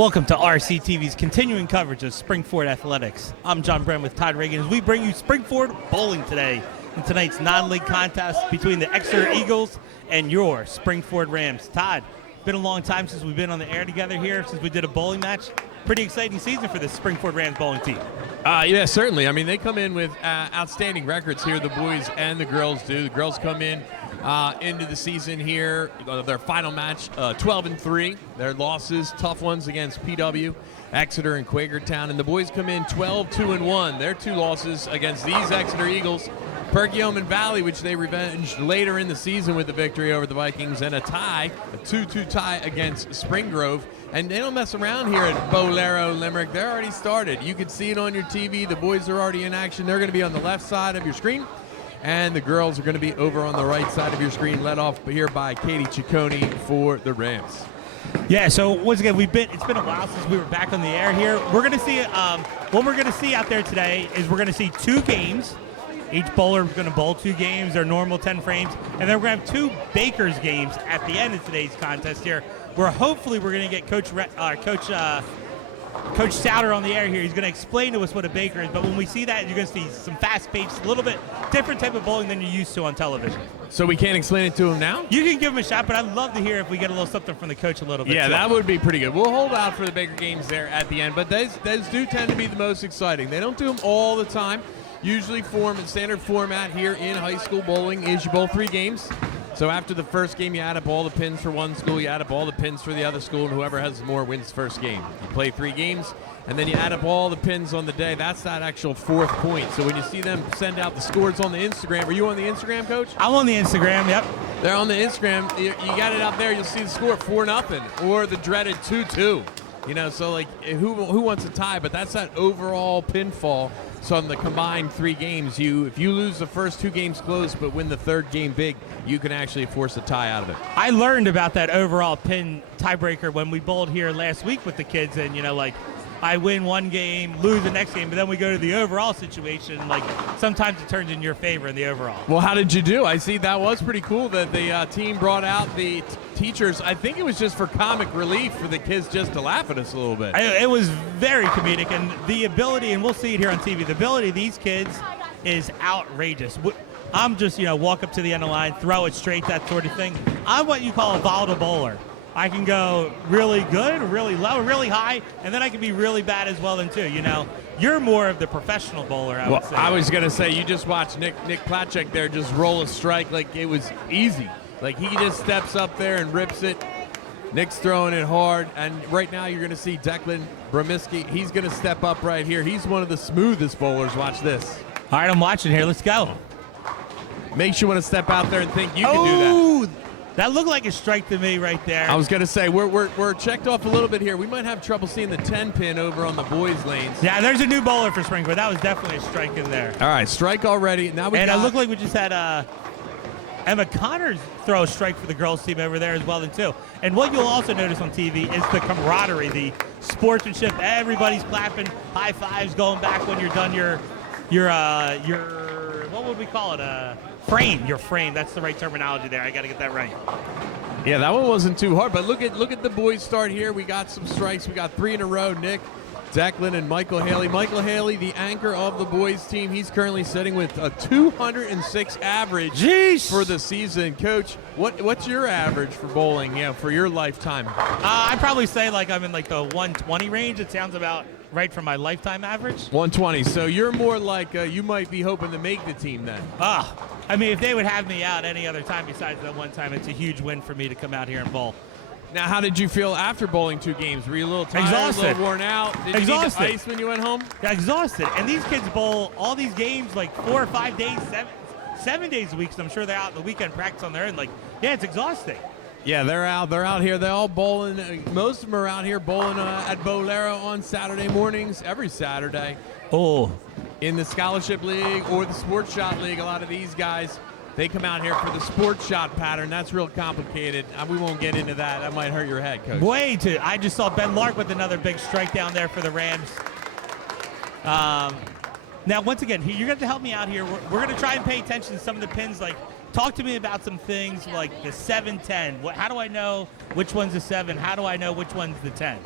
Welcome to RCTV's continuing coverage of Springford Athletics. I'm John Brennan with Todd Reagan as we bring you Springford bowling today in tonight's non-league contest between the Exeter Eagles and your Springford Rams. Todd, it's been a long time since we've been on the air together here, since we did a bowling match. Pretty exciting season for the Springford Rams bowling team. Yeah, certainly. I mean, they come in with outstanding records here, the boys and the girls do. The girls come in into the season here, their final match, 12-3. Their losses, tough ones against PW, Exeter, and Quakertown. And the boys come in 12-2-1. Their two losses against these Exeter Eagles, Perkiomen Valley, which they revenged later in the season with the victory over the Vikings, and a tie, a 2-2 tie against Spring Grove. And they don't mess around here at Bolero, Limerick. They're already started. You can see it on your TV. The boys are already in action. They're going to be on the left side of your screen, and the girls are going to be over on the right side of your screen, led off here by Katie Ciccone for the Rams. Yeah, so once again, it's been a while since we were back on the air here. We're going to see what we're going to see out there today is we're going to see two games. Each bowler is going to bowl two games, their normal 10 frames, and then we're going to have two Baker's games at the end of today's contest here, where hopefully we're going to get Coach Souter on the air here. He's going to explain to us what a Baker is, but when we see that, you're going to see some fast-paced, a little bit different type of bowling than you're used to on television. So we can't explain it to him now? You can give him a shot, but I'd love to hear if we get a little something from the coach a little bit. Yeah, too. that would be pretty good. We'll hold out for the Baker games there at the end, but those do tend to be the most exciting. They don't do them all the time. Usually standard format here in high school bowling is you bowl 3 games. So after the first game, you add up all the pins for one school, you add up all the pins for the other school, and whoever has more wins first game. You play 3 games, and then you add up all the pins on the day. That's that actual 4th point. So when you see them send out the scores on the Instagram, are you on the Instagram, Coach? I'm on the Instagram, yep. They're on the Instagram. You got it out there. You'll see the score 4-0 or the dreaded 2-2. You know, so like who wants a tie? But that's that overall pinfall. So on the combined 3 games, if you lose the first 2 games close but win the 3rd game big, you can actually force a tie out of it. I learned about that overall pin tiebreaker when we bowled here last week with the kids, and I win one game, lose the next game, but then we go to the overall situation. Like sometimes it turns in your favor in the overall. Well, how did you do? I see that was pretty cool that the team brought out the teachers. I think it was just for comic relief for the kids just to laugh at us a little bit. It was very comedic, and the ability, and we'll see it here on TV, the ability of these kids is outrageous. I'm just, walk up to the end of the line, throw it straight, that sort of thing. I'm what you call a volatile bowler. I can go really good, really low, really high, and then I can be really bad as well then too. You're more of the professional bowler, I would say. I was going to say, you just watched Nick Platchek there just roll a strike like it was easy. Like he just steps up there and rips it. Nick's throwing it hard, and right now you're going to see Declan Bromiski. He's going to step up right here. He's one of the smoothest bowlers. Watch this. All right, I'm watching here. Let's go. Makes you want to step out there and think you can do that. That looked like a strike to me right there. I was going to say, we're checked off a little bit here. We might have trouble seeing the 10 pin over on the boys' lanes. Yeah, there's a new bowler for Springford. That was definitely a strike in there. All right, strike already. Now it looked like we just had Emma Connors throw a strike for the girls' team over there as well then too. And what you'll also notice on TV is the camaraderie, the sportsmanship. Everybody's clapping, high fives going back when you're done your what would we call it? Frame. Your frame. That's the right terminology there. I got to get that right. Yeah, that one wasn't too hard. But look at the boys start here. We got some strikes. We got 3 in a row. Nick, Declan, and Michael Haley. Michael Haley, the anchor of the boys team. He's currently sitting with a 206 average for the season. Coach, what's your average for bowling? For your lifetime? I'd probably say I'm in the 120 range. It sounds about right for my lifetime average. 120. So you're more like you might be hoping to make the team then. If they would have me out any other time besides that one time, it's a huge win for me to come out here and bowl. Now, how did you feel after bowling 2 games? Were you a little tired, exhausted, a little worn out? Did you need the ice when you went home? Yeah, exhausted. And these kids bowl all these games 4 or 5 days, 7 days a week. So I'm sure they're out the weekend practice on their own. It's exhausting. Yeah, they're out here. They're all bowling. Most of them are out here bowling at Bolero on Saturday mornings, every Saturday. Oh. In the Scholarship League or the Sports Shot League, a lot of these guys, they come out here for the sports shot pattern. That's real complicated. We won't get into that. That might hurt your head, Coach. Way too. I just saw Ben Lark with another big strike down there for the Rams. Now, once again, you're going to help me out here. We're going to try and pay attention to some of the pins. talk to me about some things like the 7-10. How do I know which one's the 7? How do I know which one's the 10?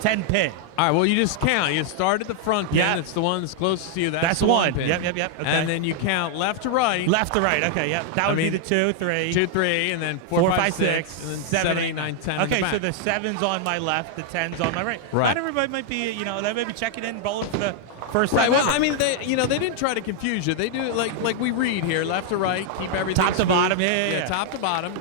10 pin. All right, well, you just count. You start at the front pin. Yeah. It's the one that's closest to you. That's the one. pin. Yep. Okay. And then you count left to right. Left to right. Okay, yep. That would be the 2, 3. 2, 3, and then 4, 5, 6, and then 7, 8, 9, 10. Okay, so the 7's on my left, the 10's on my right. Right. Not everybody might be, they may be checking in, bowling for the first Right. time. Well, ever. I mean, they didn't try to confuse you. They do it like we read here, left to right, keep everything Top to smooth. bottom. Yeah. Top to bottom.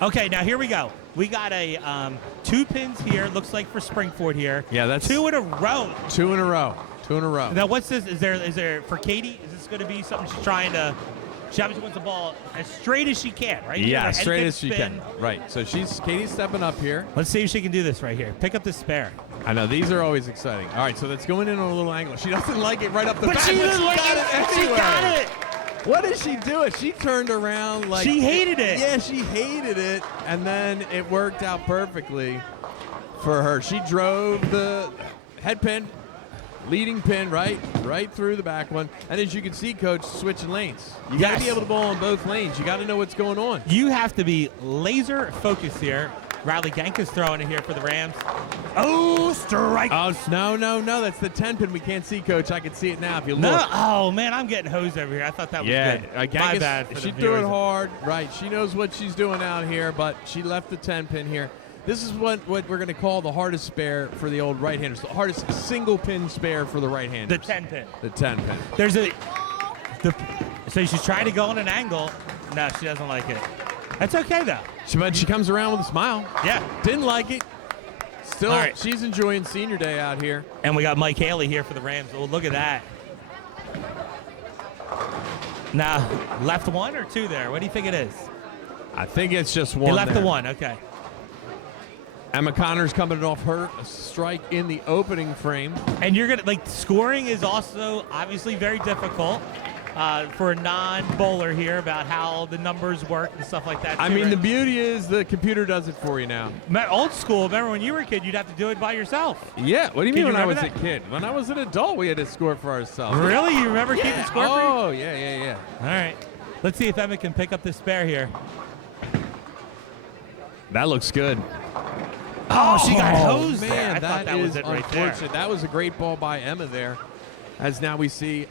Okay, now here we go. We got a 2 pins here. Looks like for Springford here. Yeah, that's 2 in a row. 2 in a row. 2 in a row. Now, what's this? Is there for Katie? Is this going to be something she's trying to? She obviously wants the ball as straight as she can, right? Yeah, as straight as she spin. can. Right. So Katie's stepping up here. Let's see if she can do this right here. Pick up the spare. I know these are always exciting. All right, so that's going in on a little angle. She doesn't like it right up the But bat. she didn't like it. She anyway. got it. What did she do? She turned around like She hated it. Yeah, she hated it, and then it worked out perfectly for her. She drove the head pin, leading pin right through the back one, and as you can see, Coach, switching lanes. You got to be able to bowl on both lanes. You got to know what's going on. You have to be laser focused here. Riley Genk is throwing it here for the Rams. Oh, strike. Oh, no. That's the 10 pin we can't see, Coach. I can see it now if you look. No, oh, man, I'm getting hosed over here. I thought that was good. My bad. For She the threw it viewers. hard. Right. She knows what she's doing out here, but she left the 10 pin here. This is what we're going to call the hardest spare for the old right-handers. The hardest single pin spare for the right-handers. The 10 pin. The 10 pin. So she's trying to go on an angle. No, she doesn't like it. That's okay, though. But she comes around with a smile. Yeah. Didn't like it. Still, All right. She's enjoying senior day out here. And we got Mike Haley here for the Rams. Oh, look at that. Now, left 1 or 2 there? What do you think it is? I think it's just one. He left there. the 1, okay. Emma Connor's coming off her strike in the opening frame. And you're going to, scoring is also obviously very difficult for a non-bowler here about how the numbers work and stuff like that. I mean, the beauty is the computer does it for you now. Old school, remember when you were a kid, you'd have to do it by yourself. Yeah, what do you mean you when I was remember a kid? When I was an adult, we had to score for ourselves. Really? You remember keeping score for you? Oh, yeah. All right. Let's see if Emma can pick up the spare here. That looks good. Oh, she got hosed man, there. I thought that was is it right there. unfortunate. That was a great ball by Emma there. As now we see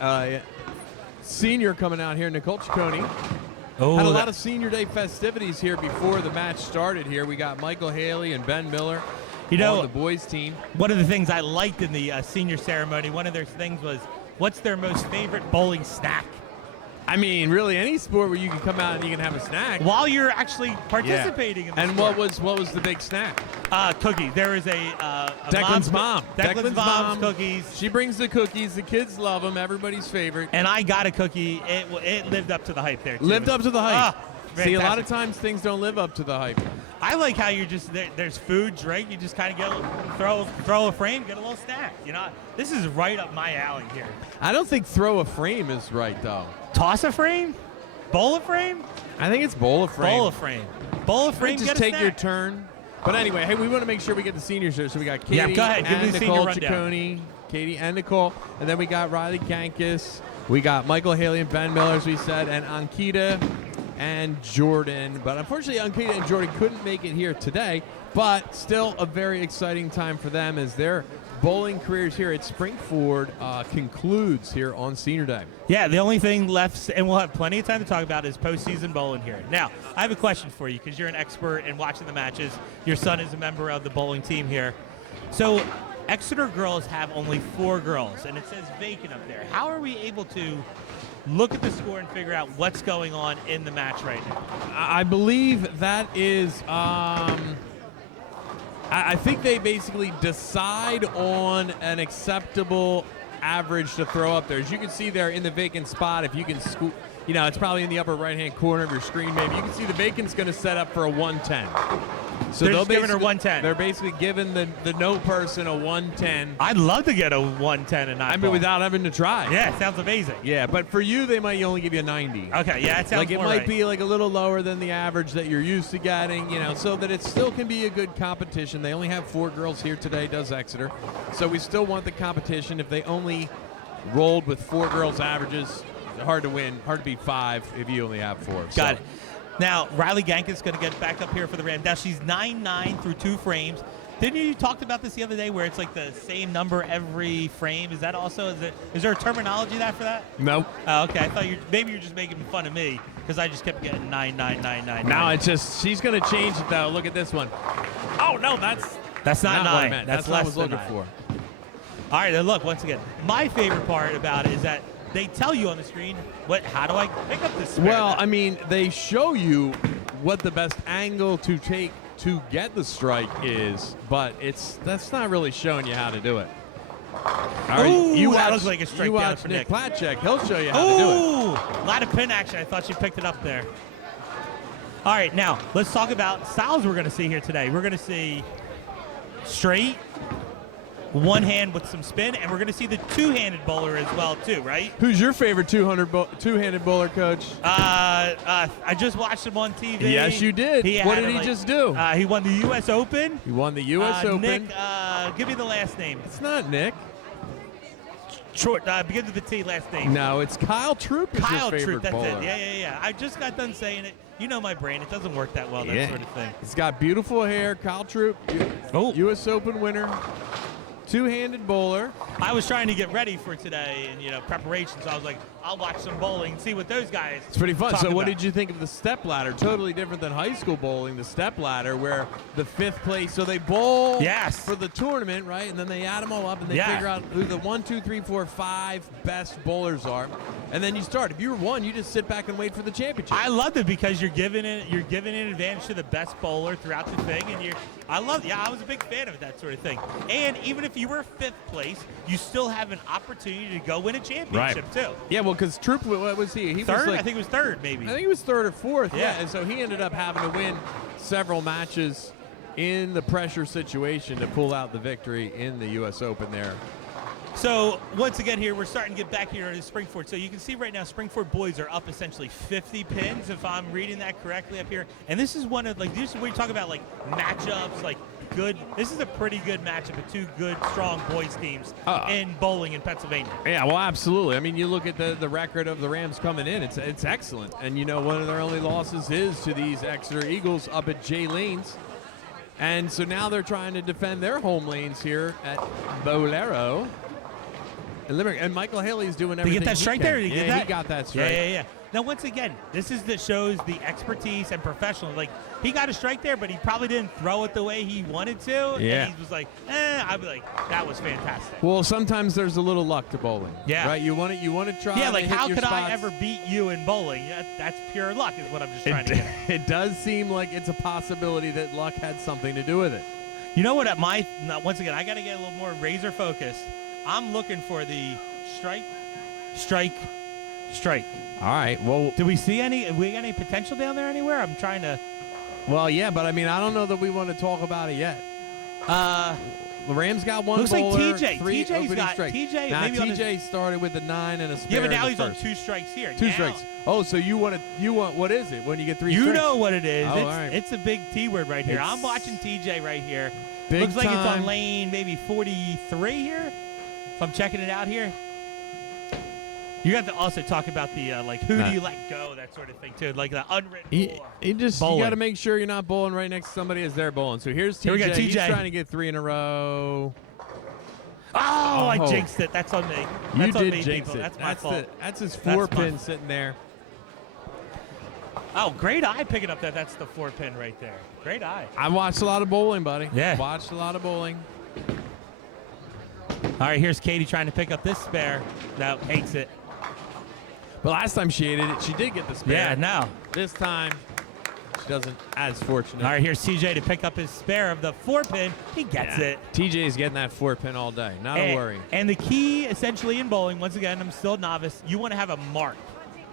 senior coming out here, Nicole Ciccone. Oh, Had a lot of senior day festivities here before the match started here. We got Michael Haley and Ben Miller on the boys team. One of the things I liked in the senior ceremony, one of their things was, what's their most favorite bowling snack? I mean, really, any sport where you can come out and you can have a snack. While you're actually participating in the And sport. what was the big snack? Cookie. There is a Declan's mom. Declan's mom's cookies. She brings the cookies. The kids love them. Everybody's favorite. And I got a cookie. It lived up to the hype there, too. Lived up to the hype. See, a lot fantastic. of times things don't live up to the hype. I like how you're just there's food, drink. You just kind of throw a frame, get a little snack. This is right up my alley here. I don't think throw a frame is right, though. Toss a frame, bowl a frame, I think it's bowl a frame. bowl a frame, bowl a frame. Just get a take your snack. turn. But anyway, hey, we want to make sure we get the seniors here. So we got Katie Yeah, go ahead. Give me and the senior Nicole rundown. Ciccone, Katie and Nicole, and then we got Riley Gankus. We got Michael Haley and Ben Miller, as we said, and Ankita and Jordan. But unfortunately, Ankita and Jordan couldn't make it here today. But still a very exciting time for them as their bowling careers here at Springford concludes here on Senior Day. Yeah, the only thing left, and we'll have plenty of time to talk about, is postseason bowling here. Now, I have a question for you because you're an expert in watching the matches. Your son is a member of the bowling team here. So, Exeter girls have only 4 girls, and it says vacant up there. How are we able to look at the score and figure out what's going on in the match right now? I believe that is. I think they basically decide on an acceptable average to throw up there. As you can see there in the vacant spot, if you can scoop, it's probably in the upper right-hand corner of your screen maybe. You can see the vacant's going to set up for a 110. So They're they'll just giving her basically- 110. They're basically giving the no person a 110. I'd love to get a 110 and not I mean, bowl. without having to try. Yeah, it sounds amazing. Yeah, but for you, they might only give you a 90. Okay, yeah, it sounds Like it more might right. be like a little lower than the average that you're used to getting, so that it still can be a good competition. They only have 4 girls here today, does Exeter. So we still want the competition. If they only rolled with 4 girls' averages, hard to win, hard to beat 5 if you only have 4. Got it. Now, Riley Gank is going to get back up here for the Rams. Now, she's 9-9 through 2 frames. Didn't you talk about this the other day where it's like the same number every frame? Is that also, is there a terminology for that? No. Oh, okay. I thought maybe you're just making fun of me because I just kept getting 9, 9, 9, 9. No, it's just, she's going to change it though. Look at this one. Oh, no, that's not 9. what I meant. That's what I was looking for. All right, then look, once again, my favorite part about it is that they tell you on the screen, how do I pick up this spare? Well, I mean, they show you what the best angle to take to get the strike is, but that's not really showing you how to do it. All right, Ooh, that looks like a strike down watch for Nick Nick. Platchek. He'll show you how to do it. Ooh, a lot of pin action. I thought she picked it up there. All right, now let's talk about styles we're going to see here today. We're going to see straight, one hand with some spin, and we're going to see the two-handed bowler as well too, right? Who's your favorite two-handed bowler, Coach? I just watched him on TV. Yes, you did. What did he just do? He won the U.S. Open. He won the U.S. Open. Nick, give me the last name. It's not Nick. Short, begins with the T, last name. No, it's Kyle Troop. Kyle your Troop, that's bowler. it. Yeah. I just got done saying it. You know my brain. It doesn't work that well, that sort of thing. He's got beautiful hair. Kyle Troop, U.S. Open winner. Two-handed bowler. I was trying to get ready for today and preparation, so I was like, I'll watch some bowling and see what those guys. It's pretty fun. So, what about. did you think of the step ladder? Totally different than high school bowling. The step ladder, where the 5th place, so they bowl for the tournament, right? And then they add them all up and they figure out who the 1, 2, 3, 4, 5 best bowlers are, and then you start. If you were 1, you just sit back and wait for the championship. I loved it because you're giving an advantage to the best bowler throughout the thing, and I was a big fan of that sort of thing. And even if you were 5th place, you still have an opportunity to go win a championship too. Yeah, well, because Troop, what was he? He third. was like, I think it was 3rd, maybe. I think he was 3rd or 4th. Yeah, and so he ended up having to win several matches in the pressure situation to pull out the victory in the U.S. Open there. So once again here, we're starting to get back here to Springford. So you can see right now Springford boys are up essentially 50 pins, if I'm reading that correctly up here. And this is one of, this is where you talk about, matchups, good. This is a pretty good matchup of 2 good, strong boys teams in bowling in Pennsylvania. Yeah, well, absolutely. I mean, you look at the record of the Rams coming in, it's excellent. And, one of their only losses is to these Exeter Eagles up at Jay Lanes. And so now they're trying to defend their home lanes here at Bolero. And Michael Haley's doing everything. Did you get that strike there? He got that strike. Yeah. Now, once again, this is that shows the expertise and professional. He got a strike there, but he probably didn't throw it the way he wanted to. Yeah. And he was like, I'd be like, that was fantastic. Well, sometimes there's a little luck to bowling. Yeah. Right? You want to try. Yeah, how could I ever beat you in bowling? That's pure luck is what I'm just trying to get at. It does seem like it's a possibility that luck had something to do with it. You know what? Once again, I got to get a little more razor focused. I'm looking for the strike. All right. Well, do we see any potential down there anywhere? I'm trying to. Well, yeah, but I mean, I don't know that we want to talk about it yet. The Rams got one looks bowler, like TJ. 3 TJ's opening got strikes. TJ. Now, maybe TJ started with a 9 and a spare. Yeah, but now in he's the on first. 2 strikes here. 2 strikes. Oh, so you want what is it when you get 3 strikes? You know what it is. Oh, all right. It's a big T word right here. I'm watching TJ right here. Big Looks like time. it's on lane maybe 43 here. If I'm checking it out here. You got to also talk about the who do you let go, that sort of thing too, like the unwritten law. You got to make sure you're not bowling right next to somebody as they're bowling. So here's TJ. Here we go, TJ. He's trying to get 3 in a row. Oh, I jinxed it. That's on me. You That's on did me, jinx people. it. That's my fault. That's his 4-pin sitting there. Oh, great eye picking up that's the 4-pin right there. Great eye. I watched a lot of bowling, buddy. Yeah. Watched a lot of bowling. All right, here's Katie trying to pick up this spare. No, hates it. But last time she ate it, she did get the spare. Yeah, no. This time, she doesn't as fortunate. All right, here's TJ to pick up his spare of the 4-pin. He gets it. TJ is getting that 4-pin all day. Not a worry. And the key, essentially, in bowling, once again, I'm still a novice, you want to have a mark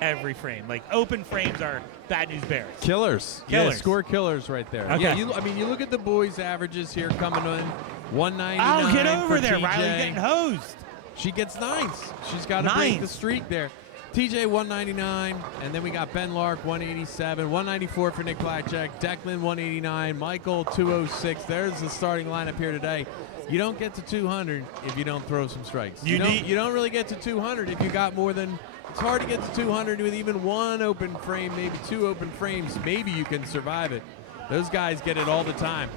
every frame. Open frames are bad news bears. Killers. Yeah, score killers right there. Okay. Yeah, you look at the boys' averages here coming in. 199. Oh, get over there, TJ. Riley. Getting hosed. She gets 9s. She's got to break the streak there. TJ 199, and then we got Ben Lark 187, 194 for Nick Platchek, Declan 189, Michael 206. There's the starting lineup here today. You don't get to 200 if you don't throw some strikes. You don't really get to 200 if you got more than It's hard to get to 200 with even one open frame, maybe two open frames. Maybe you can survive it. Those guys get it all the time.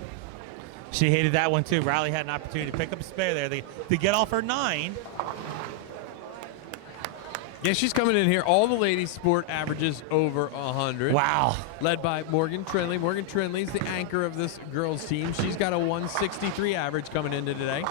She hated that one too. Riley had an opportunity to pick up a spare there to get off her 9. Yeah, she's coming in here. All the ladies' sport averages over 100. Wow. Led by Morgan Trinley. Morgan Trinley's the anchor of this girls' team. She's got a 163 average coming into today.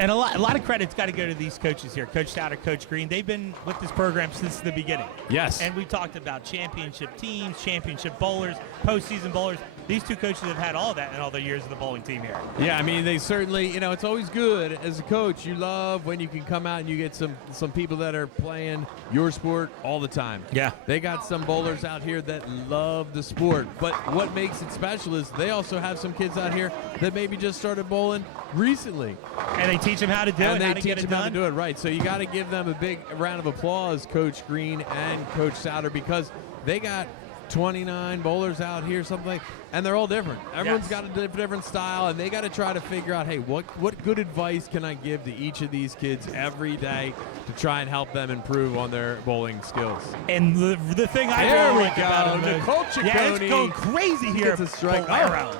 And a lot of credit's got to go to these coaches here, Coach Souter, Coach Green. They've been with this program since the beginning. Yes. And we talked about championship teams, championship bowlers, postseason bowlers. These two coaches have had all that in all their years of the bowling team here. Yeah, I mean, they certainly, it's always good as a coach. You love when you can come out and you get some people that are playing your sport all the time. Yeah. They got some bowlers out here that love the sport. But what makes it special is they also have some kids out here that maybe just started bowling recently. And they teach them how to do it, and how they to teach get it them done. how to do it right. So you got to give them a big round of applause, Coach Green and Coach Souter, because they got 29 bowlers out here, something like, and they're all different. Everyone's got a different style, and they got to try to figure out, hey, what good advice can I give to each of these kids every day to try and help them improve on their bowling skills. And the thing I There really we like go. about them, Nicole yeah, it's Ciccone going crazy here. gets a strike. Bolero.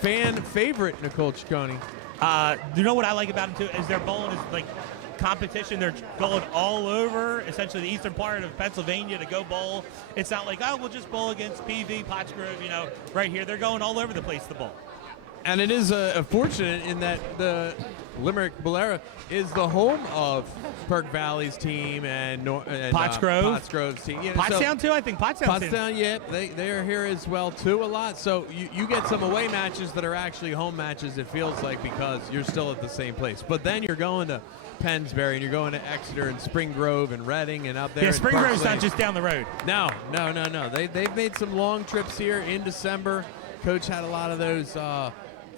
Fan favorite, Nicole Ciccone. You know what I like about them too is their bowling is like competition. They're going all over essentially the eastern part of Pennsylvania to go bowl. It's not like, oh, we'll just bowl against PV, Pottsgrove, right here. They're going all over the place to bowl. And it is fortunate in that the Limerick Bolero is the home of Perk Valley's team and Pottsgrove's team. Pottstown too, I think. Pottstown, yeah, they are here as well too a lot. So you get some away matches that are actually home matches, it feels like, because you're still at the same place. But then you're going to Pennsbury and you're going to Exeter and Spring Grove and Reading and up there. Yeah, Spring Grove's not just down the road. No. They've made some long trips here in December. Coach had a lot of those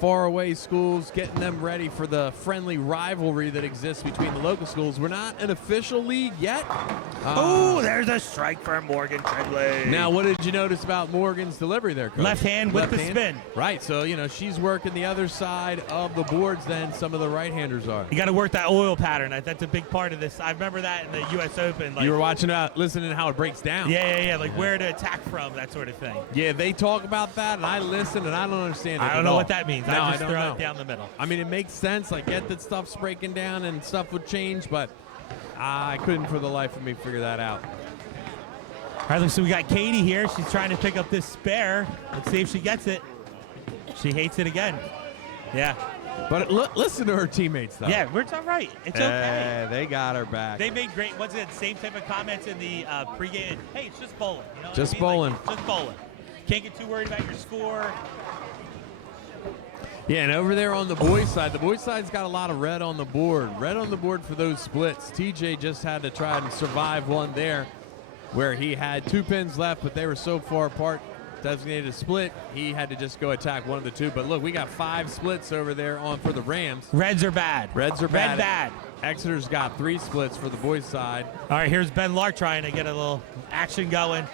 far away schools, getting them ready for the friendly rivalry that exists between the local schools. We're not an official league yet. There's a strike for Morgan Trinley. Now, what did you notice about Morgan's delivery there, Coach? Left hand with the spin. Right, so, she's working the other side of the boards than some of the right-handers are. You got to work that oil pattern. That's a big part of this. I remember that in the U.S. Open. You were watching, listening to how it breaks down. Yeah, like where to attack from, that sort of thing. Yeah, they talk about that, and I listen, and I don't understand it I don't know what that means. No, I just don't throw know. it down the middle. I mean, it makes sense. I get that stuff's breaking down and stuff would change, but I couldn't for the life of me figure that out. All right, so we got Katie here. She's trying to pick up this spare. Let's see if she gets it. She hates it again. Yeah. But listen to her teammates, though. Yeah, it's all right. It's okay. They got her back. They made great, once again, same type of comments in the pregame. Hey, it's just bowling. You know what Just I mean? bowling. Like, just bowling. Can't get too worried about your score. Yeah, and over there on the boys' side, the boys' side's got a lot of red on the board. Red on the board for those splits. TJ just had to try and survive one there where he had 2 pins left, but they were so far apart, designated a split, he had to just go attack one of the 2. But look, we got 5 splits over there for the Rams. Reds are bad. Reds are bad. Red bad. Exeter's got 3 splits for the boys' side. All right, here's Ben Lark trying to get a little action going.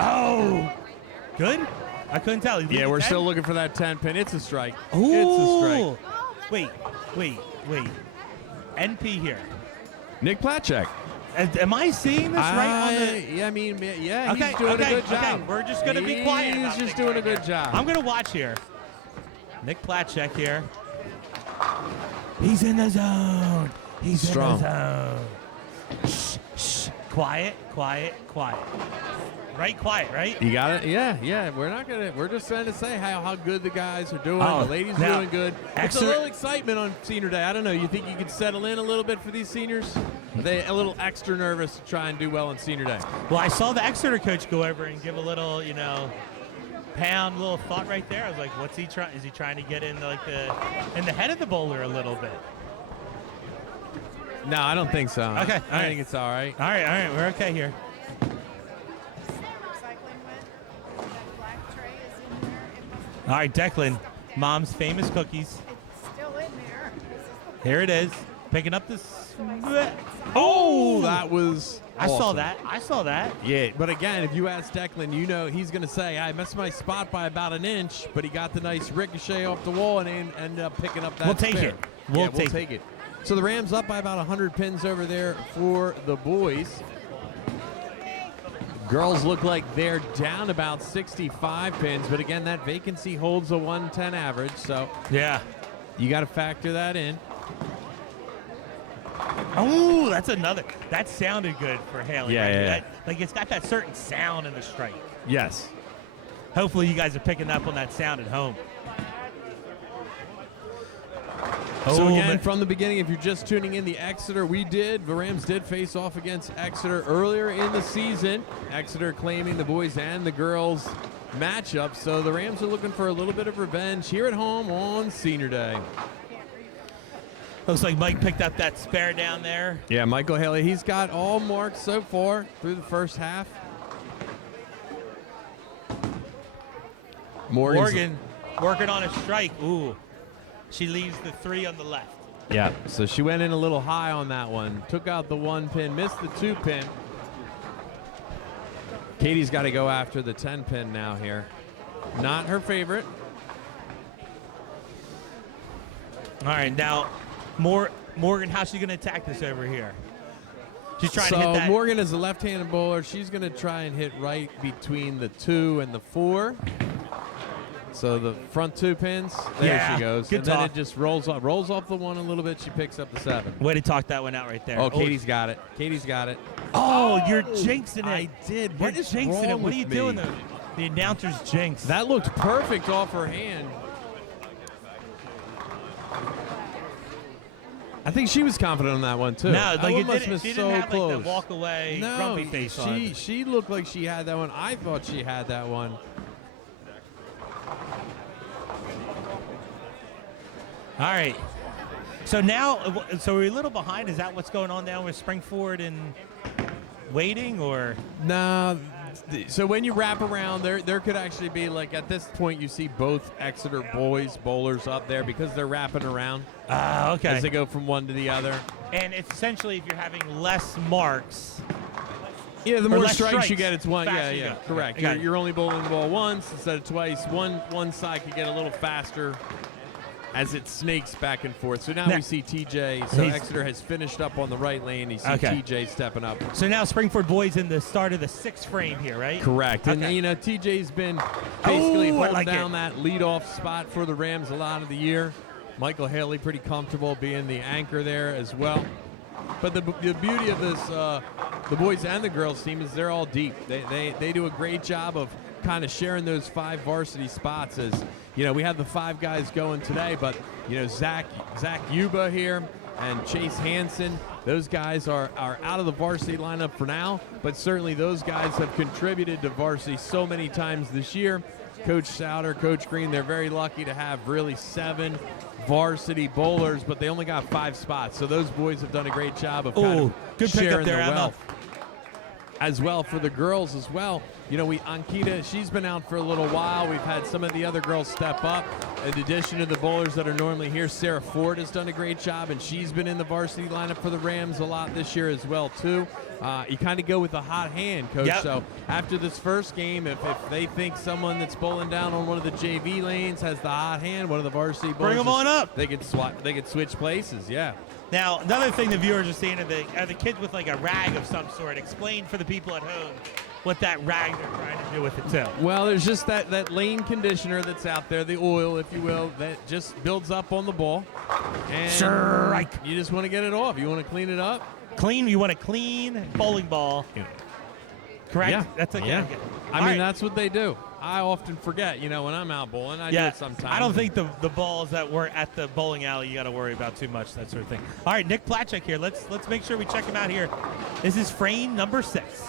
Oh, good? I couldn't tell. Yeah, we're still looking for that 10 pin. It's a strike. Ooh. It's a strike. Wait. NP here. Nick Platchek. Am I seeing this right on the... Yeah, I mean, yeah, Okay, he's doing a good job. Okay. We're just going to be quiet. He's just doing a good job. I'm going to watch here. Nick Platchek here. He's in the zone. He's strong. In the zone. Shh. Quiet. Right, quiet, right? You got it? Yeah. We're just trying to say how good the guys are doing. The ladies are doing good. It's a little excitement on senior day. I don't know. You think you could settle in a little bit for these seniors? Are they a little extra nervous to try and do well on senior day? Well, I saw the Exeter coach go over and give a little, pound, little thought right there. I was like, what's he trying? Is he trying to get in in the head of the bowler a little bit? No, I don't think so. Okay. I think it's all right. All right. We're okay here. All right, Declan, Mom's famous cookies. It's still in there. Here it is. Picking up this. Oh, that was awesome. I saw that. Yeah, but again, if you ask Declan, he's going to say, I missed my spot by about an inch, but he got the nice ricochet off the wall and ended up picking up that We'll take spare. it. We'll take it. So the Rams up by about 100 pins over there for the boys. Girls look like they're down about 65 pins, but again, that vacancy holds a 110 average, so yeah, you got to factor that in. Oh, that's another. That sounded good for Haley. Yeah, right? yeah. That, like it's got that certain sound in the strike. Yes. Hopefully you guys are picking up on that sound at home. So again, man. from the beginning, if you're just tuning in, the Rams did face off against Exeter earlier in the season. Exeter claiming the boys and the girls matchup. So the Rams are looking for a little bit of revenge here at home on Senior Day. Looks like Mike picked up that spare down there. Yeah, Michael Haley, he's got all marks so far through the first half. Morgan working on a strike. Ooh. She leaves the 3 on the left. Yeah, so she went in a little high on that one. Took out the 1 pin, missed the 2 pin. Katie's got to go after the 10 pin now here. Not her favorite. All right, now Morgan, how's she going to attack this over here? She's trying to hit that. Morgan is a left-handed bowler. She's going to try and hit right between the 2 and the 4. So the front 2 pins, there she goes. Good and talk. then it just rolls off the 1 a little bit. She picks up the 7. Way to talk that one out right there. Oh, Katie's got it. Katie's got it. Oh, you're jinxing it. I did. You're What is jinxing wrong it. What with are you me? doing? The announcer's jinx. That looked perfect off her hand. I think she was confident on that one too. No, that like one it must didn't, have she been didn't so have close. like the walk away No, grumpy face on. she looked like she had that one. I thought she had that one. All right. So now, so we're a little behind. Is that what's going on now with Springford and waiting, or? No. So when you wrap around, there could actually be, like, at this point, you see both Exeter boys bowlers up there because they're wrapping around. Okay. As they go from one to the other. And it's essentially if you're having less marks. Yeah, the more less strikes you get, it's one. faster you Yeah, go. correct. Okay, got it. You're only bowling the ball once instead of twice. One side could get a little faster as it snakes back and forth. So now we see TJ. So Exeter has finished up on the right lane. You see TJ stepping up. So now Springford boys in the start of the 6th frame here, right? Correct. Okay. And, you know, TJ's been basically holding like down that leadoff spot for the Rams a lot of the year. Michael Haley pretty comfortable being the anchor there as well. But the beauty of this, the boys and the girls team, is they're all deep. They do a great job of kind of sharing those 5 varsity spots. As you know, we have the 5 guys going today, but you know, Zach Yuba here and Chase Hansen, those guys are out of the varsity lineup for now, but certainly those guys have contributed to varsity so many times this year. Coach Souter, Coach Green, they're very lucky to have really 7 varsity bowlers, but they only got 5 spots. So those boys have done a great job of kind of good sharing there, the Emma. wealth. As well for the girls as well. You know, Ankita, she's been out for a little while. We've had some of the other girls step up. In addition to the bowlers that are normally here, Sarah Ford has done a great job, and she's been in the varsity lineup for the Rams a lot this year as well, too. You kind of go with a hot hand, Coach. Yep. So after this first game, if they think someone that's bowling down on one of the JV lanes has the hot hand, one of the varsity bowlers, Bring them on up. They could switch places, yeah. Now, another thing the viewers are seeing are the kids with like a rag of some sort. Explain for the people at home what that rag they're trying to do with it too. Well, there's just that lane conditioner that's out there, the oil, if you will, that just builds up on the ball. And Strike. you just want to get it off. You want to clean it up. You want a clean bowling ball. Correct? Yeah. That's okay. Yeah. Okay. I mean, that's what they do. I often forget, you know, when I'm out bowling. I do it sometimes. I don't think the balls that were at the bowling alley you got to worry about too much, that sort of thing. All right, Nick Platchek here. Let's make sure we check him out here. This is frame number 6.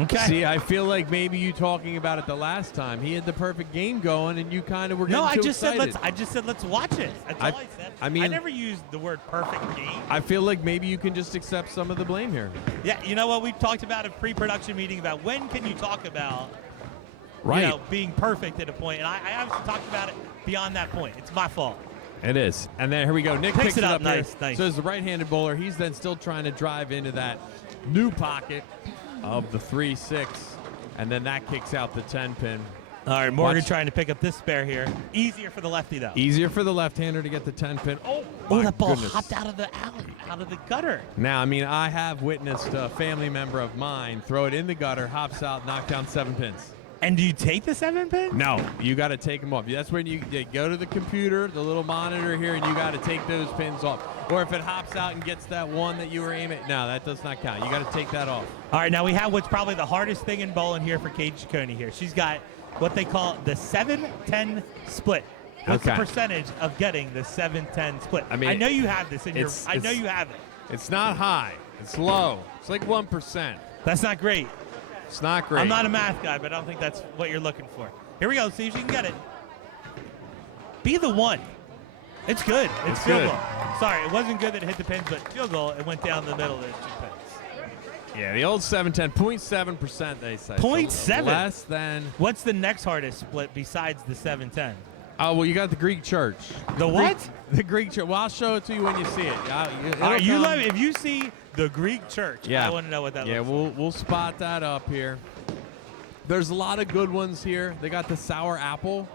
Okay. See, I feel like maybe you talking about it the last time. He had the perfect game going, and you kind of were getting too excited. I just said let's watch it. That's all I said. I mean, I never used the word perfect game. I feel like maybe you can just accept some of the blame here. Yeah, you know what? We've talked about a pre-production meeting about when can you talk about Right. you know, being perfect at a point, and I obviously talked about it beyond that point. It's my fault. It is. And then here we go. Nick Picks picks it it up. up here. Nice. So as the right-handed bowler, he's then still trying to drive into that new pocket of the 3-6 and then that kicks out the 10-pin. All right, Morgan trying to pick up this spare here. Easier for the lefty, though. Easier for the left-hander to get the 10-pin. Oh, that ball goodness. hopped out of the alley, out of the gutter. Now, I mean, I have witnessed a family member of mine throw it in the gutter, hops out, knock down 7 pins. And do you take the 7 pin? No, you got to take them off. That's when you go to the computer, the little monitor here, and you got to take those pins off. Or if it hops out and gets that one that you were aiming, no, that does not count. You got to take that off. All right, now we have what's probably the hardest thing in bowling here for Kate Ciccone here. She's got what they call the 7-10 split. What's the percentage of getting the 7-10 split? I mean, I know you have this in your. I know you have it. It's not high. It's low. It's like 1%. That's not great. It's not great. I'm not a math guy, but I don't think that's what you're looking for. Here we go. See if you can get it. Be the one. It's good. It's field goal. Sorry, it wasn't good that it hit the pins, but field goal, it went down the middle of those 2 pins. Yeah, the old 7-10, 0.7% they say. 0.7? So less than. What's the next hardest split besides the 7-10? Oh, well, you got the Greek church. The what? The Greek church. Well, I'll show it to you when you see it. If you see the Greek church, I want to know what that looks like. Yeah, we'll spot that up here. There's a lot of good ones here. They got the sour apple.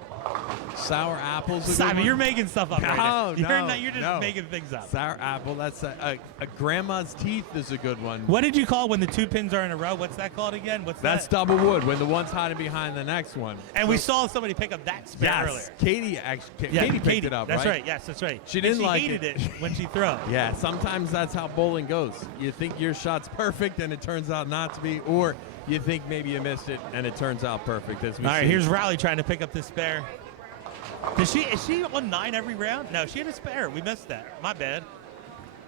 Sour apples. Simon, you're making stuff up right now. You're just making things up. Sour apple. That's a grandma's teeth is a good one. What did you call when the 2 pins are in a row? What's that called again? That's double wood when the one's hiding behind the next one. And we saw somebody pick up that spare earlier. Katie picked it up. That's right. Yes, that's right. She didn't like hated it when she threw. Yeah, sometimes that's how bowling goes. You think your shot's perfect and it turns out not to be, or you think maybe you missed it and it turns out perfect. All right, here's Riley trying to pick up this spare. Is she on 9 every round? No, she had a spare. We missed that. My bad.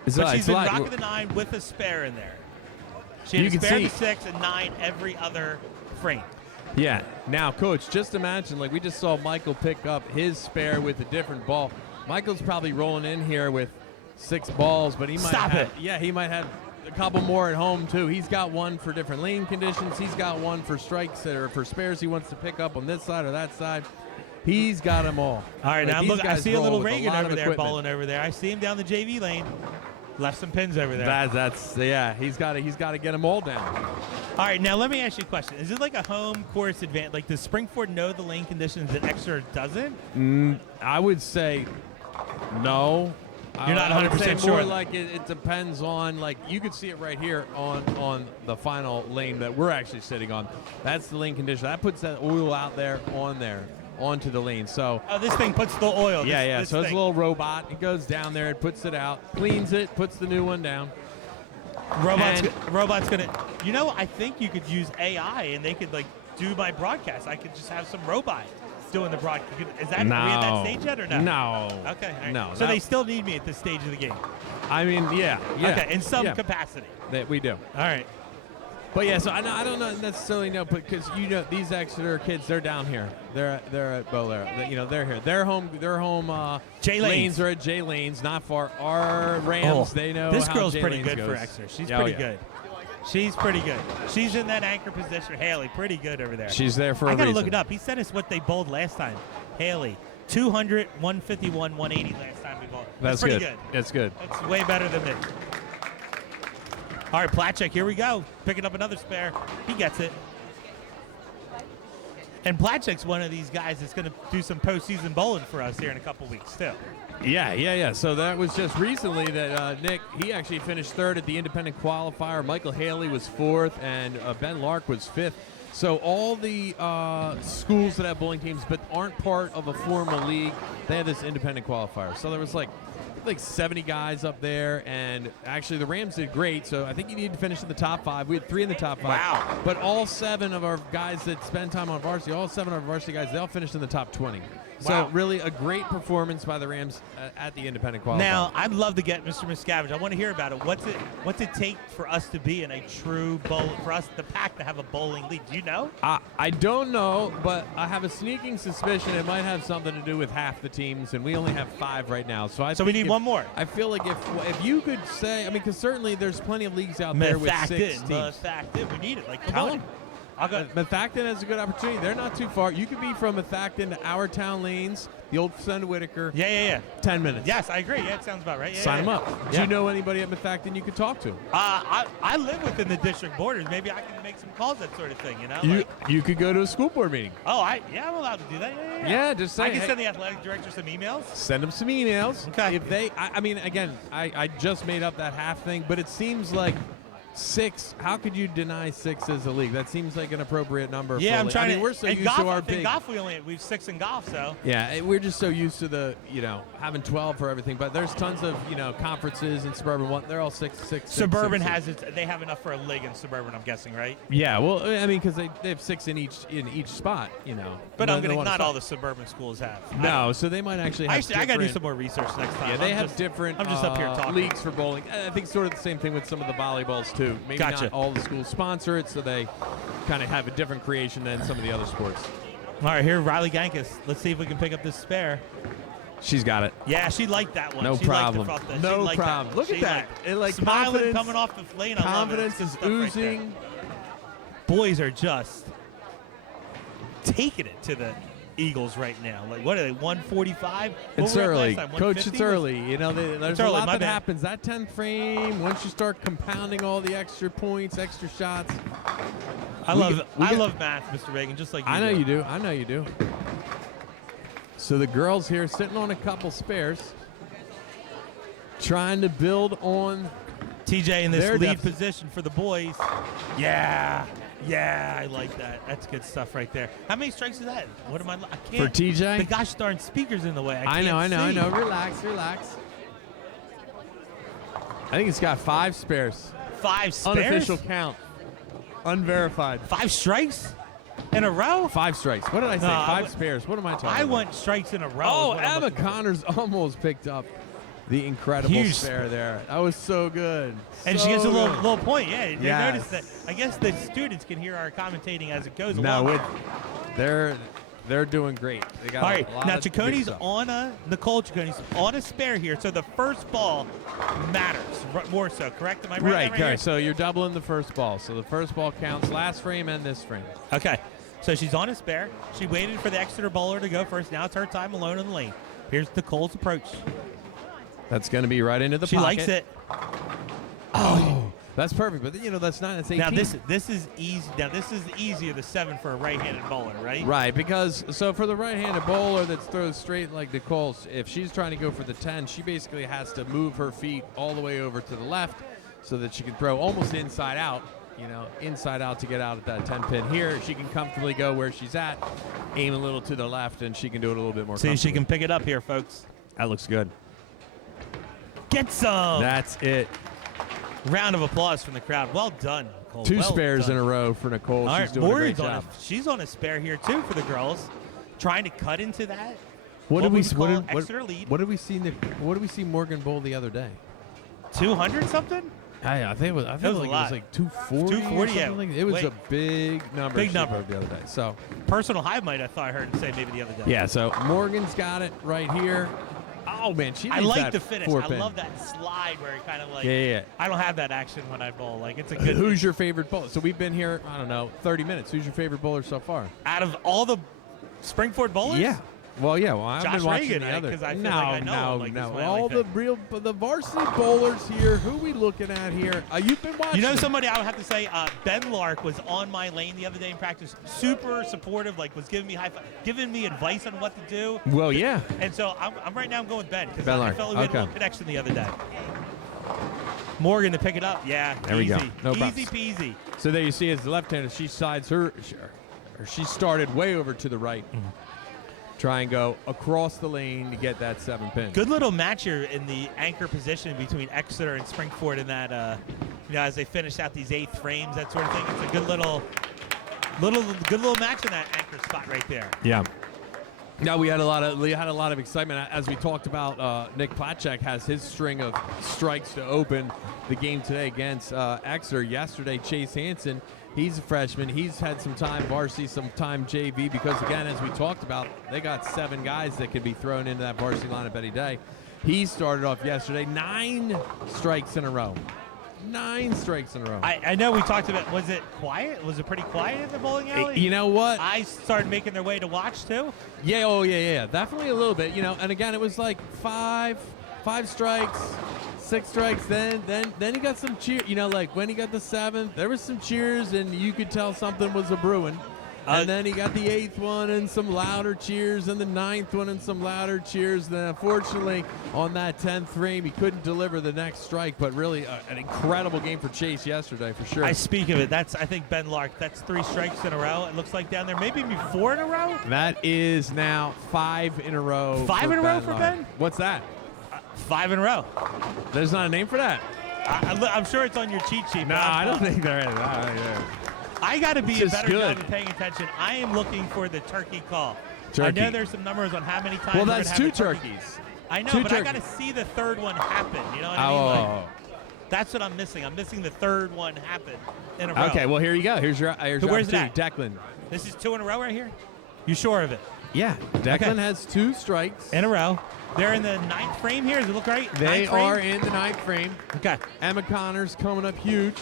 But she's been rocking the 9 with a spare in there. She had a spare the 6 and 9 every other frame. Yeah. Now, Coach, just imagine, like we just saw Michael pick up his spare with a different ball. Michael's probably rolling in here with 6 balls, but he might Yeah, he might have a couple more at home too. He's got one for different lane conditions. He's got one for strikes that are for spares he wants to pick up on this side or that side. He's got them all. All right, now look, I see a little Reagan over there bowling over there. I see him down the JV lane. Left some pins over there. He's got to get them all down. All right, now let me ask you a question. Is it like a home course advantage? Like, does Springford know the lane conditions that Exeter doesn't? I would say no. You're not 100% sure. More like it depends on, like, you could see it right here on the final lane that we're actually sitting on. That's the lane condition. That puts that oil out there onto the lane. So this thing puts the oil. This so it's a little robot. It goes down there, it puts it out, cleans it, puts the new one down. Robot's gonna. You know, I think you could use AI and they could like do my broadcast. I could just have some robot doing the broadcast. Is that are we at that stage yet or no? No. Okay. Right. No. So they still need me at this stage of the game. I mean, yeah. Okay, in some capacity. That we do. All right. But yeah, so I don't necessarily know, because these Exeter kids, they're down here. They're at Bowler. They're here. Their home J lanes are at J lanes, not far. Our Rams, they know. This how girl's J pretty lanes good goes. for Exeter. She's pretty good. She's pretty good. She's in that anchor position. Haley, pretty good over there. She's there for a reason. I gotta look it up. He sent us what they bowled last time. Haley, 200, 151, 180 last time we bowled. That's pretty good. That's good. That's way better than me. All right, Platchek, here we go. Picking up another spare. He gets it. And Platchek's one of these guys that's going to do some postseason bowling for us here in a couple weeks, too. Yeah. So that was just recently that Nick, he actually finished 3rd at the independent qualifier. Michael Haley was 4th, and Ben Lark was 5th. So all the schools that have bowling teams but aren't part of a formal league, they have this independent qualifier. So there was like 70 guys up there, and actually the Rams did great, so I think you need to finish in the top 5. We had 3 in the top 5. Wow. But all 7 of our guys that spend time on varsity, all 7 of our varsity guys, they all finished in the top 20. So really a great performance by the Rams at the independent qualifier. Now, I'd love to get Mr. Miscavige. I want to hear about it. What's it take for us to be in a true bowl, for us, the pack, to have a bowling league? Do you know? I don't know, but I have a sneaking suspicion it might have something to do with half the teams, and we only have 5 right now. So we need one more. I feel like if you could say, I mean, because certainly there's plenty of leagues out there with 6 teams. We need it. Like, come on. I'll go. Methacton has a good opportunity. They're not too far. You could be from Methacton to our town lanes, the old Send Whitaker. Yeah. 10 minutes. Yes, I agree. Yeah, it sounds about right. Yeah, Sign them up. Yeah. Do you know anybody at Methacton you could talk to? I live within the district borders. Maybe I can make some calls, that sort of thing. You know. You could go to a school board meeting. Oh, I'm allowed to do that. Yeah. Yeah, just say. I can send the athletic director some emails. Send them some emails. Okay. If they, I mean, again, I just made up that half thing, but it seems like 6. How could you deny 6 as a league? That seems like an appropriate number. Yeah, I'm trying I mean, we're so used golf, to our I think big. golf, we've 6 in golf, so. Yeah, we're just so used to the, having 12 for everything. But there's tons of, conferences in Suburban. They're all 6. Suburban 6, has it. They have enough for a league in Suburban, I'm guessing, right? Yeah, well, I mean, because they have 6 in each spot, But I'm getting not all the suburban schools have. No, so they might actually have. I got to do some more research next time. Yeah, they have different. I'm just up here talking. Leagues for bowling. I think sort of the same thing with some of the volleyballs too. Maybe Gotcha. not all the schools sponsor it, so they kind of have a different creation than some of the other sports. All right, here Riley Gankus. Let's see if we can pick up this spare. She's got it. Yeah, she liked that one. No she problem. Liked the No problem. Look at that. It like smiling coming off the lane. Confidence is oozing. Right, boys are just taking it to the Eagles right now. Like, what are they, 145? It's early. Coach, it's early. There's a lot that bad. happens. That 10th frame, once you start compounding all the extra points, extra shots. I love math, Mr. Reagan, just like you I know you do. So the girls here sitting on a couple spares, trying to build on TJ in this lead depth. position for the boys. Yeah, I like that. That's good stuff right there. How many strikes is that? What am I can't. For TJ? The gosh darn speaker's in the way. I know. Relax. I think it's got 5 spares. 5 spares? Unofficial count. Unverified. 5 strikes in a row? 5 strikes. What did I say? 5 spares. What am I talking about? I want strikes in a row. Oh, Emma Connors almost picked up the incredible spare there. That was so good. And she gets a little point. Yeah, you Yes. notice that. I guess the students can hear our commentating as it goes No, along. they're doing great. They got all right, a lot now of Chaconi's big stuff. on Nicole Chaconi's on a spare here, so the first ball matters more so, correct? Am I right? Right, okay. So you're doubling the first ball. So the first ball counts last frame and this frame. Okay, so she's on a spare. She waited for the Exeter bowler to go first. Now it's her time alone in the lane. Here's Nicole's approach. That's going to be right into the she pocket. She likes it. Oh, that's perfect. But that's 18. Now this is easy. Now this is easier the 7 for a right-handed bowler, right? Right, because so for the right-handed bowler that throws straight like Nicole, if she's trying to go for the 10, she basically has to move her feet all the way over to the left so that she can throw almost inside out. Inside out to get out at that 10 pin. Here, she can comfortably go where she's at, aim a little to the left, and she can do it a little bit more. See, she can pick it up here, folks. That looks good. Get some. That's it. Round of applause from the crowd. Well done, Nicole. 2 spares in a row for Nicole. All She's doing a great job. She's on a spare here too for the girls, trying to cut into that. What did we see Morgan bowl the other day? 200 something? I think it was. I think it was like 240. 240, yeah. Like it was a big number. Big number the other day. So personal high might I thought I heard say maybe the other day. Yeah. So Morgan's got it right here. Oh man, I like the finish. I love that slide where it kind of like. Yeah. I don't have that action when I bowl. Like it's a good. Who's your favorite bowler? So we've been here. I don't know, 30 minutes. Who's your favorite bowler so far? Out of all the Springford bowlers? Yeah. Well, I've Josh been watching Reagan, the other. Because I feel like I know him. Like, all the varsity bowlers here. Who are we looking at here? You've been watching. Somebody I would have to say, Ben Lark was on my lane the other day in practice. Super supportive, like was giving me giving me advice on what to do. Well, yeah. And so I'm right now I'm going with Ben because Ben I Lark. felt we had a little connection the other day. Morgan to pick it up. Yeah. There we go. No easy peasy. So there you see as the left-hander, she sides she started way over to the right. Mm-hmm. Try and go across the lane to get that 7 pin. Good little match here in the anchor position between Exeter and Springford in that, as they finish out these 8th frames, that sort of thing. It's a good little match in that anchor spot right there. Yeah. Now we had a lot of excitement as we talked about. Nick Platchek has his string of strikes to open the game today against Exeter. Yesterday, Chase Hansen. He's a freshman. He's had some time varsity, some time JV, because, again, as we talked about, they got 7 guys that could be thrown into that varsity lineup any day. He started off yesterday, 9 strikes in a row. 9 strikes in a row. I know we talked about, was it quiet? Was it pretty quiet in the bowling alley? You know what? I started making their way to watch too. Yeah, yeah. Definitely a little bit, and again, it was like 5 strikes, 6 strikes, then he got some cheer, like when he got the 7th, there was some cheers and you could tell something was a brewing. And then he got the 8th one and some louder cheers, and the 9th one and some louder cheers. Then unfortunately, on that 10th frame, he couldn't deliver the next strike, but really an incredible game for Chase yesterday, for sure. I speak of it. That's, I think, Ben Lark. That's 3 strikes in a row. It looks like down there. Maybe 4 in a row? That is now 5 in a row. 5 in a row for Lark. Ben? What's that? 5 in a row. There's not a name for that. I'm sure it's on your cheat sheet. No, I don't think there is. I got to be a just better good. job of paying attention. I am looking for the turkey call. Turkey. I know there's some numbers on how many times. Well, we're that's gonna have 2 a turkey. turkeys. I know, 2 but I turkeys. got to see the 3rd one happen. You know what I mean? Oh. That's what I'm missing. I'm missing the 3rd one happen in a row. Okay, well, here you go. Here's your where's it opportunity. at? Declan. This is 2 in a row right here? You sure of it? Yeah, Declan Okay. has 2 strikes. In a row. They're in the 9th frame here. Does it look right? They 9th frame? are in the 9th frame. Okay. Emma Connor's coming up huge.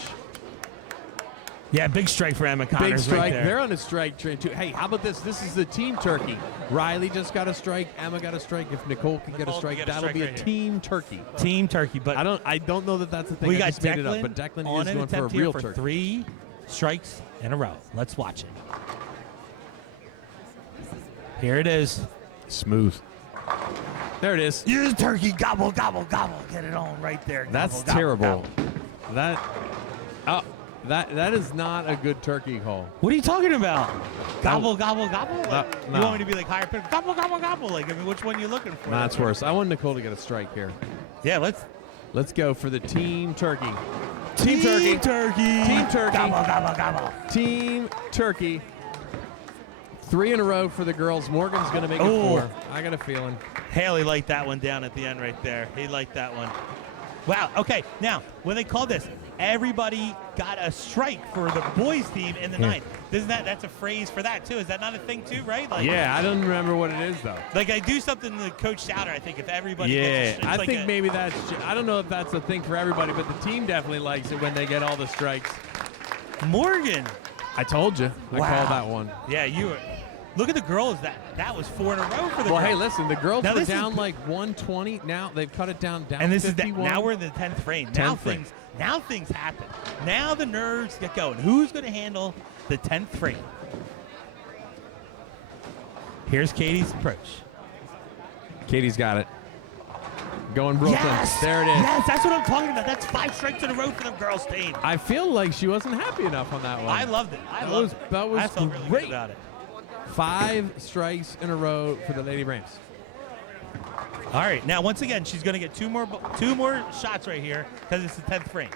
Yeah, big strike for Emma Connors. Big strike. Right there. They're on a strike train, too. Hey, how about this? This is the team turkey. Riley just got a strike. Emma got a strike. If Nicole can get a strike, that'll be a team turkey. Team turkey. But I don't know that that's the thing. we I got just made it up, Declan but Declan on is an going for a attempt here real for turkey. 3 strikes in a row. Let's watch it. Here it is. Smooth. There it is. Use turkey, gobble, gobble, gobble. Get it on right there. Gobble, That's gobble, terrible. gobble. That is not a good turkey call. What are you talking about? Gobble, gobble, gobble? Like, no. You want me to be like higher pitch? Gobble, gobble, gobble. Like, I mean, which one are you looking for? No, that's worse. I want Nicole to get a strike here. Yeah, Let's go for the team turkey. Team turkey. turkey. Team turkey. Gobble, gobble, gobble. Team turkey. 3 in a row for the girls. Morgan's going to make it Ooh. 4. I got a feeling. Haley liked that one down at the end right there. He liked that one. Wow. Okay. Now, when they called this, everybody got a strike for the boys team in the 9th. Isn't that's a phrase for that too? Is that not a thing too? Right? Like, Yeah, I don't remember what it is though. Like I do something to Coach Souter. I think if everybody. Yeah, gets I think maybe that's. I don't know if that's a thing for everybody, but the team definitely likes it when they get all the strikes. Morgan. I told you. I called that one. Yeah, you were. Look at the girls. That was 4 in a row for the Well, girls. hey, listen, the girls Now were this is- down like 120. Now they've cut it down And this 51. is now we're in the 10th frame. 10th frame. Now things happen. Now the nerves get going. Who's going to handle the 10th frame? Here's Katie's approach. Katie's got it. Going Brooklyn. Yes! There it is. Yes, that's what I'm talking about. That's 5 strikes in a row for the girls' team. I feel like she wasn't happy enough on that one. I loved it. That was I felt really great. good about it. 5 strikes in a row for the Lady Rams. All right, now once again, she's going to get two more shots right here because it's the 10th frame.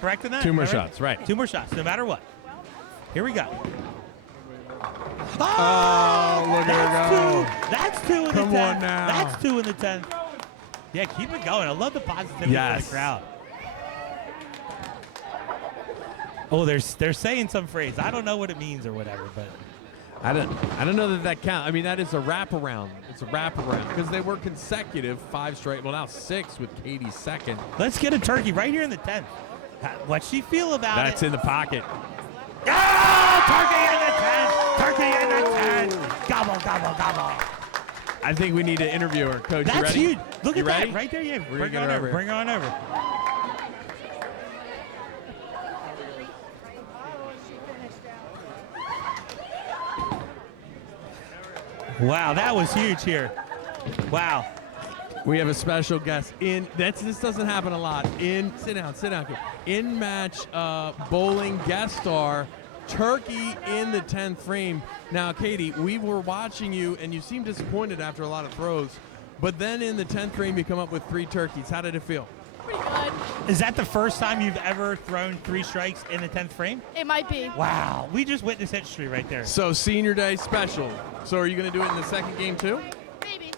Correct in that? 2 more Am I shots, right. 2 more shots, no matter what. Here we go. Oh, look at her go. That's 2 in the 10th. Come on now. That's 2 in the 10th. Yeah, keep it going. I love the positivity Yes. for the crowd. Oh, they're saying some phrase. I don't know what it means or whatever, but I don't know that counts. I mean, that is a wraparound. It's a wraparound because they were consecutive 5 straight. Well, now 6 with Katie's second. let's get a turkey right here in the 10th. What's she feel about it? That's in the pocket. Oh, turkey in the 10th! Turkey in the 10th! Gobble, gobble, gobble. I think we need to interview her, Coach. You That's ready? huge. Look You at ready? that right there. Yeah, We're bring gonna on get her over. over Bring on over. Wow, that was huge here. Wow. We have a special guest in. This doesn't happen a lot. Sit down. Kid. In match bowling guest star, turkey in the 10th frame. Now, Katie, we were watching you, and you seemed disappointed after a lot of throws. But then in the 10th frame, you come up with 3 turkeys. How did it feel? Pretty good. Is that the first time you've ever thrown 3 strikes in the 10th frame? It might be. Wow. We just witnessed history right there. So senior day special. So are you going to do it in the second game too? Maybe.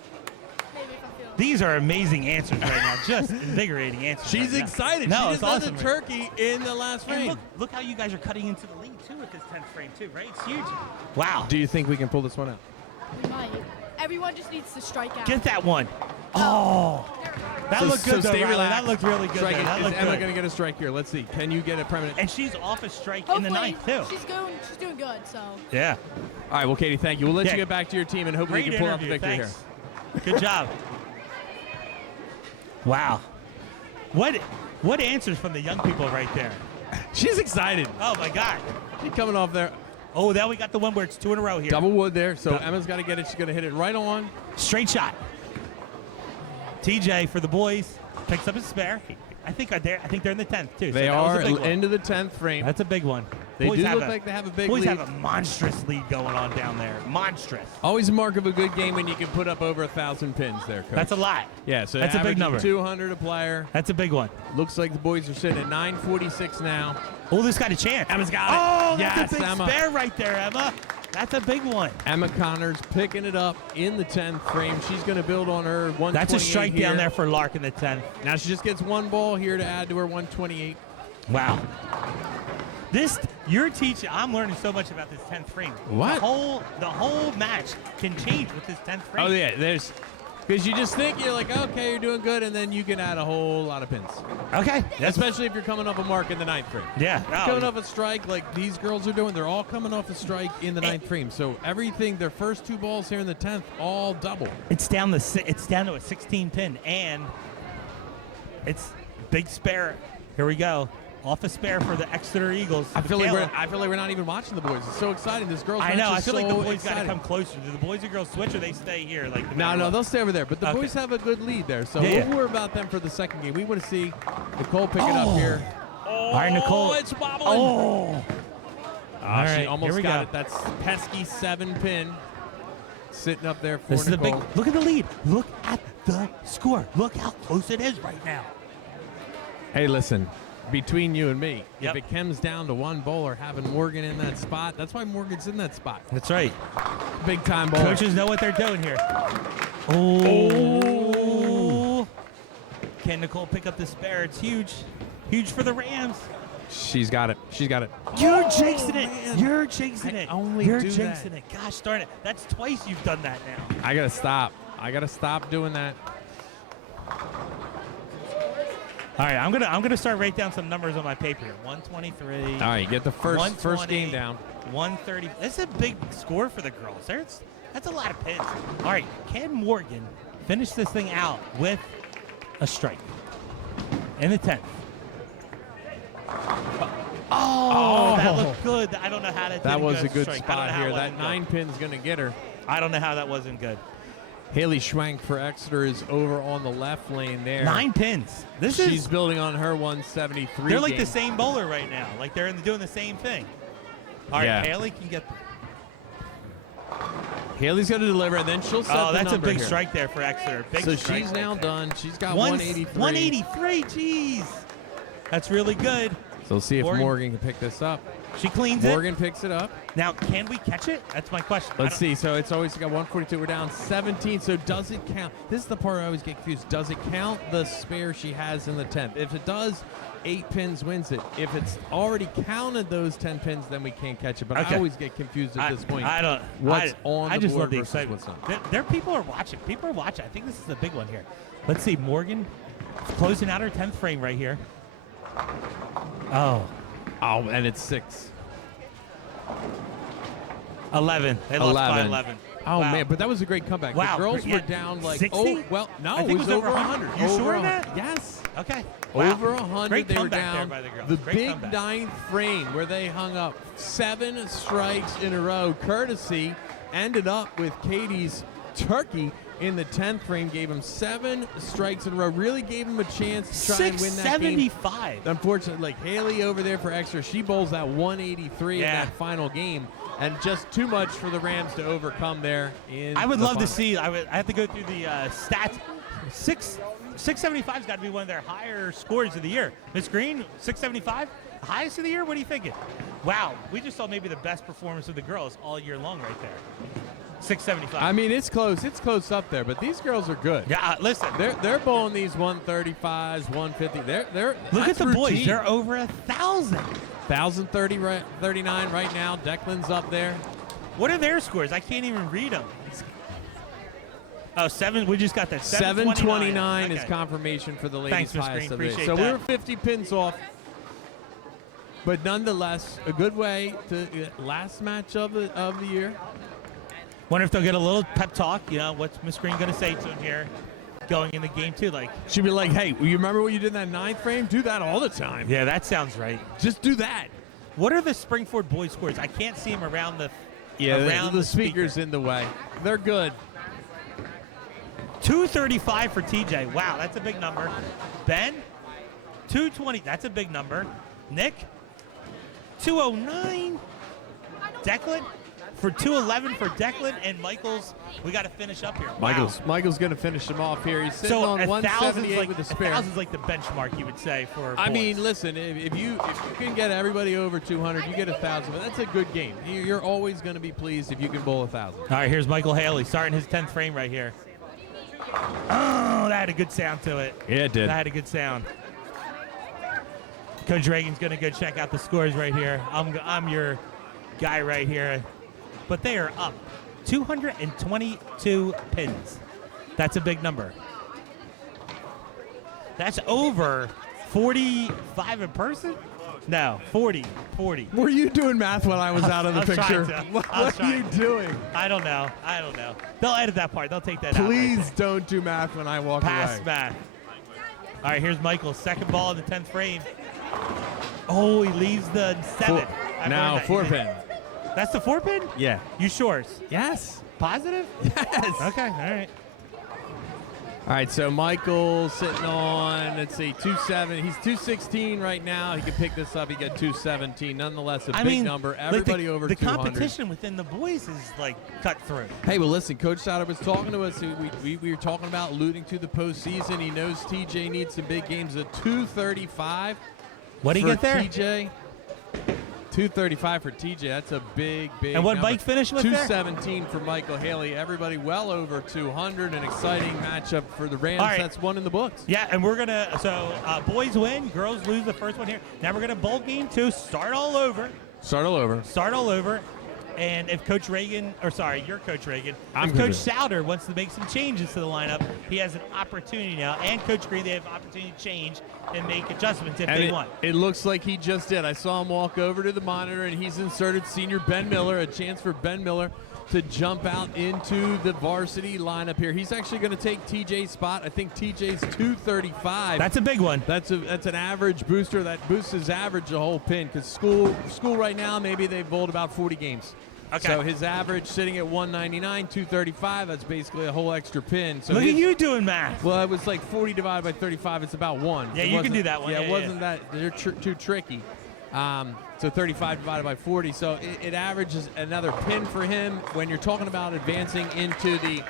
Maybe if I'm feeling These are amazing answers right now. Just invigorating answers. She's right now. excited. No, she it's just has awesome. a turkey in the last And frame. look how you guys are cutting into the lead too with this 10th frame too, right? It's huge. Wow. Do you think we can pull this one out? we might. Everyone just needs to strike out. Get that one. Oh. That looked good, though, stay Riley. relaxed. That looked really good. Strike There. it. That Is looked Emma good. going to get a strike here? Let's see. Can you get a permanent? And she's off a strike Hopefully, in the ninth, too. She's doing good. So. Yeah. All right, well, Katie, thank you. We'll let Yeah. you get back to your team, and hopefully Great you can pull out the interview. victory Thanks. Good job. Wow. What answers from the young people right there? here. She's excited. Oh, my God. She's coming off there. Oh, now we got the one where it's 2 in a row here. Double wood there, so Double. Emma's got to get it. She's going to hit it right on. Straight shot. TJ for the boys picks up his spare. I think they're in the 10th, too. They so that was are a big one. into the 10th frame. That's a big one. They Boys do have look like they have a big boys lead. have a monstrous lead going on down there. Monstrous. Always a mark of a good game when you can put up over 1,000 pins there, Coach. That's a lot. Yeah, so That's a big averaging number. 200 a player. That's a big one. Looks like the boys are sitting at 946 now. Oh, this got a chance. Emma's got it. Oh, Yes, that's a big Emma. spare right there, Emma. That's a big one. Emma Connors picking it up in the 10th frame. She's going to build on her 128 That's a strike here. down there for Lark in the 10th. Now she just gets one ball here to add to her 128. Wow. You're teaching. I'm learning so much about this 10th frame. What? The whole match can change with this 10th frame. Oh, yeah, because you just think you're like, okay, you're doing good, and then you can add a whole lot of pins. Okay. Especially if you're coming off a mark in the 9th frame. Yeah. Coming off a strike like these girls are doing, they're all coming off a strike in the 9th frame. So everything, their first 2 balls here in the 10th, all double. It's down to a 16 pin, and it's big spare. Here we go. Off a spare for the Exeter Eagles. I feel like Michaela. we're not even watching the boys. It's so exciting. This girl's I know. I match is feel like the so boys got to exciting. come closer. Do the boys and girls switch, or they stay here? Like no No, matter what? they'll stay over there. But the Okay. boys have a good lead there. So Yeah, we'll worry about them for the second game. We want to see Nicole pick it up here. All right, Nicole. It's wobbling. Oh. She All right, almost here we got go. it. That's pesky 7 pin sitting up there for This is a Nicole. big. Look at the lead. Look at the score. Look how close it is right now. Hey, listen. Between you and me, Yep. if it comes down to one bowler having Morgan in that spot, that's why Morgan's in that spot. That's right. Big time bowler. Coaches know what they're doing here. Oh. Can Nicole pick up the spare? It's huge. Huge for the Rams. She's got it. She's got it. You're jinxing it. man. You're jinxing I it. only You're do jinxing that. it. Gosh darn it. That's twice you've done that now. I gotta stop. I gotta stop doing that. All right, I'm gonna start write down some numbers on my paper here. 123. All right, get the first 120, game down. 130. That's a big score for the girls. That's a lot of pins. All right, can Morgan finish this thing out with a strike in the 10th? Oh, that looked good. I don't know how That was a good strike. I don't spot know how here. it That wasn't good. 9 pin's gonna get her. I don't know how that wasn't good. Haley Schwank for Exeter is over on the left lane there. 9 pins. She's building on her 173. They're like game. the same bowler right now. Like they're doing the same thing. All right, Yeah. Haley can get. Haley's gonna deliver, and then she'll set Oh, the that's a number big here. strike there for Exeter. Big So strike she's right now there. done. She's got 183. 183. 183. Jeez, that's really good. So let's see if Morgan- Morgan can pick this up. She cleans Morgan picks it up. it. Now, can we catch it? That's my question. Let's see. So it's always got 142. We're down 17. So does it count? This is the part I always get confused. Does it count the spare she has in the 10th? If it does, 8 pins wins it. If it's already counted those 10 pins, then we can't catch it. But Okay. I always get confused at this point. I don't. What's on I the just board love the versus excitement. what's not. There people are watching. People are watching. I think this is the big one here. Let's see. Morgan closing out her 10th frame right here. Oh, Oh, and it's 6. 11. They lost by 11. Oh, Wow. man, but that was a great comeback. Wow. The girls Yeah. were down like 60? oh, well, no, I think it was over 100. 100. You Over sure of 100. that? Yes. Okay. Wow. Over 100, Great they were comeback down. there by the girls. The Great big comeback. 9th frame where they hung up 7 strikes in a row, courtesy, ended up with Katie's turkey in the 10th frame, gave him 7 strikes in a row, really gave him a chance to try and win that game. 675. Unfortunately, like Haley over there for Exeter, she bowls that 183 in Yeah. that final game, and just too much for the Rams to overcome there. I would the love to final. see. I have to go through the stats. 675's got to be one of their higher scores of the year. Miss Green, 675, the highest of the year. What are you thinking? Wow, we just saw maybe the best performance of the girls all year long right there. 675. I mean, it's close. It's close up there, but these girls are good. Yeah, listen. They're bowling these 135s, 150. They're Look at that's the boys. routine. They're over 1,000. 1,030 39 right now. Declan's up there. What are their scores? I can't even read them. Oh, 7. We just got that. 7:29 is Okay. confirmation for the ladies' Thanks, Miss highest Green. of the day. Appreciate So that. we were 50 pins off. But nonetheless, a good way to last match of the year. Wonder if they'll get a little pep talk. You know, what's Miss Green going to say to him here going in the game, too? Like, She'd be like, hey, you remember what you did in that 9th frame? Do that all the time. yeah, that sounds right. Just do that. What are the Springford boys' scores? I can't see them around the Yeah, the speaker. speaker's in the way. They're good. 235 for TJ. Wow, that's a big number. Ben, 220. That's a big number. Nick, 209. Declan, for 211 for Declan. And Michaels, we got to finish up here. Wow. Michael's going to finish him off here. He's sitting So on 178 with a spare. 1,000's like the benchmark, you would say, for I boys. mean, listen, if you can get everybody over 200, you get 1,000. But that's a good game. You're always going to be pleased if you can bowl 1,000. All right, here's Michael Haley starting his 10th frame right here. Oh, that had a good sound to it. Yeah, it did. That had a good sound. Coach Reagan's going to go check out the scores right here. I'm your guy right here. But they are up 222 pins. That's a big number. That's over 45 a person? No, 40. Were you doing math when I was out of the I was picture? trying to. What I was are you trying to. doing? I don't know. They'll edit that part. They'll take that out. Please don't do math when I walk Pass away. back. All right, here's Michael's second ball in the 10th frame. Oh, he leaves the 7. I've Now heard that. 4 pin. That's the 4 pin? Yeah. You sure? Yes. Positive? Yes. Okay, all right. All right, so Michael sitting on, let's see, 2.7. He's 216 right now. He can pick this up. He got 217. Nonetheless, a big number. Everybody over the 200. competition within the boys is like cut through. Hey, well, listen, Coach Sauter was talking to us. We were talking about alluding to the postseason. He knows TJ needs some big games. A 235. What did he for get there? TJ. 235 for TJ. That's a big And what number. Mike finished with there? 217 for Michael Haley. Everybody well over 200. An exciting matchup for the Rams. All right. That's one in the books. Yeah, and we're going to, boys win, girls lose the first one here. Now we're going to bowl game 2, start all over. Start all over. And if Coach Reagan, or sorry, you're Coach Reagan, I'm if Coach Coach Sauter wants to make some changes to the lineup, he has an opportunity now. And Coach Green, they have an opportunity to change and make adjustments if they want. It looks like he just did. I saw him walk over to the monitor, and he's inserted senior Ben Miller, a chance for Ben Miller to jump out into the varsity lineup here. He's actually going to take TJ's spot. I think TJ's 235. That's a big one. That's an average booster. That boosts his average a whole pin because school right now, maybe they've bowled about 40 games. Okay. So his average sitting at 199, 235, that's basically a whole extra pin. So Look at you doing math. well, it was like 40 divided by 35. It's about 1. Yeah, It you can wasn't- do that one. Yeah, Yeah, it wasn't that. They're too tricky. So 35 divided by 40. So it averages another pin for him. When you're talking about advancing into the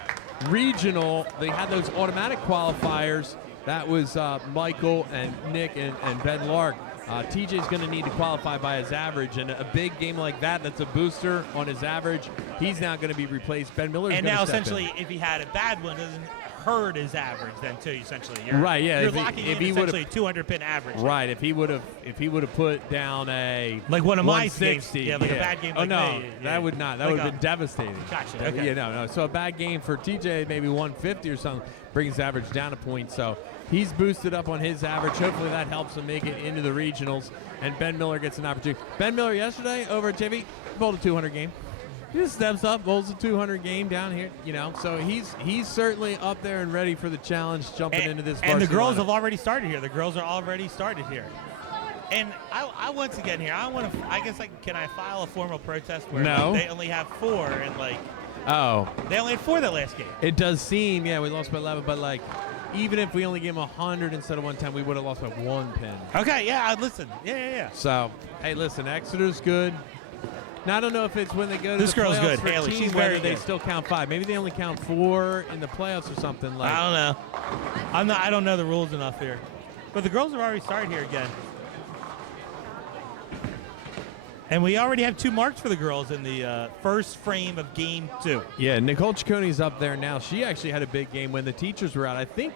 regional, they had those automatic qualifiers. That was Michael and Nick and Ben Lark. TJ's going to need to qualify by his average, and a big game like that's a booster on his average. He's now going to be replaced. Ben Miller's And going now, to step essentially, in. if he had a bad one, it doesn't hurt his average then, too, essentially. Right, yeah, You're if he- locking if in he would've- essentially a 200-pin average. Right, if he would have put down a Like one of my 160, games. Yeah, like a bad game Oh like no, me. that would not. That Like would have a- been devastating. Gotcha, okay. Yeah, no. So a bad game for TJ, maybe 150 or something, brings his average down a point. So he's boosted up on his average. Hopefully that helps him make it into the regionals. And Ben Miller gets an opportunity. Ben Miller yesterday over at Tivy bowled a 200 game. He just steps up, bowls a 200 game down here, So he's certainly up there and ready for the challenge, jumping into this. And the varsity girls lineup. have already started here. The girls are already started here. And I once again here, I guess can I file a formal protest where No. they only have 4 and Oh, they only had 4 that last game. it does seem, we lost by 11, but even if we only gave him 100 instead of 110, we would have lost by 1 pin. Okay, yeah, listen. Yeah. So, hey, listen, Exeter's good. Now, I don't know if it's when they go to This the girl's playoffs good, for Haley. team, She's whether very they good. still count 5. Maybe they only count 4 in the playoffs or something. I don't know. I don't know the rules enough here. But the girls have already started here again. And we already have 2 marks for the girls in the first frame of game 2. Yeah, Nicole Cicconi's up there now. She actually had a big game when the teachers were out. I think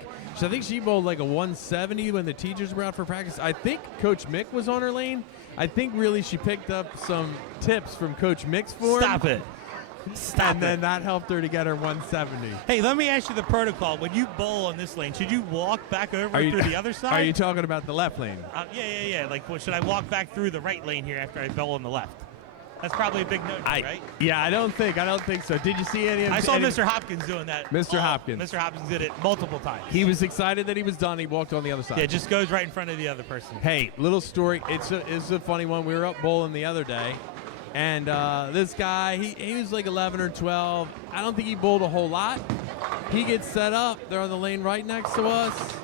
she bowled like a 170 when the teachers were out for practice. I think Coach Mick was on her lane. I think really she picked up some tips from Coach Mick's form. Stop it. Stop and then it. that helped her to get her 170. Hey, let me ask you the protocol. When you bowl on this lane, should you walk back over through the other side? Are you talking about the left lane? Yeah. Like, well, should I walk back through the right lane here after I bowl on the left? That's probably a big no, right? Yeah, I don't think so. Did you see any of I saw Mr. Hopkins doing that. Mr. Hopkins. Mr. Hopkins did it multiple times. He was excited that he was done. He walked on the other side. Yeah, just goes right in front of the other person. Hey, little story. It's a funny one. We were up bowling the other day, and this guy, he was like 11 or 12. I don't think he bowled a whole lot. He gets set up. They're on the lane right next to us.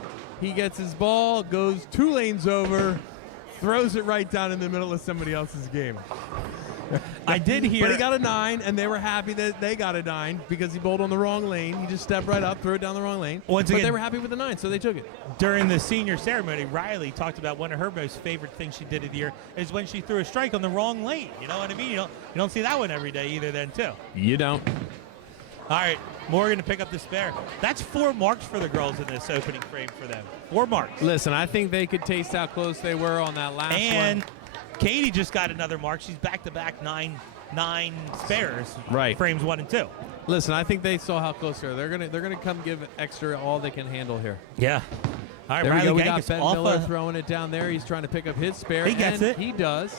He gets his ball, goes 2 lanes over, throws it right down in the middle of somebody else's game. I did hear. But he got a 9, and they were happy that they got a 9 because he bowled on the wrong lane. He just stepped right up, threw it down the wrong lane. Once but again, they were happy with the 9, so they took it. During the senior ceremony, Riley talked about one of her most favorite things she did of the year is when she threw a strike on the wrong lane. You know what I mean? You don't see that one every day either then, too. You don't. All right, Morgan to pick up the spare. That's 4 marks for the girls in this opening frame for them. 4 marks. Listen, I think they could taste how close they were on that last And one. Katie just got another mark. She's back-to-back nine spares. Right. Frames 1 and 2. Listen, I think they saw how close they are. They're gonna come give Exeter all they can handle here. Yeah. All right, There we Riley go. We Gang got is Ben off Miller a- throwing it down there. He's trying to pick up his spare. He gets and it. He does.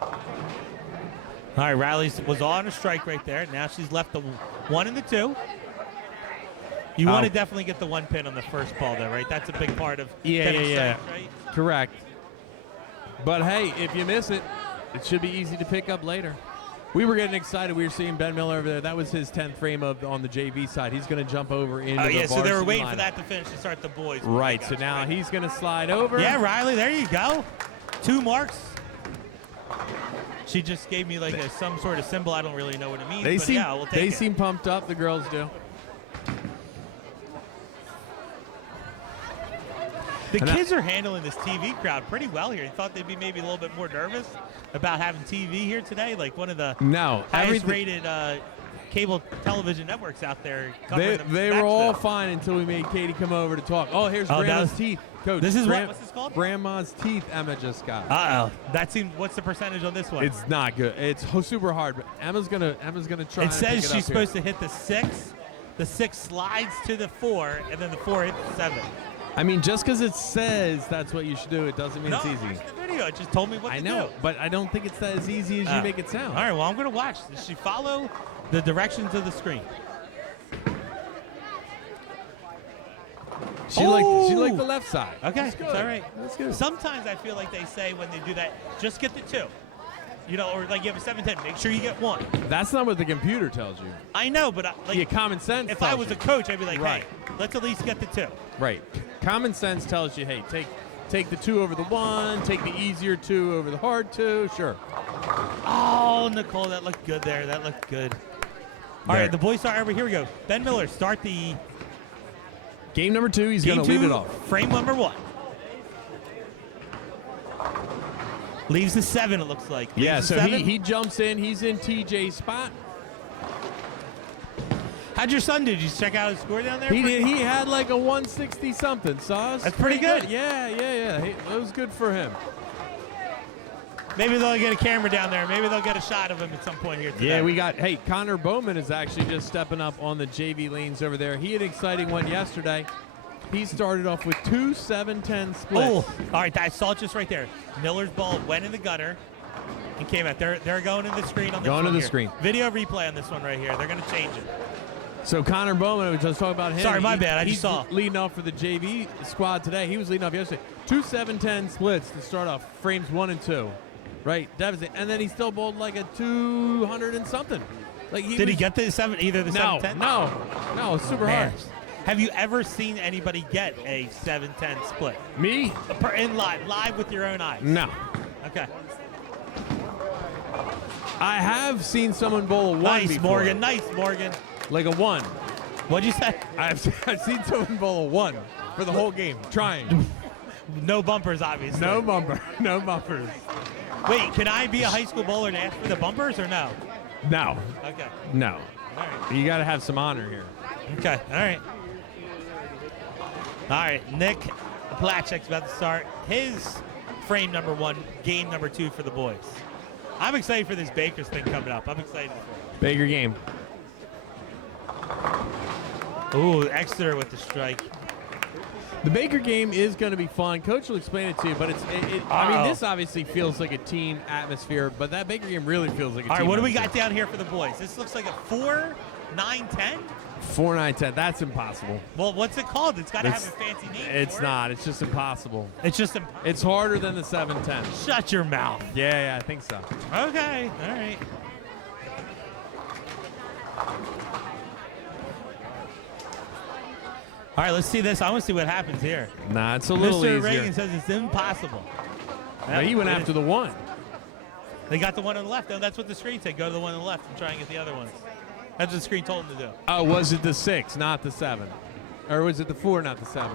All right, Riley was on a strike right there. Now she's left the 1 and the 2. You want to definitely get the 1 pin on the first ball, though, right? That's a big part of getting strikes, right? Correct. But hey, if you miss it, it should be easy to pick up later. We were getting excited. We were seeing Ben Miller over there. That was his 10th frame on the JV side. He's going to jump over into the so they were varsity waiting for lineup. that to finish to start the boys. Right. So now he's going to slide over. Yeah, Riley, there you go. 2 marks. She just gave me like some sort of symbol. I don't really know what it means. They but seem yeah, we'll take they it. seem pumped up. The girls do. The kids are handling this TV crowd pretty well here. You thought they'd be maybe a little bit more nervous about having TV here today, like one of the highest rated cable television networks out there. They were all fine until we made Katie come over to talk. Oh, here's Grandma's teeth, Coach. This is what's this called? Grandma's teeth. Emma just got. That seems. What's the percentage on this one? It's not good. It's super hard. But Emma's gonna try. It says she's supposed to hit the 6. The 6 slides to the 4, and then the 4 hits the 7. I mean, just because it says that's what you should do, it doesn't mean it's easy. I watched the video. It just told me what to do. I know, but I don't think it's that as easy as you make it sound. All right, well, I'm going to watch. Does she follow the directions of the screen? She liked the left side. Okay, That's good. it's all right. That's good. Sometimes I feel like they say when they do that, just get the 2. You know, or like you have a 7-10, make sure you get 1. That's not what the computer tells you. I know, but Common sense. If I was a coach, I'd be like, Right. hey, let's at least get the 2. Right. Common sense tells you, hey, take the 2 over the 1, take the easier 2 over the hard 2. Sure. Oh, Nicole, that looked good there. That looked good. All right, the boys start over. Here we go. Ben Miller, start the game number 2. He's going to lead it off. Frame number 1. Leaves the 7, it looks like. So he jumps in. He's in TJ's spot. How'd your son do? Did you check out his score down there? He did. He had like a 160 something, Sauce. That's pretty good. Yeah. It was good for him. Maybe they'll get a camera down there. Maybe they'll get a shot of him at some point here today. Yeah, we got, Connor Bowman is actually just stepping up on the JV lanes over there. He had an exciting one yesterday. He started off with 2 7-10 splits. Oh, all right, I saw it just right there. Miller's ball went in the gutter and came out. They're going to the screen on this one. Going to the here. screen. Video replay on this one right here. They're going to change it. So Connor Bowman, we just talked about him. Sorry, my bad. I just saw. He's leading off for the JV squad today. He was leading off yesterday. 2 7-10 splits to start off frames 1 and 2. Right, devastating. And then he still bowled like a 200 and something. Like Did he get the 7, either the 7-10? No, it's super Man. hard. Have you ever seen anybody get a 7-10 split? Me? In live with your own eyes? No. Okay. I have seen someone bowl a 1 Nice, before. Morgan. Nice, Morgan. Like a 1. What'd you say? I've seen someone bowl a 1 for the whole game, trying. No bumpers, obviously. No bumper. No bumpers. Wait, can I be a high school bowler and ask for the bumpers or no? No. Okay. No. All right. You got to have some honor here. Okay. All right. All right. Nick Platchek's about to start his frame number 1, game number 2 for the boys. I'm excited for this Baker's thing coming up. I'm excited for it. Baker game. Ooh, Exeter with the strike. The Baker game is going to be fun. Coach will explain it to you, but I mean, this obviously feels like a team atmosphere, but that Baker game really feels like a team All right, what do we atmosphere. got down here for the boys? This looks like a 4, 9, 10? 4, 9, 10. That's impossible. Well, what's it called? It's got to have a fancy name. It's for not. It's just impossible. It. It's just It's harder than the 7, 10. Shut your mouth. Yeah, I think so. Okay, all right. All right, let's see this. I want to see what happens here. Nah, it's a little Mr. easier. Reagan says it's impossible. But he went after the 1. They got the one on the left. No, that's what the screen said. Go to the one on the left and try and get the other ones. That's what the screen told him to do. Oh, was it the 6, not the 7? Or was it the 4, not the 7?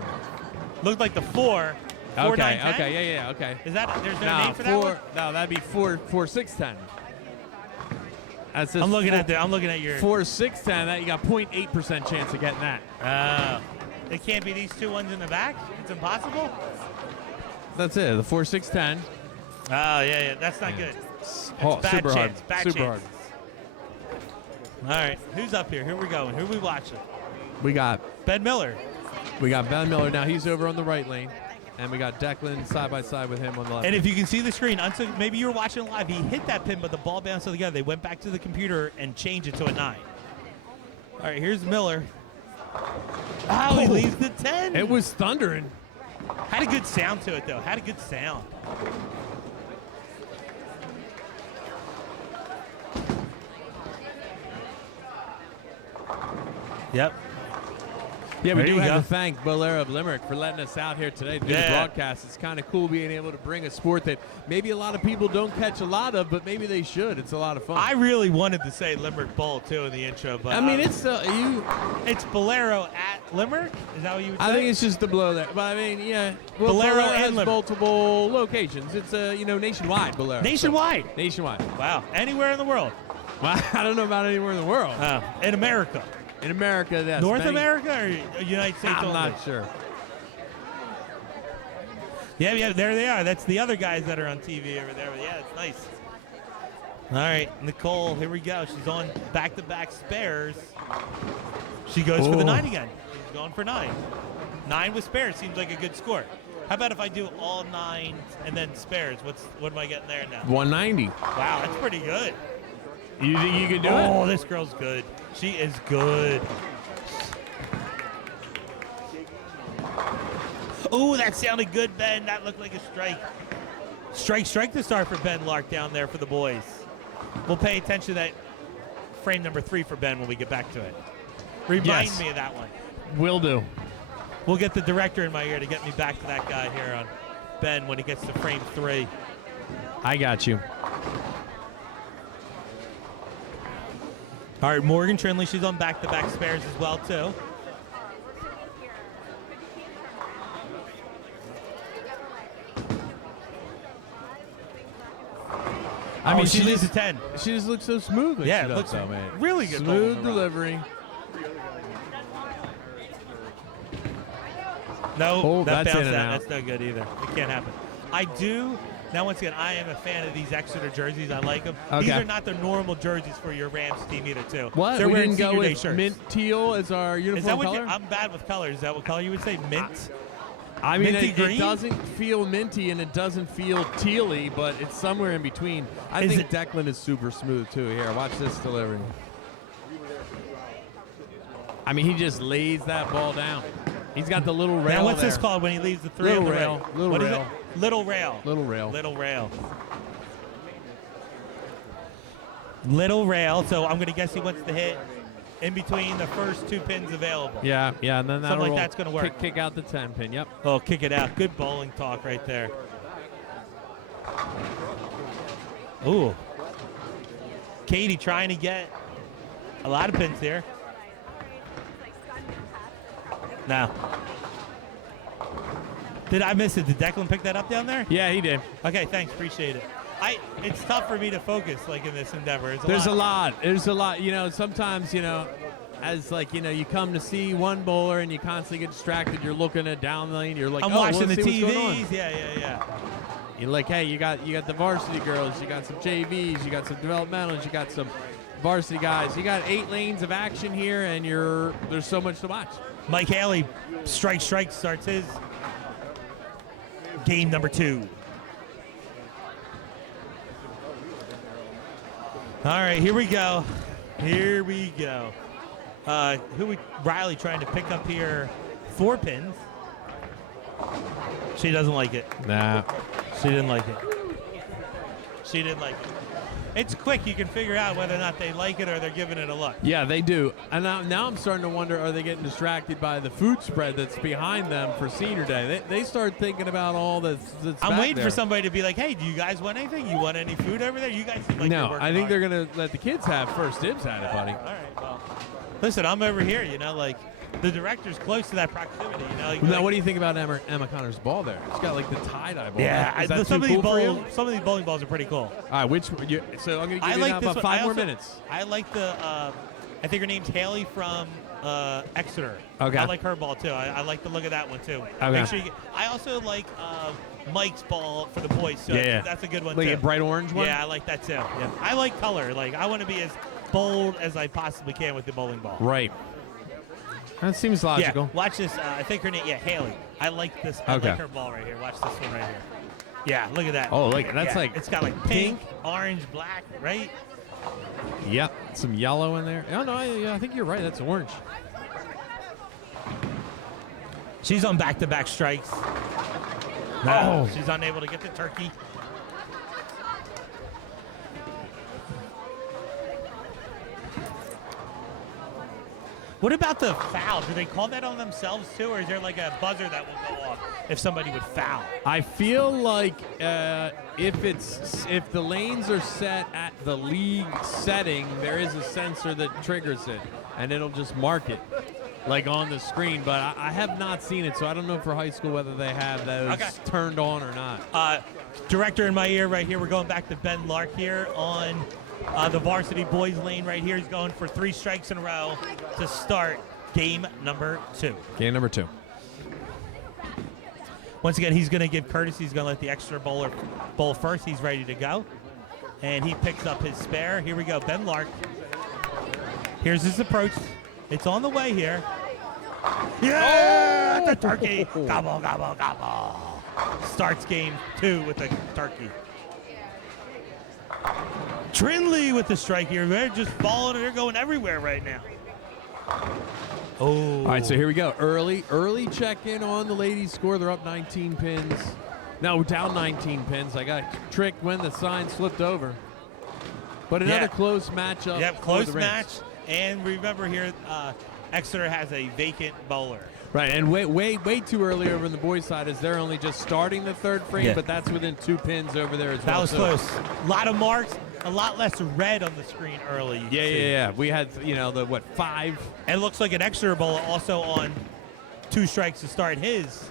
Looked like the 4. 4 Okay, 9, 10? okay, yeah, okay. Is that there's no No, name for that one? No, that'd be 4, 6, 10. That's I'm looking at your 4, 6, 10. That you got 0.8% chance of getting that. It can't be these two ones in the back? It's impossible? That's it. The 4, 6, 10. Oh, yeah. That's not good. Oh, Bad super chance. hard. Bad Super chance. All right. Who's up here? Who are we going? Who are we watching? hard. We got Ben Miller. Ben Miller now. He's over on the right lane, and we got Declan side by side with him on the left. And if you can see the screen, maybe you were watching live. He hit that pin, but the ball bounced together. They went back to the computer and changed it to a 9. All right, here's Miller. Oh, he leaves the 10. It was thundering. Had a good sound to it, though. Had a good sound. Yep. Yeah, we There do you have go. to thank Bolero of Limerick for letting us out here today to do the Yeah. broadcast. It's kind of cool being able to bring a sport that maybe a lot of people don't catch a lot of, but maybe they should. It's a lot of fun. I really wanted to say Limerick Bowl, too, in the intro, but I mean, it's it's Bolero at Limerick? Is that what you would say? I think it's just the blow there, but I mean, yeah. Well, Bolero Bolero and has Limerick. multiple locations. It's nationwide Bolero. Nationwide. So, nationwide. Wow. Anywhere in the world. Well, I don't know about anywhere in the world. In America. In America, yes. North America or United States I'm only? not sure. Yeah, there they are. That's the other guys that are on TV over there. Yeah, it's nice. All right, Nicole, here we go. She's on back-to-back spares. She goes for the 9 again. She's going for 9. 9 with spares seems like a good score. How about if I do all 9 and then spares? What am I getting there now? 190. Wow, that's pretty good. You think you can do it? Oh, this girl's good. She is good. Oh, that sounded good, Ben. That looked like a strike. Strike to start for Ben Lark down there for the boys. We'll pay attention to that frame number 3 for Ben when we get back to it. Remind me of that one. Will do. We'll get the director in my ear to get me back to that guy here on Ben when he gets to frame 3. I got you. All right, Morgan Trinley, she's on back-to-back spares as well, too. I mean, she leaves a 10. She just looks so smooth. When Yeah, she it does looks though, man. really good. Smooth delivery. No, Oh, that that's bounced in and out. out. That's no good either. It can't happen. I do. Now, once again, I am a fan of these Exeter jerseys. I like them. Okay. These are not the normal jerseys for your Rams team either, too. What? They're We wearing didn't go senior day with shirts. mint teal as our uniform Is that what color? I'm bad with colors. Is that what color you would say? Mint? I mean, minty it green? doesn't feel minty and it doesn't feel tealy, but it's somewhere in between. I Is think it- Declan is super smooth too. Here, watch this delivery. I mean, he just lays that ball down. He's got the little rail Now, what's there. this called when he leaves the 3 Little on the rail. right? Little What is rail. it? Little rail. Little rail. Little rail. Little rail. So I'm going to guess he wants to hit in between the first 2 pins available. Yeah, and then that'll like roll. that's gonna work. Kick out the 10 pin. Yep. Oh, kick it out. Good bowling talk right there. Ooh. Katie trying to get a lot of pins here. No. Did I miss it? Did Declan pick that up down there? Yeah, he did. Okay, thanks. Appreciate it. It's tough for me to focus like in this endeavor. There's a lot. There's a lot. Sometimes, as you come to see one bowler and you constantly get distracted. You're looking at down lane. You're like, I'm oh, watching let's the see what's going on. TVs. Yeah. You're like, hey, you got the varsity girls, you got some JVs, you got some developmentals, you got some varsity guys. You got 8 lanes of action here, and there's so much to watch. Mike Haley, strike starts his game number 2. All right, here we go. Riley trying to pick up here 4 pins. She doesn't like it. Nah. She didn't like it. It's quick. You can figure out whether or not they like it or they're giving it a look. Yeah, they do. And now I'm starting to wonder, are they getting distracted by the food spread that's behind them for senior day? They start thinking about all that's I'm waiting there. for somebody to be like, hey, do you guys want anything? You want any food over there? You guys seem like you're No, working I think hard. they're going to let the kids have first dibs at it, buddy. All right, well. Listen, I'm over here, like the director's close to that proximity, Now, what do you think about Emma Connor's ball there? She's got like the tie-dye ball. Yeah, Is that some too cool for you? of these bowling balls are pretty cool. All right, so I'm going to give you now about 5 more minutes. I like the, I think her name's Haley from Exeter. Okay. I like her ball too. I like the look of that one too. Okay. Make sure I also like Mike's ball for the boys too. Yeah. That's a good one Like too. a bright orange one? Yeah, I like that too. Yeah. I like color. Like I want to be as bold as I possibly can with the bowling ball. Right. That seems logical. Yeah, watch this. I think her name, Haley. I like this. I like her ball right here. Watch this one right here. Yeah, look at that. Oh, look, that's like it's got like pink, orange, black, right? Yep, some yellow in there. Oh, no, I think you're right. That's orange. She's on back-to-back strikes. No. She's unable to get the turkey. What about the foul? Do they call that on themselves too, or is there like a buzzer that will go off if somebody would foul? I feel like if the lanes are set at the league setting, there is a sensor that triggers it, and it'll just mark it, like on the screen. But I have not seen it, so I don't know for high school whether they have those turned on or not. Director in my ear right here. We're going back to Ben Lark here on the varsity boys lane right here. He's going for 3 strikes in a row to start game number 2. Game number 2. Once again, he's going to give courtesy. He's going to let the extra bowler bowl first. He's ready to go. And he picks up his spare. Here we go. Ben Lark. Here's his approach. It's on the way here. Yeah! The turkey. Gobble, gobble, gobble. Starts game 2 with the turkey. Trinley with the strike here. They're just falling. They're going everywhere right now. Oh. All right, so here we go. Early check-in on the ladies' score. They're up 19 pins. No, down 19 pins. I got tricked when the sign slipped over. But another close matchup. Yep, close match. And remember here, Exeter has a vacant bowler. Right, and way too early over on the boys' side as they're only just starting the 3rd frame, but that's within 2 pins over there as well. That was close. A lot of marks, a lot less red on the screen early. Yeah. We had, 5? And it looks like an Exeter bowler also on 2 strikes to start his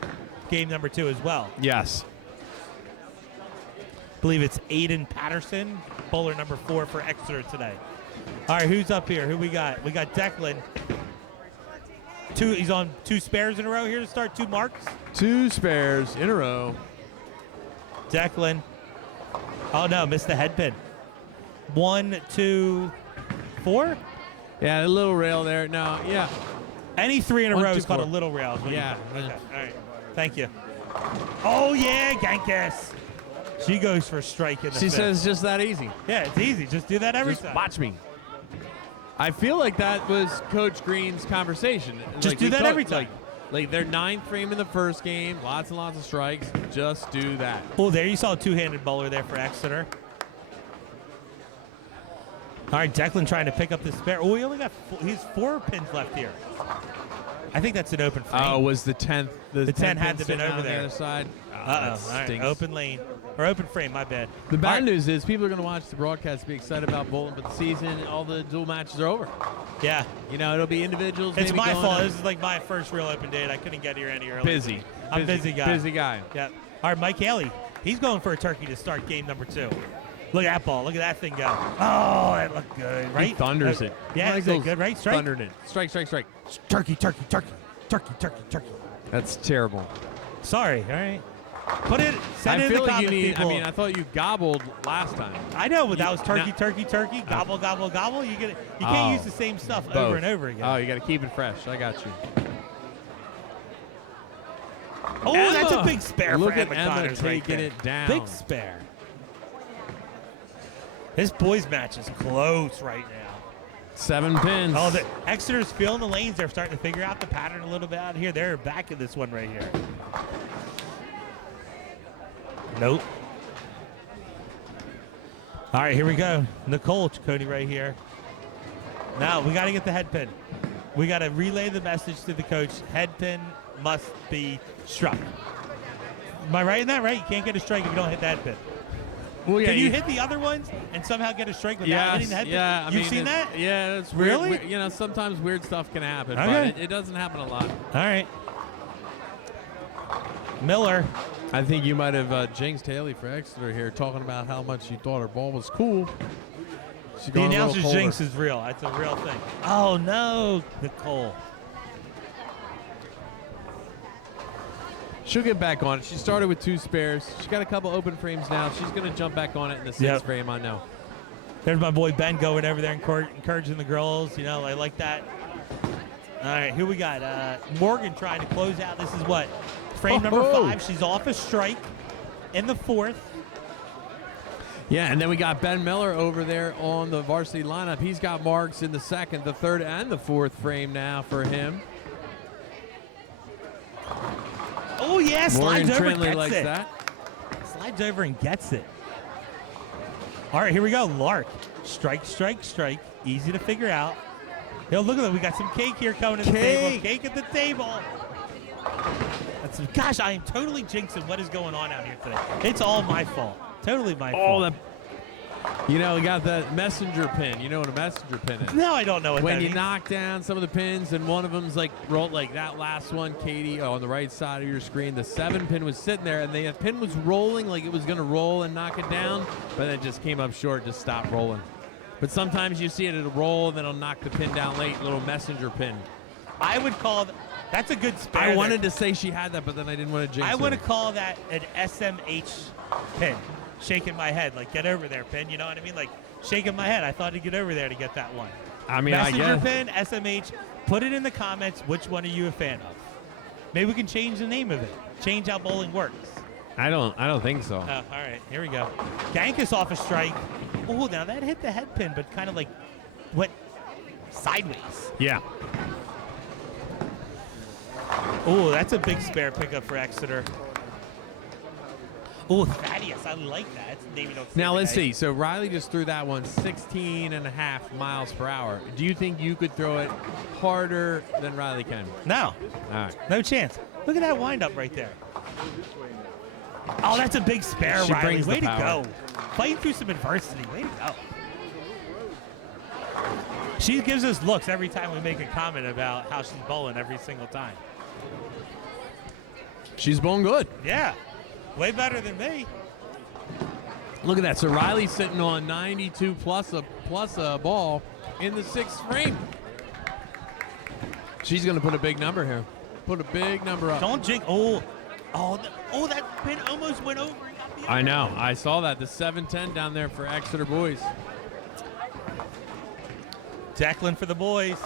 game number 2 as well. Yes. I believe it's Aiden Patterson, bowler number 4 for Exeter today. All right, who's up here? Who we got? We got Declan. He's on 2 spares in a row here to start 2 marks. 2 spares in a row. Declan. Oh, no, missed the head pin. 1, 2, 4? Yeah, a little rail there. No, yeah. Any 3 in a 1, row 2, is called a 4. little rail. Yeah. Okay, all right. Thank you. Oh, yeah, Genkas. She goes for a strike in the She 5th. says just that easy. Yeah, it's easy. Just do that every Just time. watch me. I feel like that was Coach Green's conversation. Just do that every time. Like their 9th frame in the first game, lots and lots of strikes. Just do that. Oh, there you saw a 2-handed bowler there for Exeter. All right, Declan trying to pick up the spare. Oh, he only got he's 4 pins left here. I think that's an open frame. Oh, was the 10th? The 10 had to pin have been sitting over on there. The other side. All right, open lane. Or open frame, my bad. The bad All right. news is people are going to watch the broadcast, be excited about bowling, but the season, all the dual matches are over. Yeah. It'll be individuals. It's maybe my going fault. on. This is like my first real open date. I couldn't get here any earlier. Busy. I'm busy guy. Busy guy. Yeah. All right, Mike Haley. He's going for a turkey to start game number 2. Look at that ball. Look at that thing go. Oh, that looked good, right? He thunders it. Yeah, is it good, right? Strike? Thundered it. Strike. Turkey. That's terrible. Sorry, all right. Send I it in feel the like you comments, need. people. I mean, I thought you gobbled last time. I know, but that was turkey, No. turkey, gobble, gobble, gobble. You can't Oh. use the same stuff Both. over and over again. Oh, you got to keep it fresh. I got you. Oh, that's a Emma. big spare Look for at Emma Connors right taking there. it down. Big spare. This boys match is close right now. 7 pins. Oh, the Exeter's filling the lanes. They're starting to figure out the pattern a little bit out here. They're back in this one right here. Nope. All right, here we go. Nicole Cody right here. Now we got to get the head pin. We got to relay the message to the coach. Head pin must be struck. Am I right in that? Right? You can't get a strike if you don't hit the head pin. Well, yeah, Can you hit the other ones and somehow get a strike without Yes, hitting the head pin? yeah. You've seen that? Yeah, it's Really? weird. You know, sometimes weird stuff can happen, Okay. but it doesn't happen a lot. All right. Miller. I think you might have jinxed Haley for Exeter here, talking about how much she thought her ball was cool. She's The going a little announcer's colder. jinx is real. That's a real thing. Oh, no, Nicole. She'll get back on it. She started with 2 spares. She's got a couple open frames now. She's going to jump back on it in the 6th Yep. frame, I know. There's my boy Ben going over there encouraging the girls. You know, I like that. All right, here we got Morgan trying to close out. This is what? Frame number 5. She's off a strike in the 4th. Yeah, and then we got Ben Miller over there on the varsity lineup. He's got marks in the 2nd, the 3rd, and the 4th frame now for him. Oh, yeah, Morgan slides over and Trinley gets likes it. that. Slides over and gets it. All right, here we go. Lark. Strike, strike, strike. Easy to figure out. Yo, look at that. We got some cake here coming to the table. Cake at the table. Gosh, I am totally jinxing what is going on out here today. It's all my fault. Totally my fault. You know, we got that messenger pin. You know what a messenger pin is? No, I don't know what When that you means. knock down some of the pins and one of them's like rolled, like that last one, Katie, on the right side of your screen, the 7 pin was sitting there and the pin was rolling like it was going to roll and knock it down, but it just came up short, just stopped rolling. But sometimes you see it, it'll roll and then it'll knock the pin down late, little messenger pin. I would call that's a good spare. I wanted to say she had that, but then I didn't want to jinx I her. want to call that an SMH pin. Shaking my head, like, get over there, pin. You know what I mean? Like, shaking my head. I thought he'd get over there to get that one. I mean, Messenger I guess. pin, SMH. Put it in the comments. Which one are you a fan of? Maybe we can change the name of it. Change how bowling works. I don't think so. All right, here we go. Gankus off a strike. Oh, now that hit the head pin, but kind of like went sideways. Yeah. Oh, that's a big spare pickup for Exeter. Oh, Thaddeus, I like that. That's Navy Notes. Now let's see. So Riley just threw that one 16.5 miles per hour. Do you think you could throw it harder than Riley can? No, All right. no chance. Look at that windup right there. Oh, that's a big spare, She Riley. brings the Way to power. go. Fighting through some adversity. Way to go. She gives us looks every time we make a comment about how she's bowling every single time. She's bowling good. Yeah, way better than me. Look at that. So Riley's sitting on 92 plus a ball in the 6th frame. She's going to put a big number here. Put a big number up. Don't jink. That pin almost went over and got the I know. I saw that. The 7-10 down there for Exeter boys. Declan for the boys.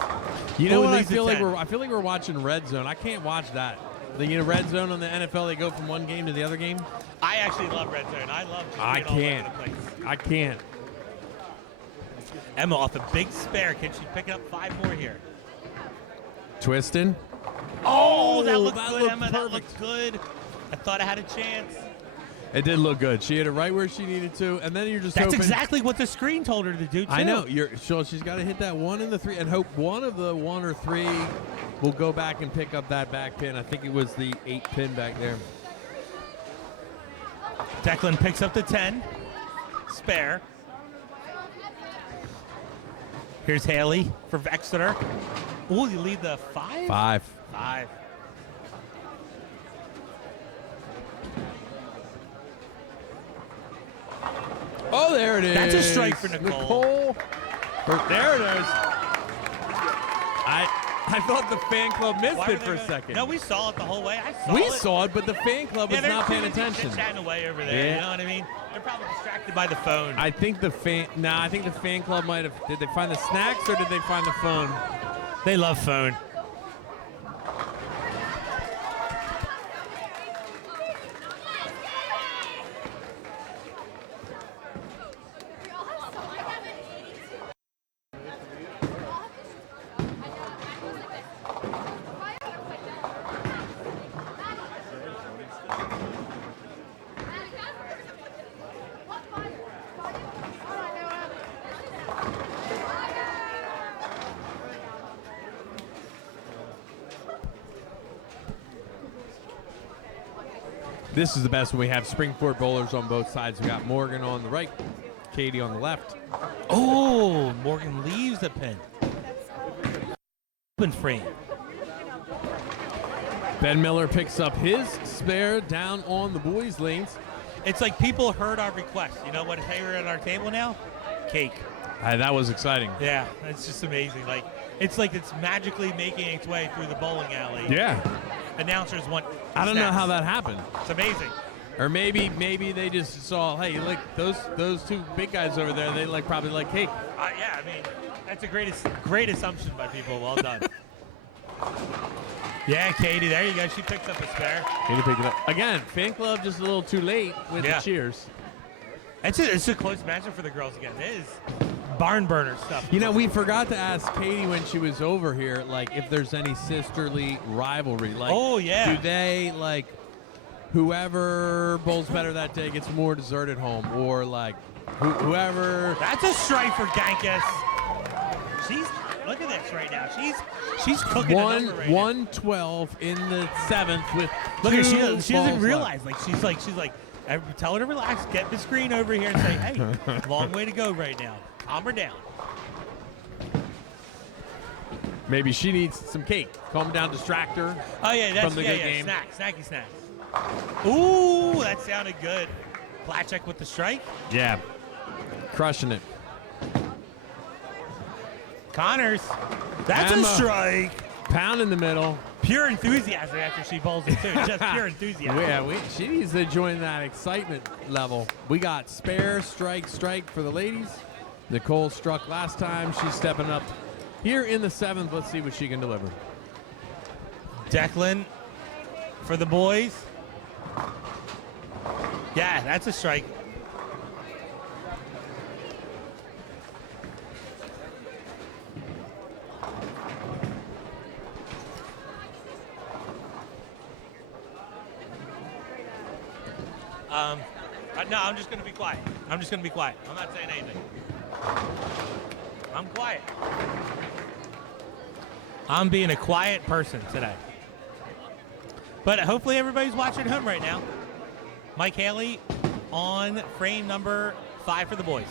You know Oh, what? I leads feel at like 10. I feel like we're watching Red Zone. I can't watch that. The Red Zone on the NFL, they go from one game to the other game. I actually love Red Zone. I love just I being all over can't. the place. I can't. Emma off a big spare. Can she pick up 5 more here? Twisting. Oh, that looked that good, looked Emma. perfect. That looked good. I thought I had a chance. It did look good. She hit it right where she needed to, and then you're just That's hoping. exactly what the screen told her to do, too. I know. She's got to hit that 1 and the 3, and hope one of the 1 or 3 will go back and pick up that back pin. I think it was the 8 pin back there. Declan picks up the 10. Spare. Here's Haley for Exeter. Oh, you lead the 5? 5. 5. Oh, there it is. That's a strike for Nicole. There it is. I thought the fan club missed Why were it they for a going- second. No, we saw it the whole way. I saw we it. saw it, but the fan club was they're not paying too busy attention. chit-chatting away over there. Yeah. You know what I mean? They're probably distracted by the phone. I think the fan. Nah, I think the fan club might have. Did they find the snacks or did they find the phone? They love phone. This is the best when we have Springport bowlers on both sides. We got Morgan on the right, Katie on the left. Oh, Morgan leaves the pin. Open frame. Ben Miller picks up his spare down on the boys' lanes. It's like people heard our request. You know what? Hey, we're at our table now. Cake. That was exciting. Yeah, it's just amazing. It's magically making its way through the bowling alley. Yeah. Announcers want. I don't know snacks. how that happened. It's amazing. Or maybe they just saw, hey, look, those two big guys over there, they probably like cake. Yeah, I mean, that's a great assumption by people. Well done. Yeah, Katie, there you go. She picks up a spare. Katie picked it up. Again, fan club just a little too late with Yeah. the cheers. It's a close matchup for the girls again. It is barn burner stuff. You know, we forgot to ask Katie when she was over here, if there's any sisterly rivalry. Oh, yeah. Do they, whoever bowls better that day gets more dessert at home? Or, whoever... That's a strike for Gankus. Look at this right now. She's cooking a number right now. 112 in the 7th with Look at she balls doesn't left. realize. She's like tell her to relax. Get the screen over here and say, hey, long way to go right now. Calm her down. Maybe she needs some cake. Calm down, distract her. Oh yeah, that's From the good game. Snacky snacks. Ooh, that sounded good. Platchek with the strike. Yeah. Crushing it. Connors. That's Emma. a strike. Pound in the middle. Pure enthusiasm after she bowls it too. Just pure enthusiasm. Yeah, she needs to join that excitement level. We got spare, strike for the ladies. Nicole struck last time. She's stepping up here in the 7th. Let's see what she can deliver. Declan for the boys. Yeah, that's a strike. No, I'm just going to be quiet. I'm not saying anything. I'm quiet. I'm being a quiet person today. But hopefully everybody's watching at home right now. Mike Haley on frame number 5 for the boys.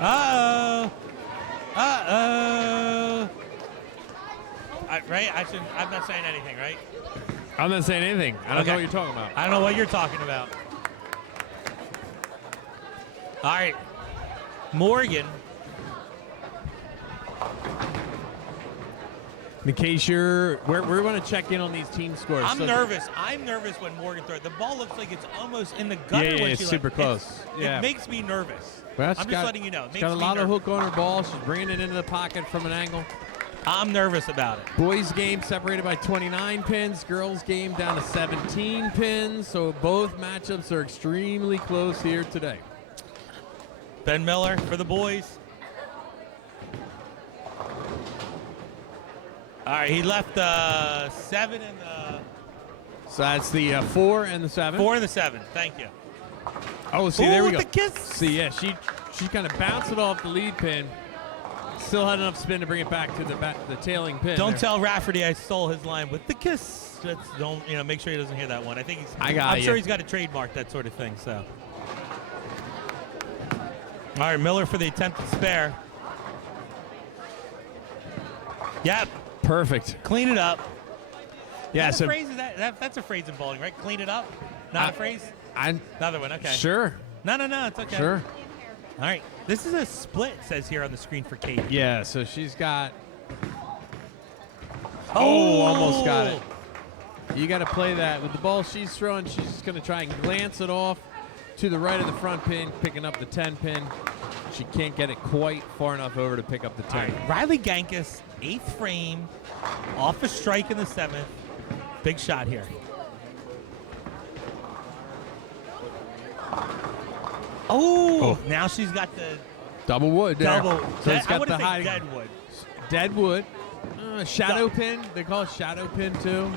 Uh-oh. Right? I'm not saying anything, right? I'm not saying anything. I don't Okay. know what you're talking about. I don't know what you're talking about. All right. Morgan. In case we're going to check in on these team scores. I'm So- nervous. I'm nervous when Morgan throws. The ball looks like it's almost in the gutter Yeah, when it's she super close. Yeah. It makes me nervous. Well, I'm just letting you know. It She's makes got a me lot of nervous. hook on her ball. She's bringing it into the pocket from an angle. I'm nervous about it. Boys game separated by 29 pins. Girls game down to 17 pins. So both matchups are extremely close here today. Ben Miller for the boys. All right, he left 7 and the So that's the 4 and the 7. 4 and the 7. Thank you. Oh, see, there we with go. the kiss. See, yeah, she kind of bounced it off the lead pin. Still had enough spin to bring it back to the tailing pin. Don't there. tell Rafferty I stole his line with the kiss. Don't make sure he doesn't hear that one. I think I'm sure he's got to trademark that sort of thing. So, all right, Miller for the attempted spare. Yep, Perfect. clean it up. Yeah, That's so a phrase. That's a phrase in bowling, right? Clean it up. Not a phrase. I'm Another one. Okay. sure. No, it's okay. Sure. All right. This is a split, it says here on the screen for Katie. Yeah, so she's got. Oh, almost got it. You got to play that. With the ball she's throwing, she's just going to try and glance it off to the right of the front pin, picking up the 10 pin. She can't get it quite far enough over to pick up the 10. All right. Riley Gankus, 8th frame, off a strike in the 7th. Big shot here. Oh, now she's got the Double wood there. So it's I got would the say hiding. dead wood. Dead wood. Shadow pin. They call it shadow pin too.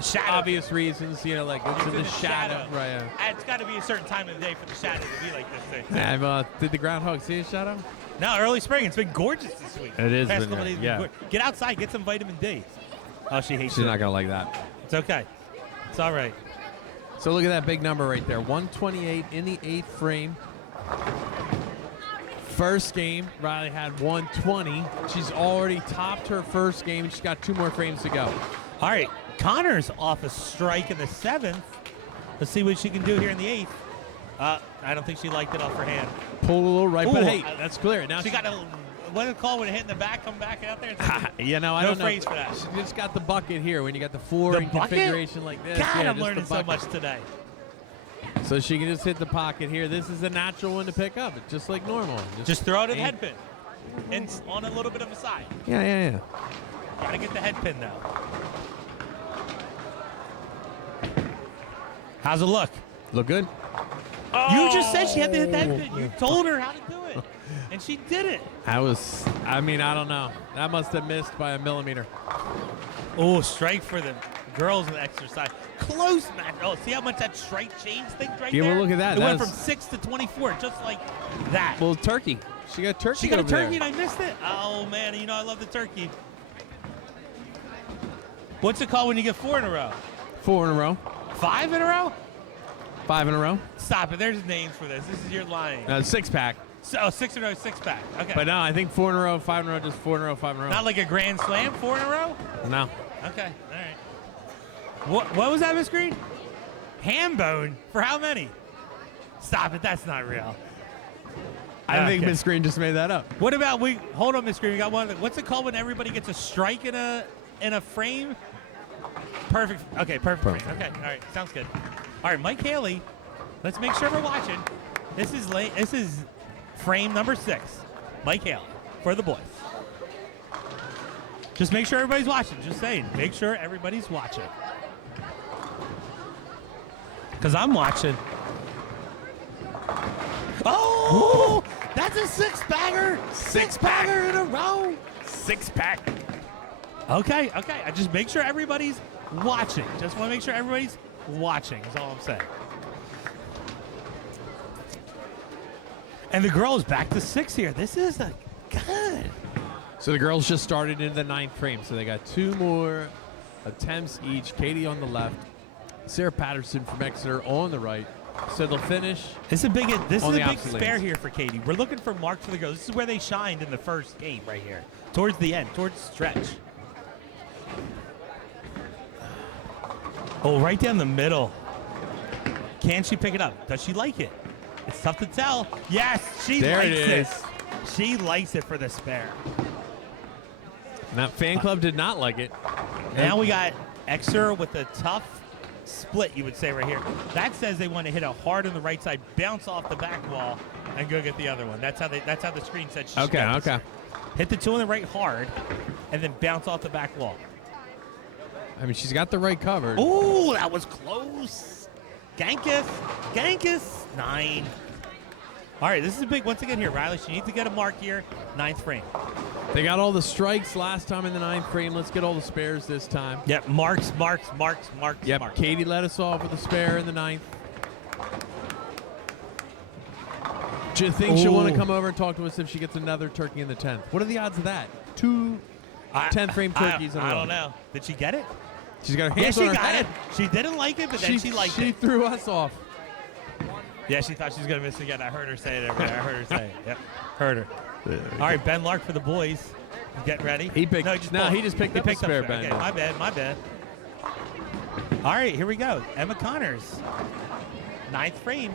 Shadow. Obvious reasons, you know, like it's in the shadow. Right. Yeah. It's got to be a certain time of the day for the shadow to be like this thing. Did the groundhog see a shadow? No, early spring. It's been gorgeous this week. It is Past been, couple days yeah. been gorgeous. Get outside. Get some vitamin D. Oh, she hates She's it. not gonna like that. It's okay. It's all right. So look at that big number right there. 128 in the 8th frame. First game, Riley had 120. She's already topped her first game. She's got 2 more frames to go. All right. Connors off a strike in the 7th. Let's see what she can do here in the 8th. I don't think she liked it off her hand. Pulled a little right, Ooh, but hey, that's clear. Now She got a what do they call when it hit in the back, come back out there? you know, I No don't know. phrase for that. She just got the bucket here when you got the 4 The in bucket? configuration like this. God, Yeah, I'm just learning the so bucket. much today. So she can just hit the pocket here. This is a natural one to pick up. It's just like normal. Just throw it in the aim. head pin. And on a little bit of a side. Yeah. Gotta get the head pin though. How's it look? Look good. You just said she had to hit that pin. You told her how to do it. And she did it. I don't know. That must have missed by a millimeter. Oh, strike for the girls in the exercise. Close match. Oh, see how much that strike changed things right Yeah, there? well, look at that. It That went was- from 6 to 24, just like that. Well, turkey. She got turkey. She got a over turkey there. and I missed it. Oh, man. You know I love the turkey. What's it called when you get 4 in a row? 4 in a row. 5 in a row? 5 in a row. Stop it. There's names for this. This is your lying. 6-pack. So 6 in a row, 6-pack. Okay. But no, I think 4 in a row, 5 in a row, just 4 in a row, 5 in a row. Not like a grand slam, 4 in a row? No. Okay. All right. What was that, Miss Green? Ham bone? For how many? Stop it. That's not real. I think Okay. Miss Green just made that up. What about hold on, Miss Green. We got one. What's it called when everybody gets a strike in a frame? Perfect. Okay, perfect. Frame. Okay, all right, sounds good. All right, Mike Haley. Let's make sure we're watching. This is frame number 6. Mike Haley for the boys. Just make sure everybody's watching. Just saying, make sure everybody's watching. Because I'm watching. Oh, that's a 6-bagger. 6-bagger in a row. 6-pack. Okay. I just make sure everybody's watching. Just want to make sure everybody's watching is all I'm saying. And the girl is back to 6 here. This is good. So the girls just started into the 9th frame, so they got 2 more attempts each. Katie on the left, Sarah Patterson from Exeter on the right. So they'll finish. This is a big opposite spare lanes. here for Katie. We're looking for marks for the girls. This is where they shined in the first game right here. Towards the end, towards the stretch. Oh, right down the middle. Can she pick it up? Does she like it? It's tough to tell. Yes, she There likes it it. is. She likes it for the spare. Now, fan club did not like it. Now we got Exeter with a tough split, you would say right here. That says they want to hit a hard on the right side, bounce off the back wall, and go get the other one. That's how the screen said she should get this. Hit the 2 on the right hard, and then bounce off the back wall. I mean, she's got the right covered. Ooh, that was close. Gankus, 9. All right, this is a big, once again here, Riley. She needs to get a mark here, 9th frame. They got all the strikes last time in the 9th frame. Let's get all the spares this time. Yep, marks. Yep, marks. Katie let us off with a spare in the 9th. Do you think she'll want to come over and talk to us if she gets another turkey in the 10th? What are the odds of that? 2 10th frame turkeys in a row. I don't know. Did she get it? She's got her Yeah, hands she on her got head. it. She didn't like it, but then she liked She it. threw us off. Yeah, she thought she was going to miss again. I heard her say it every day. I heard her say it. Yep, heard her. All right, Ben Lark for the boys. Getting ready. He picked. No, he just picked up a spare, Ben. Okay, my bad. All right, here we go. Emma Connors. 9th frame.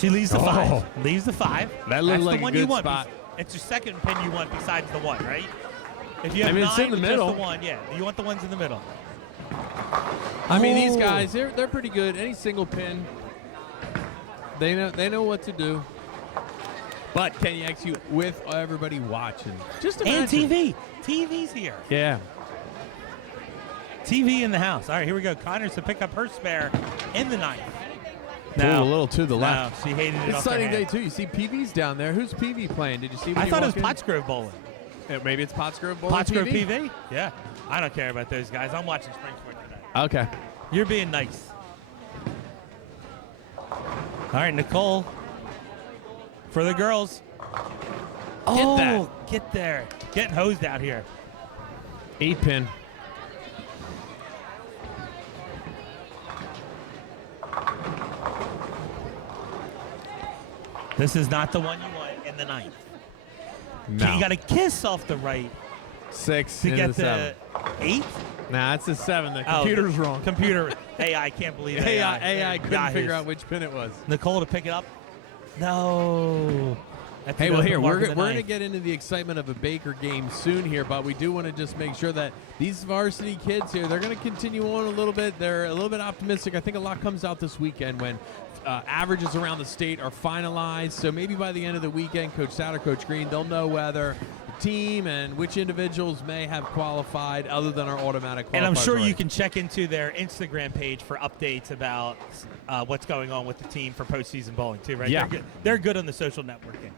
She leaves the Oh. 5. Leaves the 5. That looked That's like the a one good you want. spot. It's your second pin you want besides the 1, right? If you have I mean, 9, it's in the just middle. the 1. Yeah, you want the ones in the middle. I mean, these Oh. guys, they're pretty good. Any single pin, they know what to do. But can you execute with everybody watching? Just imagine. And TV. TV's here. Yeah. TV in the house. All right, here we go. Connors to pick up her spare in the 9th. Pulled a little to the left. No, she hated it It's off her exciting day, hand. too. You see PV's down there. Who's PV playing? Did you see when I you thought it was walked in? Pottsgrove bowling. Maybe it's Pottsgrove Bowling Pottsgrove PV? PV? Yeah. I don't care about those guys. I'm watching Springsport today. Okay. You're being nice. All right, Nicole. For the girls. Get that. Get there. Getting hosed out here. 8 pin. This is not the one you want in the 9th. No. You got to kiss off the right 6 to into get the 7. the 8. Nah, it's a 7. The Oh, computer's wrong. Computer. AI can't believe it. AI couldn't Yahoos. figure out which pin it was. Nicole to pick it up. No. That's Hey, an well, open here, mark we're of the going to ninth. get into the excitement of a Baker game soon here, but we do want to just make sure that these varsity kids here, they're going to continue on a little bit. They're a little bit optimistic. I think a lot comes out this weekend when averages around the state are finalized. So maybe by the end of the weekend, Coach Souter, Coach Green, they'll know whether the team and which individuals may have qualified other than our automatic qualifiers. And I'm sure already. you can check into their Instagram page for updates about what's going on with the team for postseason bowling too, right? Yeah. They're good on the social networking.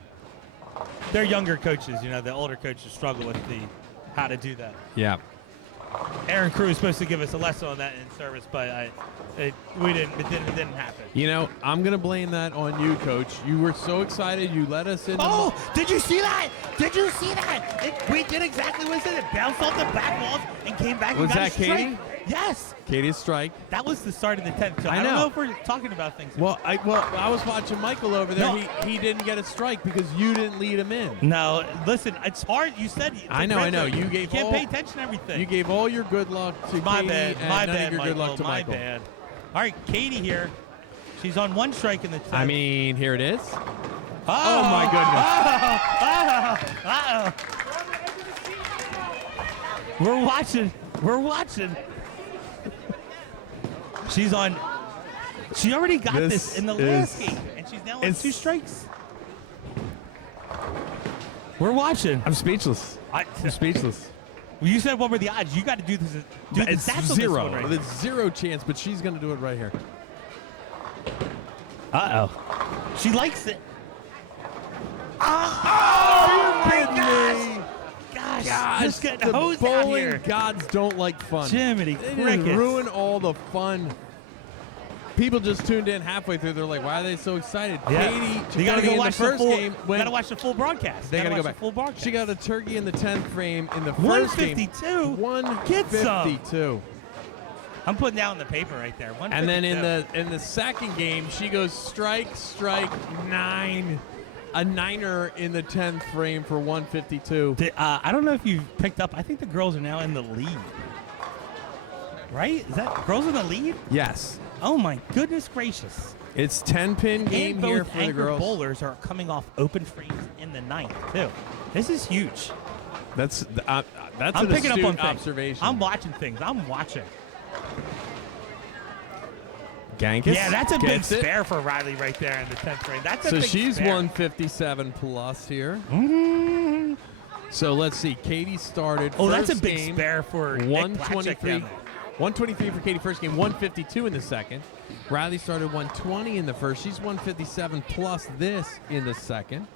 They're younger coaches, the older coaches struggle with how to do that. Yeah. Aaron Crew is supposed to give us a lesson on that in service, but it didn't happen. You know, I'm going to blame that on you, Coach. You were so excited. You let us in. Oh, did you see that? Did you see that? We did exactly what it said. It bounced off the back walls and came back Was and got that a strike. Katie? Yes. Katie's strike. That was the start of the 10th. So I I don't know. know if we're talking about things. Well, I was watching Michael over there. No. He didn't get a strike because you didn't lead him in. No, listen, it's hard. You said I know. You gave can't all- pay attention to everything. You gave all your good luck to my Katie bad, and my none bad, of your Michael, good luck to my Michael. bad. All right, Katie here. She's on 1 strike in the 10th. I mean, here it is. oh my We're watching. We're watching. She's on. She already got this in the last game, and she's now on it's- 2 strikes. We're watching. I'm speechless. I'm speechless. You said what were the odds? You got to do this. Do the It's stats on this zero. one right There's zero chance, but she's going to do it right here. Uh-oh. She likes it. Oh, my gosh. Gosh, just getting the hosed out bowling here. gods don't like fun. Jiminy They crickets. just ruin all the fun. People just tuned in halfway through. They're like, why are they so excited? Yeah. Katie, You got to go in watch the first full, game. You got to watch the full broadcast. They got to go watch back. the full broadcast. She got a turkey in the 10th frame in the first game. 152. Get some. 152. I'm putting down the paper right there. And then 152. in the second game, she goes strike, 9. A 9er in the 10th frame for 152. I don't know if you've picked up. I think the girls are now in the lead. Right? Is that girls in the lead? Yes. Oh my goodness gracious! It's 10-pin game And here both for the anchor girls. bowlers are coming off open frames in the 9th too. This is huge. That's I'm an picking up astute on things. observation. I'm watching things. I'm watching. Gankus. Yeah, that's a big gets it. spare for Riley right there in the 10th frame. That's a So big she's spare. 157 plus here. Mhm. So let's see. Katie started. Oh, that's a first big game, spare for Nick 123. Platchek down there. 123 for Katie first game. 152 in the second. Riley started 120 in the first. She's 157 plus this in the second.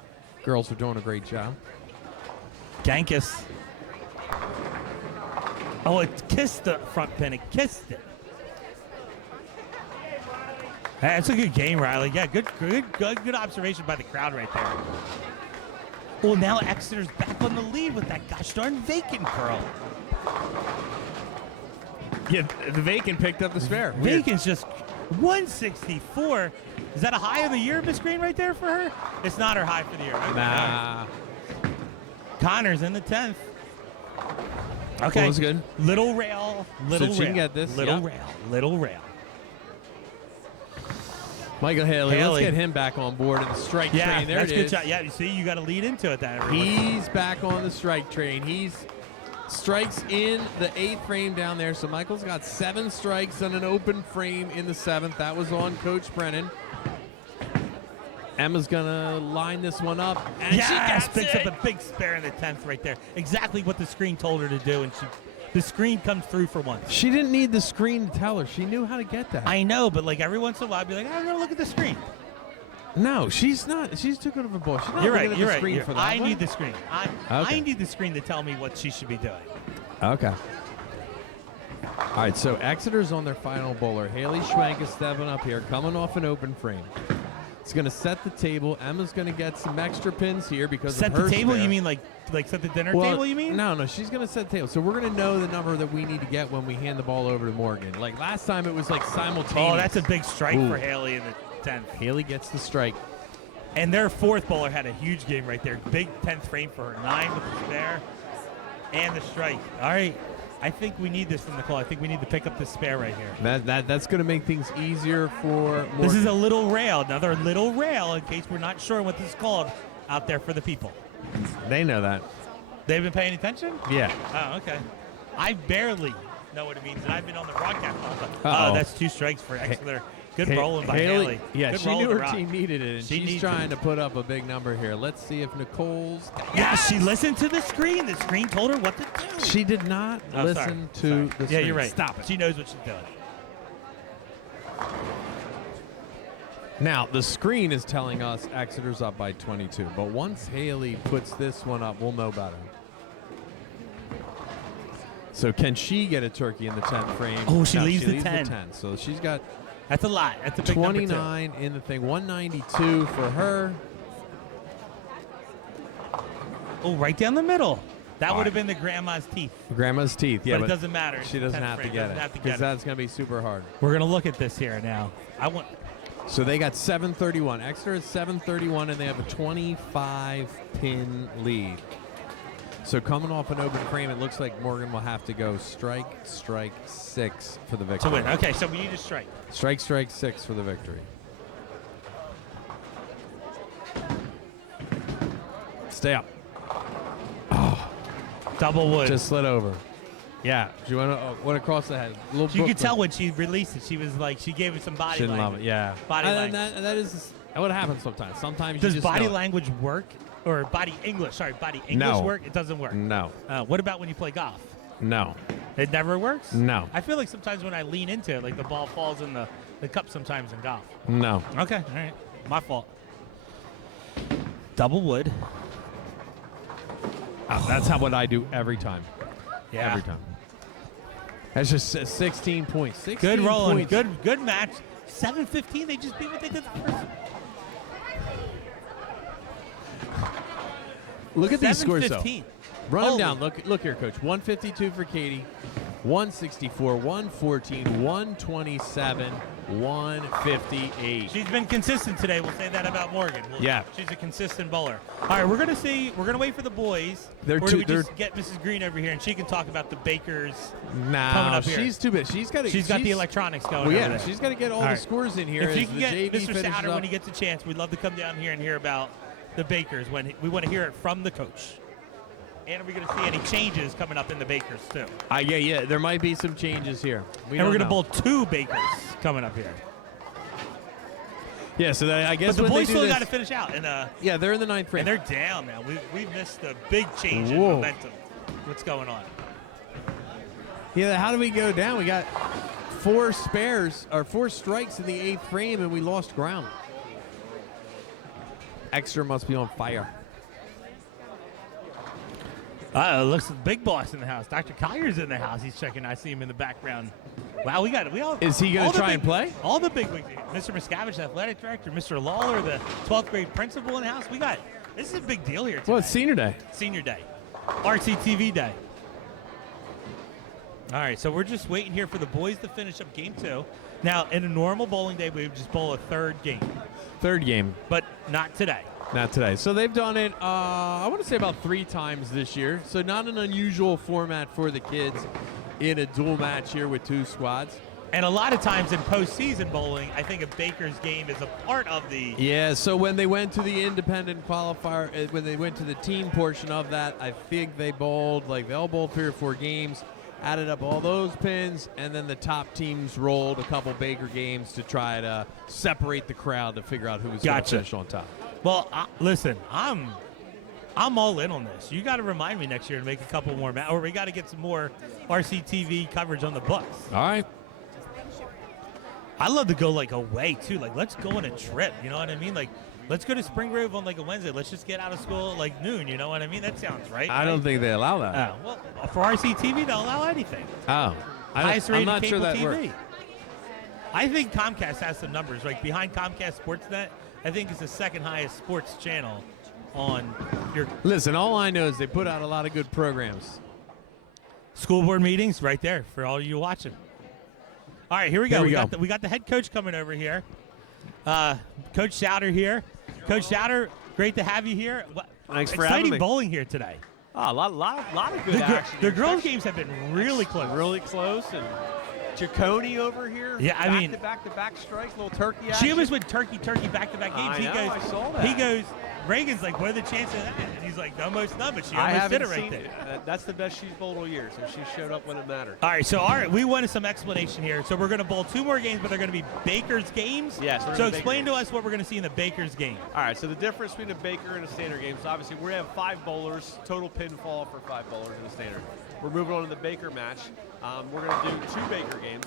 Girls are doing a great job. Gankus. Oh, it kissed the front pin. It kissed it. Hey, that's a good game, Riley. Yeah, good observation by the crowd right there. Well, now Exeter's back on the lead with that gosh darn vacant curl. Yeah, the Vacant picked up the spare. Weird. Vacant's just 164. Is that a high of the year, Miss Green, right there for her? It's not her high for the year. Right? Nah. Connors in the 10th. Okay. Well, that's good. Little rail, little So she rail. can get this, Little yeah. rail, little rail. Michael Haley. Haley. Let's get him back on board in the strike Yeah, train. There that's it good is. shot. Yeah, you see, you got to lead into it. That He's back on the strike train. He's strikes in the 8th frame down there. So Michael's got 7 strikes on an open frame in the 7th. That was on Coach Brennan. Emma's gonna line this one up, and she yes, gets picks it. up a big spare in the 10th right there. Exactly what the screen told her to do, and the screen comes through for once. She didn't need the screen to tell her. She knew how to get that. I know, but like every once in a while, I'd be like, I'm gonna look at the screen. No, she's not. She's too good of a ball. She's not You're looking right. at You're the right. screen for that I one. need the screen. I Okay. need the screen to tell me what she should be doing. Okay. All right, so Exeter's on their final bowler. Haley Schwank is stepping up here, coming off an open frame. It's going to set the table. Emma's going to get some extra pins here because Set of her the table? spare. You mean like set the dinner Well, table? You mean? No, she's going to set the table. So we're going to know the number that we need to get when we hand the ball over to Morgan. Like last time, it was like simultaneous. Oh, that's a big strike Ooh. for Haley in the 10th. Haley gets the strike. And their 4th bowler had a huge game right there. Big 10th frame for her. 9 with the spare and the strike. All right. I think we need this from Nicole. I think we need to pick up the spare right here. That's going to make things easier for Morgan. This is a little rail, another little rail, in case we're not sure what this is called out there for the people. They know that. They've been paying attention? Yeah. Oh, okay. I barely know what it means, and I've been on the broadcast all the time. Uh-oh. Oh, that's 2 strikes for Exeter. Good rolling by Haley. Yeah, Good she roll knew of the her rock. team needed it, and She she's needs trying it. to put up a big number here. Let's see if Nicole's. Yeah, she listened to the screen. The screen told her what to do. She did not Oh, listen sorry. to Sorry. the Yeah, screen. you're right. Stop it. She knows what she's doing. Now, the screen is telling us Exeter's up by 22, but once Haley puts this one up, we'll know better. So can she get a turkey in the 10th frame? Oh, she No, leaves the leaves 10. 10. So she's got That's a lot. That's a big number, too. 29 in the thing, 192 for her. Oh, right down the middle. That All would have right. been the grandma's teeth. Grandma's teeth, yeah, but it doesn't matter. She doesn't 10th have to frame, get doesn't it have to get because it. that's going to be super hard. We're going to look at this here now. I want. So they got 731. Exeter is 731, and they have a 25-pin lead. So coming off an open frame, it looks like Morgan will have to go strike 6 for the To victory. win. Okay, so we need a strike. Strike 6 for the victory. Stay up. Double wood. Just slid over. Yeah, she went across the head. You could tell when she released it. She was like, she gave it some body She didn't language. love it. Yeah, Body and language. that is what happens sometimes. Sometimes Does you just body know it. language work? Or body English? Sorry, body English No. work? It doesn't work. No, What about when you play golf? no, It never works? no, I feel like sometimes when I lean into it, like the ball falls in the cup sometimes in golf. no. Okay, all right. My fault. Double wood. That's what I do every time. Yeah. Every time. That's just 16 points. 16 Good rolling. points. Good match. 7-15. They just beat what they did the first. Look at these scores, though. 7-15. Run them Holy. down. Look here, Coach. 152 for Katie, 164, 114, 127, 158. She's been consistent today. We'll say that about Morgan. Yeah. She's a consistent bowler. All right, we're gonna wait for the boys. They're or too- do we they're- just get Mrs. Green over here and she can talk about the Bakers? coming Nah, up here. she's too big. She's got the electronics going. Well, over yeah, there. she's got to get all All the right. scores in here. If as you can the get JV Mr. finishes Souter up. when he gets a chance, we'd love to come down here and hear about the Bakers. When we want to hear it from the coach. And are we going to see any changes coming up in the Bakers too? Yeah. There might be some changes here. And we're going to bowl 2 Bakers coming up here. Yeah, so I guess But the when they boys do still this- got to finish out, and Yeah, they're in the 9th frame. they're down now. We've missed a big change in Whoa. momentum. What's going on? Yeah, how do we go down? We got 4 spares or 4 strikes in the 8th frame, and we lost ground. Exeter must be on fire. Looks like the big boss in the house. Dr. Collier's in the house. He's checking. I see him in the background. Wow, we all. Is he gonna all the try and play? All the big wigs. Mr. Miscavige, athletic director. Mr. Lawler, the 12th grade principal in the house. This is a big deal here today. Well, it's senior day. Senior day. RCTV day. All right, so we're just waiting here for the boys to finish up game 2. Now, in a normal bowling day, we would just bowl a 3rd game, 3rd game. but not today. Not today. So they've done it, I want to say about 3 times this year. So not an unusual format for the kids in a dual match here with 2 squads. And a lot of times in postseason bowling, I think a Baker's game is a part of the. Yeah, so when they went to the independent qualifier, when they went to the team portion of that, I think they bowled, like, they'll bowl 3 or 4 games, added up all those pins, and then the top teams rolled a couple Baker games to try to separate the crowd to figure out who was going to finish on top. Well, listen, I'm all in on this. You got to remind me next year to make a couple more, or we got to get some more RCTV coverage on the books. All right. I love to go like away too. Like, let's go on a trip. You know what I mean? Like, let's go to Spring Grove on like a Wednesday. Let's just get out of school at like noon. You know what I mean? That sounds right. I don't think they allow that. Well, for RCTV, they'll allow anything. Oh. Highest I'm rated not cable sure that TV. works. I think Comcast has some numbers. Like behind Comcast Sportsnet, I think it's the second highest sports channel on your. Listen, all I know is they put out a lot of good programs. School board meetings right there for all you watching. All right, here we go. We got the head coach coming over here. Coach Souter here. Coach Souter, great to have you here. Thanks for having me. Exciting bowling here today. Oh, a lot of good action. The girls' games have been really close. Really close. And Ciccone over here. Yeah, I mean. Back-to-back strikes, little turkey action. She was with turkey back-to-back games. I saw that. He goes, Reagan's like, what are the chances of that? And he's like, almost none, but she almost did it right there. That's the best she's bowled all year, so she showed up when it mattered. All right, we wanted some explanation here. So we're going to bowl 2 more games, but they're going to be Baker's games? Yes. So explain to us what we're going to see in the Baker's game. All right, so the difference between a Baker and a standard game is obviously we're going to have 5 bowlers, total pinfall for 5 bowlers in the standard. We're moving on to the Baker match. We're going to do 2 Baker games,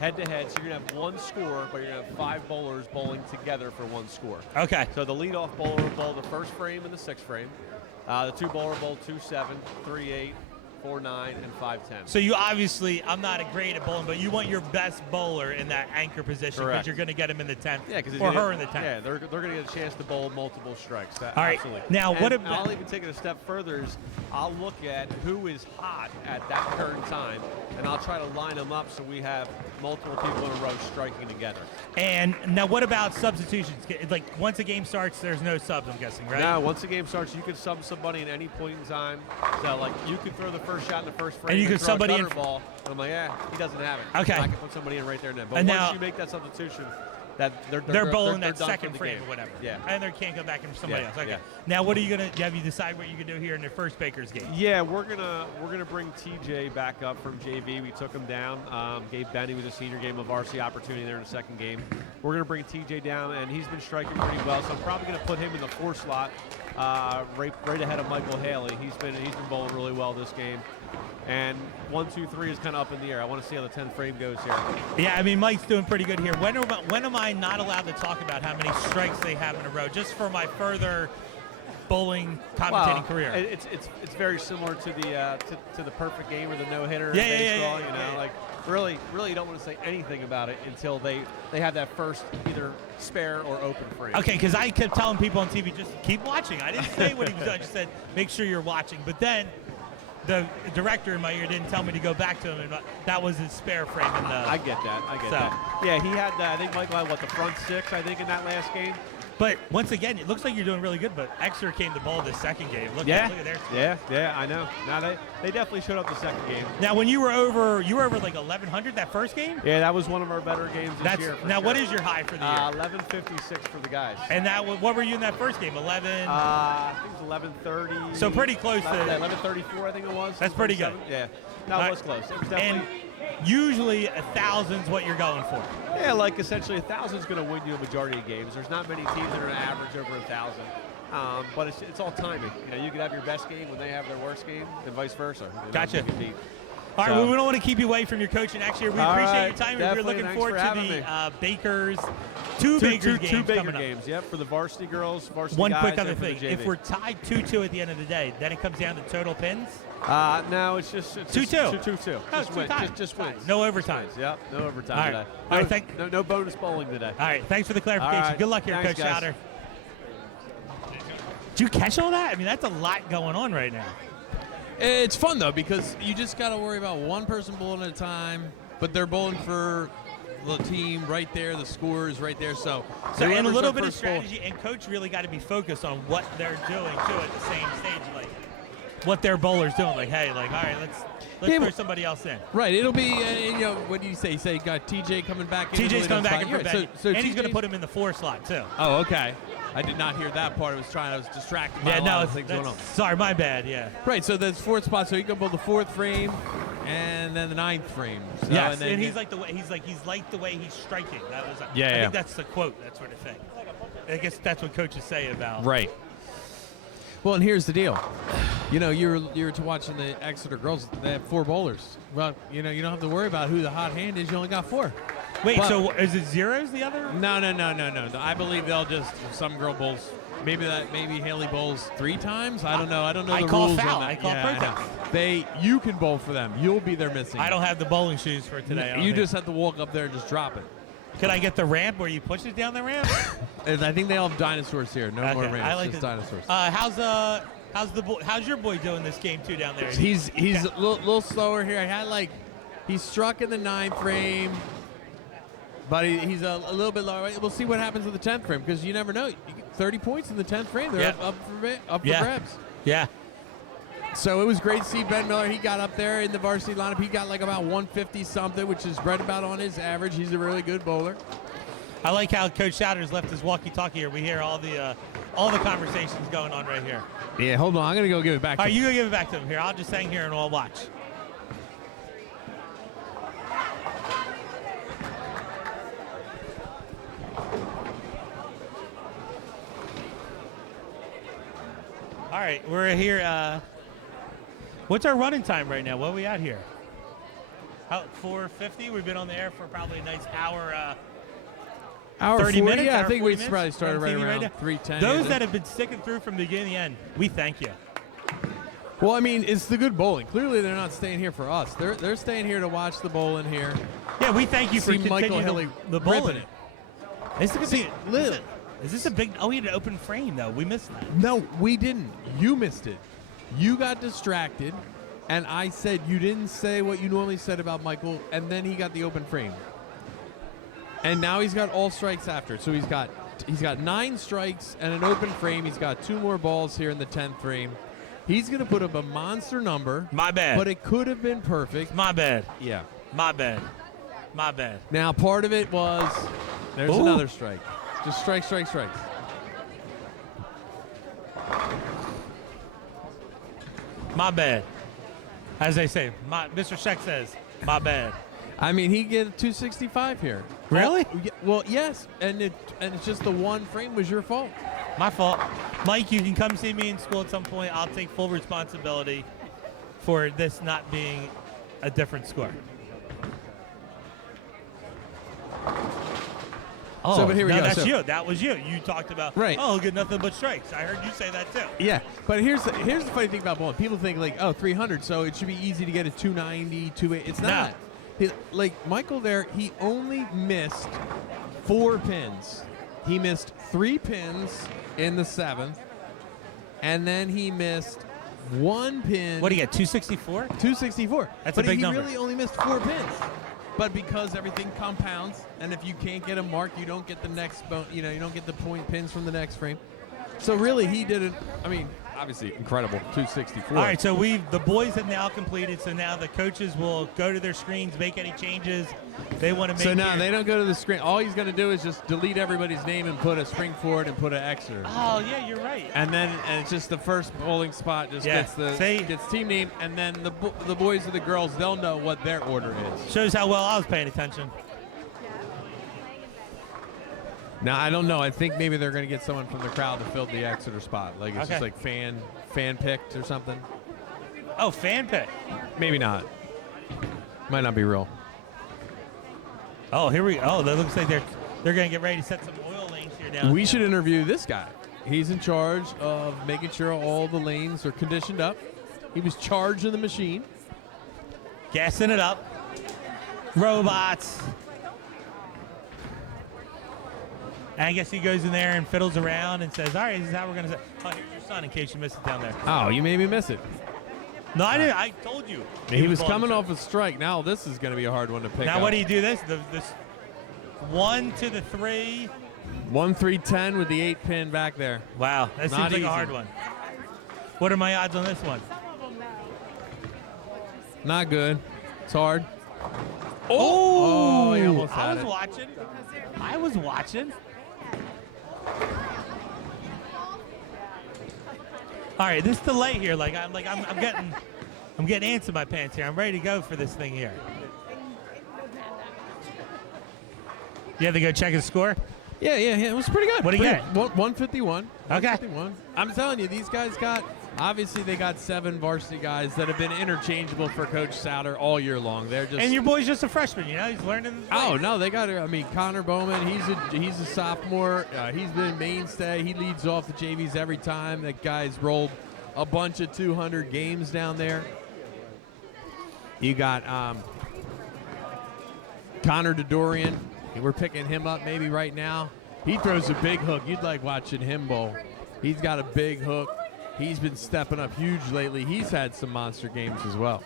head-to-head, so you're going to have 1 score, but you're going to have 5 bowlers bowling together for 1 score. Okay. So the leadoff bowler will bowl the first frame and the 6th frame. The 2 bowler bowl 2-7, 3-8, 4-9, and 5-10. So you obviously, I'm not a great at bowling, but you want your best bowler in that anchor position because you're going to get him in the 10th or her in the 10th. Yeah, they're going to get a chance to bowl multiple strikes. All right. Absolutely. Now, and what about? I'll even take it a step further. Is I'll look at who is hot at that current time, and I'll try to line them up so we have multiple people in a row striking together. And now, what about substitutions? Like once a game starts, there's no subs. I'm guessing, right? No, once the game starts, you can sub somebody at any point in time. So, like, you could throw the first shot in the first frame, and you could throw somebody a in. Ball, and I'm like, he doesn't have it. Okay. So I can put somebody in right there and then. But and once now, you make that substitution, that they're bowling they're that done second for the frame game. or whatever. Yeah. And they can't go back and somebody else. Okay. Yeah. Now, what are you gonna? Have you decide what you can do here in the first Baker's game? Yeah, we're gonna bring TJ back up from JV. We took him down. Gave Benny with a senior game of varsity opportunity there in the second game. We're gonna bring TJ down, and he's been striking pretty well. So I'm probably gonna put him in the 4 slot, right ahead of Michael Haley. He's been bowling really well this game. And 1, 2, 3 is kind of up in the air. I want to see how the 10th frame goes here. Yeah, I mean, Mike's doing pretty good here. When am I not allowed to talk about how many strikes they have in a row, just for my further bowling commentating career? It's very similar to the perfect game or the no hitter in baseball. Like really you don't want to say anything about it until they have that first either spare or open frame. Okay, because I kept telling people on TV, just keep watching. I didn't say what he was doing. I just said make sure you're watching. But then the director in my ear didn't tell me to go back to him, and that was his spare frame. I get that. Yeah, he had, I think Michael had, the front 6, I think, in that last game. But once again, it looks like you're doing really good, but Exeter came to bowl the second game. Look at their score. Yeah, I know. Now they definitely showed up the second game. Now, when you were over like 1,100 that first game? Yeah, that was one of our better games this year. Now, what is your high for the year? 11:56 for the guys. And what were you in that first game? 11? I think it was 11:30. So pretty close to 11:34, I think it was. That's pretty good. Yeah, no, it was close. It was definitely. And usually 1,000's what you're going for. Yeah, like essentially 1,000 is going to win you a majority of games. There's not many teams that are average over 1,000. But it's all timing. You could have your best game when they have their worst game, and vice versa. Gotcha. All right, well, we don't want to keep you away from your coaching next year. We appreciate your time. We're looking forward to the Bakers, two Baker games. Yep, for the varsity girls, varsity One guys, quick other and for thing. the JV. If we're tied 2-2 at the end of the day, then it comes down to total pins? No, it's just 2-2. 2-2. Oh, just wins. No overtime. Yep, no overtime All right. today. No bonus bowling today. All right, thanks for the clarification. Right. Good luck here, Thanks, Coach Souter. Did you catch all that? I mean, that's a lot going on right now. It's fun, though, because you just got to worry about one person bowling at a time, but they're bowling for the team right there. The score is right there. So and a little bit of strategy, and Coach really got to be focused on what they're doing, too, at the same stage. Like, what their bowler's doing. Like, hey, like, all right, let's Yeah, throw somebody else in. Right. It'll be, what do you say? You say you got TJ coming back in. TJ's coming back in for Right, Benny. so and he's going to TJ's put him in the 4 slot, too. Oh, okay. I did not hear that part. I was distracted by a lot of things going on. Sorry, my bad, yeah. Right, so that's 4th spot. So you can bowl the 4th frame and then the 9th frame. So, Yes, then and he's like the way he's striking. That was I Yeah. think that's the quote, that sort of thing. I guess that's what coaches say about. Right. Well, and here's the deal. You're watching the Exeter girls. They have 4 bowlers. Well, you don't have to worry about who the hot hand is. You only got 4. Wait, But- so is it zeros the other? No. I believe they'll just some girl bowls. Maybe Haley bowls 3 times. I don't know. I don't know I the call rules foul. on that. I call know. protest. You can bowl for them. You'll be there missing. I don't have the bowling shoes for today. I don't You think. just have to walk up there and just drop it. Could I get the ramp where you push it down the ramp? And I think they all have dinosaurs here. No more Okay, ramps. I like just it. dinosaurs. How's your boy doing this game too down there? He's a little slower here. He struck in the 9th frame, but he's a little bit lower. We'll see what happens in the 10th frame because you never know. You get 30 points in the 10th frame. They're up for grabs. Yeah. So it was great to see Ben Miller. He got up there in the varsity lineup. He got like about 150 something, which is right about on his average. He's a really good bowler. I like how Coach Shouters left his walkie-talkie here. We hear all the conversations going on right here. Yeah, hold on. I'm gonna go give it back. All right, you go give it back to him here. I'll just hang here and I'll watch. All right, we're here. What's our running time right now? What are we at here? 4:50. We've been on the air for probably a nice hour. Hour 30 40, minutes. yeah, I hour think 40 we minutes. probably started On right TV around now. 3:10. Those that have been sticking through from the beginning to the end, we thank you. Well, I mean, it's the good bowling. Clearly, they're not staying here for us. They're staying here to watch the bowling here. Yeah, we thank you for See Michael continuing Hilly the bowling. ripping it. Is this, See, Lil. is this a big? Oh, we had an open frame though. We missed that. No, we didn't. You missed it. You got distracted, and I said you didn't say what you normally said about Michael, and then he got the open frame. And now he's got all strikes after. So he's got 9 strikes and an open frame. He's got 2 more balls here in the 10th frame. He's going to put up a monster number. My bad. But it could have been perfect. My bad. Yeah. My bad. My bad. Now, part of it was there's Ooh. another strike. Just strikes. My bad. As they say, Mr. Sheck says, my bad. I mean, he get 265 here. Really? Well, yes, and it's just the one frame was your fault. My fault. Mike, you can come see me in school at some point. I'll take full responsibility for this not being a different score. Oh, So, but here we no, go. that's So- you. That was you. You talked about, Right. oh, he'll get nothing but strikes. I heard you say that too. Yeah, but here's the funny thing about bowling. People think like, oh, 300, so it should be easy to get a 290, 280. It's not. Like Michael there, he only missed 4 pins. He missed 3 pins in the 7th, and then he missed 1 pin. What do you get, 264? 264. That's but a big he number. really only missed 4 pins. But because everything compounds, and if you can't get a mark, you don't get the next, you don't get the point pins from the next frame. So really, he did it. I mean, obviously incredible, 264. All right, so the boys have now completed. So now the coaches will go to their screens, make any changes they want to make. So now here. they don't go to the screen. All he's going to do is just delete everybody's name and put a Springford and put an Exeter. Oh yeah, you're right. And it's just the first bowling spot just Yeah. gets team name, and then the boys or the girls, they'll know what their order is. Shows how well I was paying attention. Now I don't know. I think maybe they're going to get someone from the crowd to fill the Exeter spot. Like it's Okay. just like fan picked or something. Oh, fan pick. Maybe not. Might not be real. Oh, here we go. Oh, that looks like they're going to get ready to set some oil lanes here down. We should interview this guy. He's in charge of making sure all the lanes are conditioned up. He was charging the machine. Gassing it up. Robots. And I guess he goes in there and fiddles around and says, all right, this is how we're going to set. Oh, here's your son in case you missed it down there. Oh, you made me miss it. No, I didn't. I told you. He was blowing coming the off a strike. Now this is going to be a hard one to pick Now, up. what do you do this? This 1 to the 3. 1-3-10 with the 8 pin back there. Wow, that Not seems like easy. a hard one. What are my odds on this one? Not good. It's hard. Oh, he almost I had was it. watching. I was watching. All right, this delay here, I'm getting ants in my pants here. I'm ready to go for this thing here. You have to go check his score. Yeah. It was pretty good. What do you Pretty get? good. 151. Okay. 151. I'm telling you, these guys obviously they got 7 varsity guys that have been interchangeable for Coach Souter all year long. They're just. And your boy's just a freshman, he's learning. Oh no, they got. I mean, Connor Bowman. He's a sophomore. He's been a mainstay. He leads off the JVs every time. That guy's rolled a bunch of 200 games down there. You got Connor Dodorian. We're picking him up maybe right now. He throws a big hook. You'd like watching him bowl. He's got a big hook. He's been stepping up huge lately. He's had some monster games as well.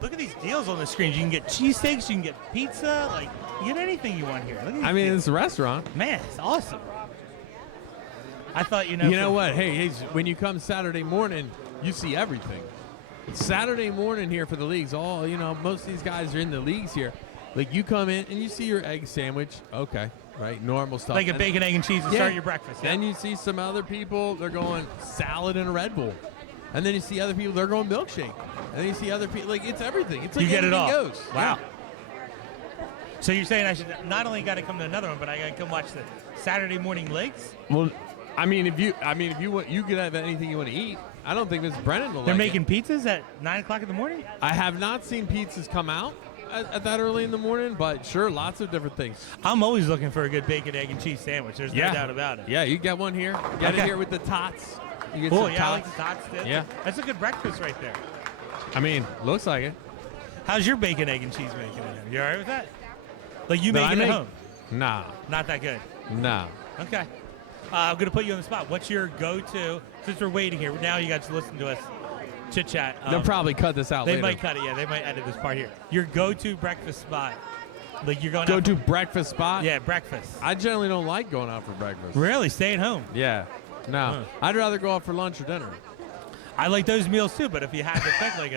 Look at these deals on the screen. You can get cheesesteaks, you can get pizza, you get anything you want here. Look at these I mean, deals. it's a restaurant. Man, it's awesome. I thought, You know what? Hey, when you come Saturday morning, you see everything. Saturday morning here for the leagues, most of these guys are in the leagues here. Like, you come in and you see your egg sandwich. Okay, right, normal stuff. like a bacon, egg, and cheese to start your breakfast. Then you see some other people, they're going salad and a Red Bull. And then you see other people, they're going milkshake. And then you see other people, it's everything. It's like You get it anything all. goes. Wow. So you're saying I should not only got to come to another one, but I got to come watch the Saturday morning legs? Well, if you want, you can have anything you want to eat. I don't think Miss Brennan will. They're like making pizzas at 9 o'clock in the morning? I have not seen pizzas come out at that early in the morning, but sure, lots of different things. I'm always looking for a good bacon, egg, and cheese sandwich. There's no doubt about it. Yeah, you get one here. Get it Okay. here with the tots. You get Oh, some yeah, I like tots. the tots. Yeah. That's a good breakfast right there. I mean, looks like it. How's your bacon, egg, and cheese making at home? You all right with that? Like you That making I it make? home? Nah. Not that good. Nah. Okay. I'm going to put you on the spot. What's your go-to, since we're waiting here, now you guys listen to us chit-chat. They'll probably cut this out They later. might cut it, yeah. They might edit this part here. Your go-to breakfast spot. Like you're going Go out to breakfast spot? Yeah, breakfast. I generally don't like going out for breakfast. Really? Staying home? Yeah. No. Huh. I'd rather go out for lunch or dinner. I like those meals too, but if you had to pick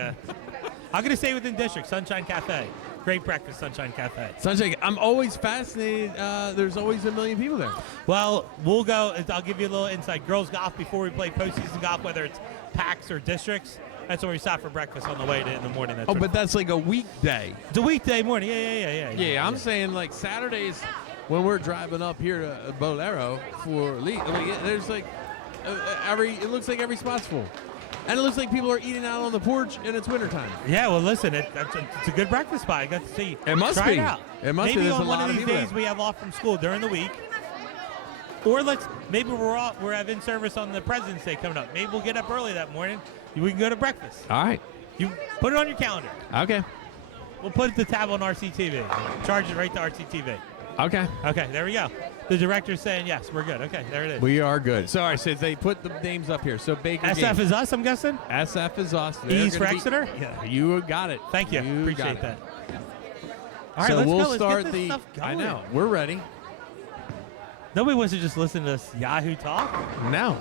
I'm going to stay within district, Sunshine Cafe. Great breakfast, Sunshine Cafe. Sunshine, I'm always fascinated. There's always a million people there. Well, we'll go. I'll give you a little insight. Girls golf before we play postseason golf, whether it's packs or districts. That's where we stop for breakfast on the way in the morning. That's Oh, right. but that's like a weekday. It's a weekday morning. Yeah. Yeah, I'm saying like Saturdays when we're driving up here to Bolero for league. There's like it looks like every spot's full. And it looks like people are eating out on the porch, and it's wintertime. Yeah, well, listen, it's a good breakfast spot. I got to see. It must Try be. it out. It must be. Maybe There's on a one lot of of these people days there. we have off from school during the week. Or maybe we're in service on the President's Day coming up. Maybe we'll get up early that morning. We can go to breakfast. All right. You put it on your calendar. Okay. We'll put the tab on RCTV. Charge it right to RCTV. Okay. Okay, there we go. The director's saying yes, we're good. Okay, there it is. We are good. Sorry, since they put the names up here. So Baker SF Games. is us, I'm guessing? SF is us. E's for Exeter? Yeah. You got it. Thank you. You Appreciate got that. it. All right, So let's we'll go. Let's start get this stuff going. I know. We're ready. Nobody wants to just listen to this Yahoo talk. No.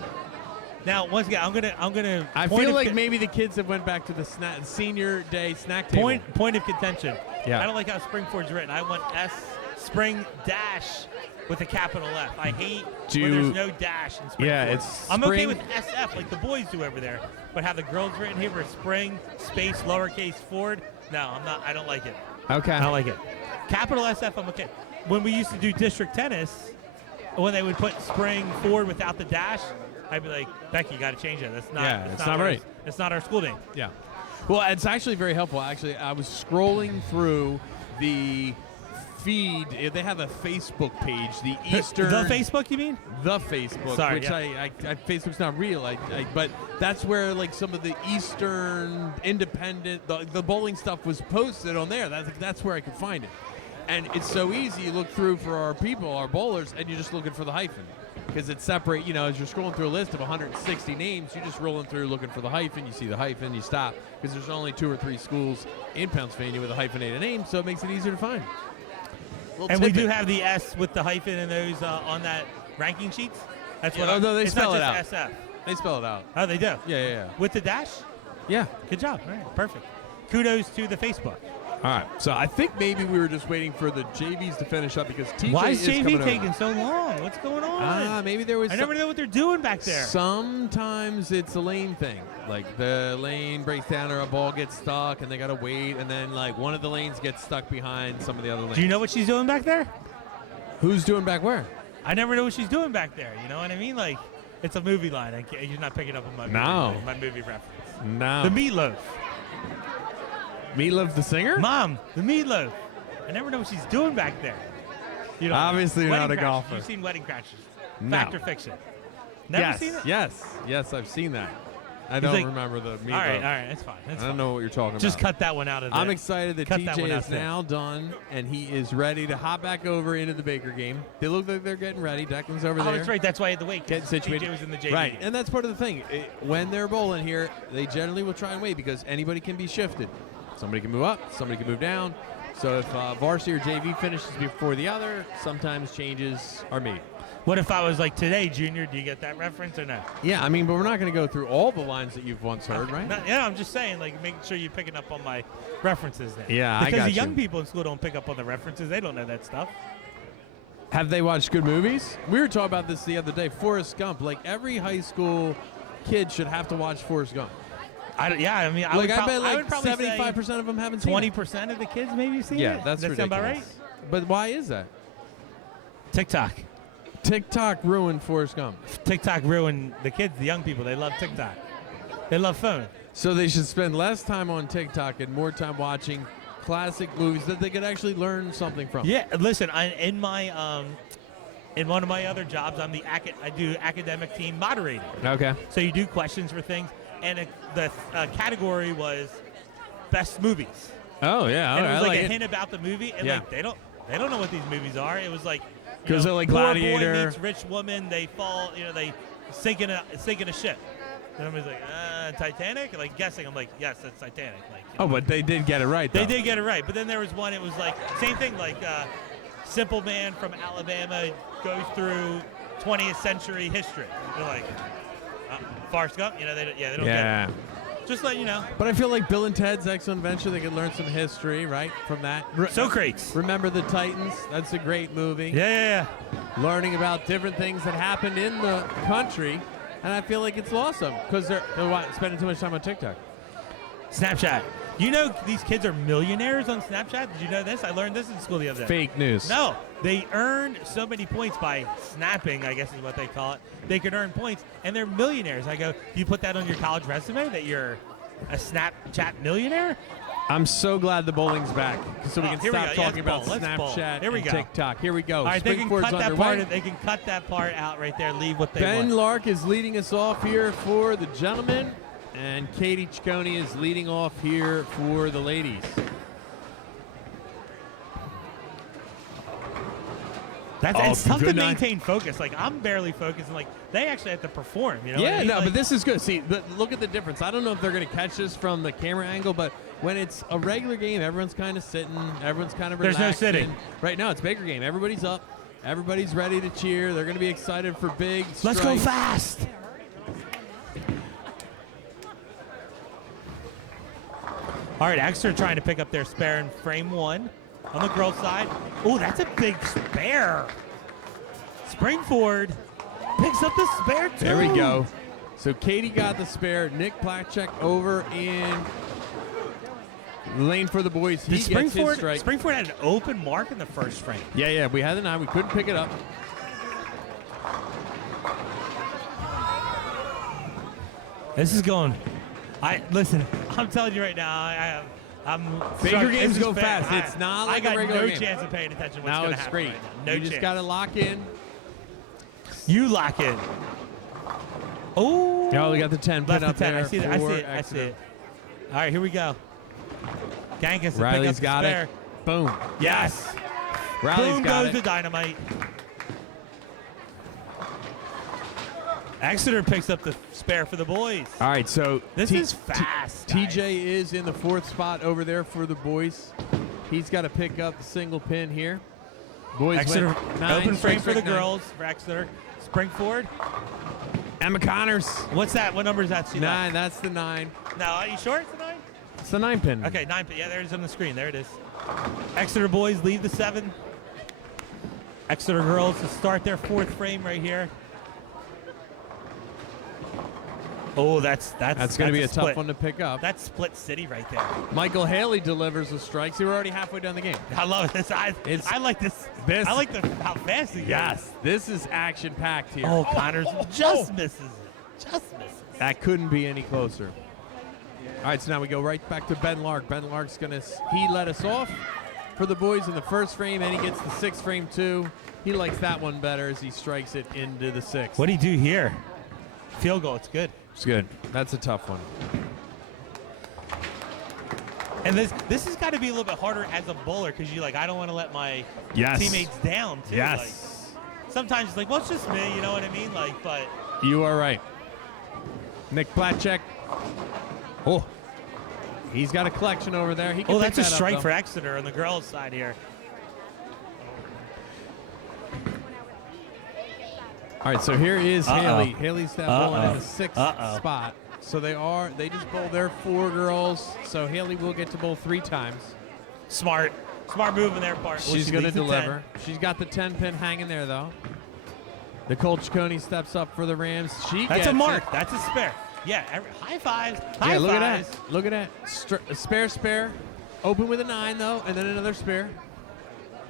Now, once again, I'm gonna. I feel like maybe the kids have went back to the senior day snack table. Point of contention. Yeah. I don't like how Springford's written. I want S Spring dash with a capital F. I hate when there's no dash in Springford. Yeah, it's I'm okay Spring- with SF like the boys do over there, but have the girls written here for Spring space lowercase Ford. No, I'm not. I don't like it. Okay. I don't like it. Capital SF, I'm okay. When we used to do district tennis, when they would put Spring Ford without the dash, I'd be like, Becky, you got to change it. That's not. Yeah, it's not right. It's not our school name. Yeah. Well, it's actually very helpful. Actually, I was scrolling through the feed. They have a Facebook page, the Eastern. The Facebook, you mean? The Facebook, Sorry, which yeah. I Facebook's not real. But that's where like some of the Eastern independent, the bowling stuff was posted on there. That's where I could find it. And it's so easy. You look through for our people, our bowlers, and you're just looking for the hyphen. Because it's separate, as you're scrolling through a list of 160 names, you're just rolling through looking for the hyphen. You see the hyphen, you stop. Because there's only 2 or 3 schools in Pennsylvania with a hyphenated name, so it makes it easier to find. And we do have the S with the hyphen and those on that ranking sheets. That's Yeah, what. no, they it's spell not it just SF. They spell it out. Oh, they do. Yeah. With the dash. Yeah. Good job. All right, perfect. Kudos to the Facebook. All right. So I think maybe we were just waiting for the JVs to finish up because TJ Why is JV coming over. taking so long? What's going on? Maybe there was. I never know what they're doing back there. Sometimes it's a lane thing. Like the lane breaks down or a ball gets stuck and they got to wait. And then like one of the lanes gets stuck behind some of the other lanes. Do you know what she's doing back there? Who's doing back where? I never know what she's doing back there. You know what I mean? Like, it's a movie line. You're not picking up on my movie reference. No. The Meatloaf. Meatloaf the singer? Mom, the Meatloaf. I never know what she's doing back there. You know, Obviously you're Wedding not a Crashers. golfer. You've seen Wedding Crashers. No. Fact or fiction? Never Yes. seen it? Yes, I've seen that. I He's don't like- remember the Meatloaf. All right, that's fine. I don't know what you're talking Just about. cut that one out of there. I'm excited that Cut that one TJ out is there. now done and he is ready to hop back over into the Baker game. They look like they're getting ready. Declan's over Oh, there. that's right. That's why I had to wait. 'Cause Getting situated. TJ was in the JV. Right, and that's part of the thing. When they're bowling here, they generally will try and wait because anybody can be shifted. Somebody can move up, somebody can move down. So if varsity or JV finishes before the other, sometimes changes are made. What if I was like, today, Junior, do you get that reference or no? Yeah, I mean, but we're not going to go through all the lines that you've once heard, right? Yeah, I'm just saying, like, making sure you're picking up on my references then. Yeah, I because got the young you. people in school don't pick up on the references. They don't know that stuff. Have they watched good movies? We were talking about this the other day. Forrest Gump. Like, every high school kid should have to watch Forrest Gump. I mean, I Like, would, I bet I like would probably 75% of them haven't seen it. 20% of the kids maybe seen Yeah, it. that's Does that sound ridiculous. about right? But why is that? TikTok. TikTok ruined Forrest Gump. TikTok ruined the kids, the young people. They love TikTok. They love phone. So they should spend less time on TikTok and more time watching classic movies that they could actually learn something from. Yeah, listen, in one of my other jobs, I do academic team moderating. Okay. So you do questions for things, and the category was best movies. Oh yeah, And it I was like like a it. hint about the movie, and Yeah. like they don't know what these movies are. It was like 'Cause they're like poor Gladiator. boy meets rich woman. They fall, they sink in a ship. And everybody's like, Titanic? Like guessing. I'm like, yes, that's Titanic. Like, Oh, but they did get it right. they though. did get it right. But then there was one. It was like same thing. Like simple man from Alabama goes through 20th century history. They're like, Forrest Gump. They don't get Yeah. it. Just let you know. But I feel like Bill and Ted's Excellent Adventure, they could learn some history, right, from that. Socrates. Remember the Titans? That's a great movie. Yeah. Learning about different things that happened in the country, and I feel like it's lost them because they're spending too much time on TikTok. Snapchat. You know these kids are millionaires on Snapchat? Did you know this? I learned this in school the other day. Fake news. No, they earn so many points by snapping, I guess is what they call it. They can earn points, and they're millionaires. I go, do you put that on your college resume that you're a Snapchat millionaire? I'm so glad the bowling's back, so we can here we stop go. Yeah, talking let's about bowl. Let's bowl. Snapchat Here we and go. TikTok. Here we go. All right, they can Springford's cut that underway. part. They can cut that part out right there. Leave what they Ben want. Lark is leading us off here for the gentlemen, and Katie Ciccone is leading off here for the ladies. It's tough to good night. maintain focus. Like I'm barely focusing. Like they actually have to perform. You know? what I Yeah, mean? no, Like, but this is good. See, look at the difference. I don't know if they're going to catch this from the camera angle, but when it's a regular game, everyone's kind of sitting, everyone's kind of There's relaxing. no sitting. Right now, it's Baker game. Everybody's up. Everybody's ready to cheer. They're going to be excited for big Let's go strikes. fast. All right, Exeter trying to pick up their spare in frame one on the girls' side. Oh, that's a big spare. Springford picks up the spare too. There we go. So Katie got the spare. Nick Plachek over in lane for the boys. He Did gets his strike. Springford had an open mark in the first frame. Yeah, we had the 9. We couldn't pick it up. This is going. Listen. I'm telling you right now. I'm. Baker this games is go fast. fast. It's not like I got a regular no game. chance of paying attention. To what's Now gonna it's happen great. right now. No you chance. just got to lock in. You lock in. Oh. Oh, we got the 10 pin Left up the 10. there. I see it. I see it. I see it. All right, here we go. Gankus to pick up Riley's the got spare. it. Boom. Yes. Riley's Boom got goes it. the dynamite. Exeter picks up the spare for the boys. All right, so This is fast. guys. TJ is in the 4th spot over there for the boys. He's got to pick up the single pin here. Boys Exeter went 9, open frame for the strike 9. girls for Exeter. Spring forward. Emma Connors. What's that? What number is that? 9. That's the 9. No, are you sure it's a 9? It's the 9 pin. Okay, 9. Yeah, there it is on the screen. There it is. Exeter boys leave the 7. Exeter girls to start their 4th frame right here. Oh, that's going to be a tough split. one to pick up. That's split city right there. Michael Haley delivers the strikes. We're already halfway down the game. I love this. I like this. This- I like how fast he goes. Yes, this is action-packed here. Oh, Connors just misses it. Just misses. That couldn't be any closer. All right, so now we go right back to Ben Lark. Ben Lark's he led us off for the boys in the 1st frame, and he gets the 6th frame too. He likes that one better as he strikes it into the 6th. What do you do here? Field goal. It's good. It's good. That's a tough one. And this has got to be a little bit harder as a bowler because I don't want to let my Yes. teammates down too. Yes. Like, sometimes it's like, well, it's just me. You know what I mean? Like, but You are right. Nick Platchek. Oh, he's got a collection over there. He can pick that's a that up, strike though. for Exeter on the girls' side here. All right, so here is Haley. Haley's that bowling in the 6th spot. So they just bowl their 4 girls. So Haley will get to bowl 3 times. Smart move on their part. She's going to deliver. She's got the 10 pin hanging there though. Nicole Ciccone steps up for the Rams. She That's gets a mark. it. That's a spare. Yeah, high fives. High Yeah, look at fives. that. Look at that. Spare. Open with a 9 though, and then another spare.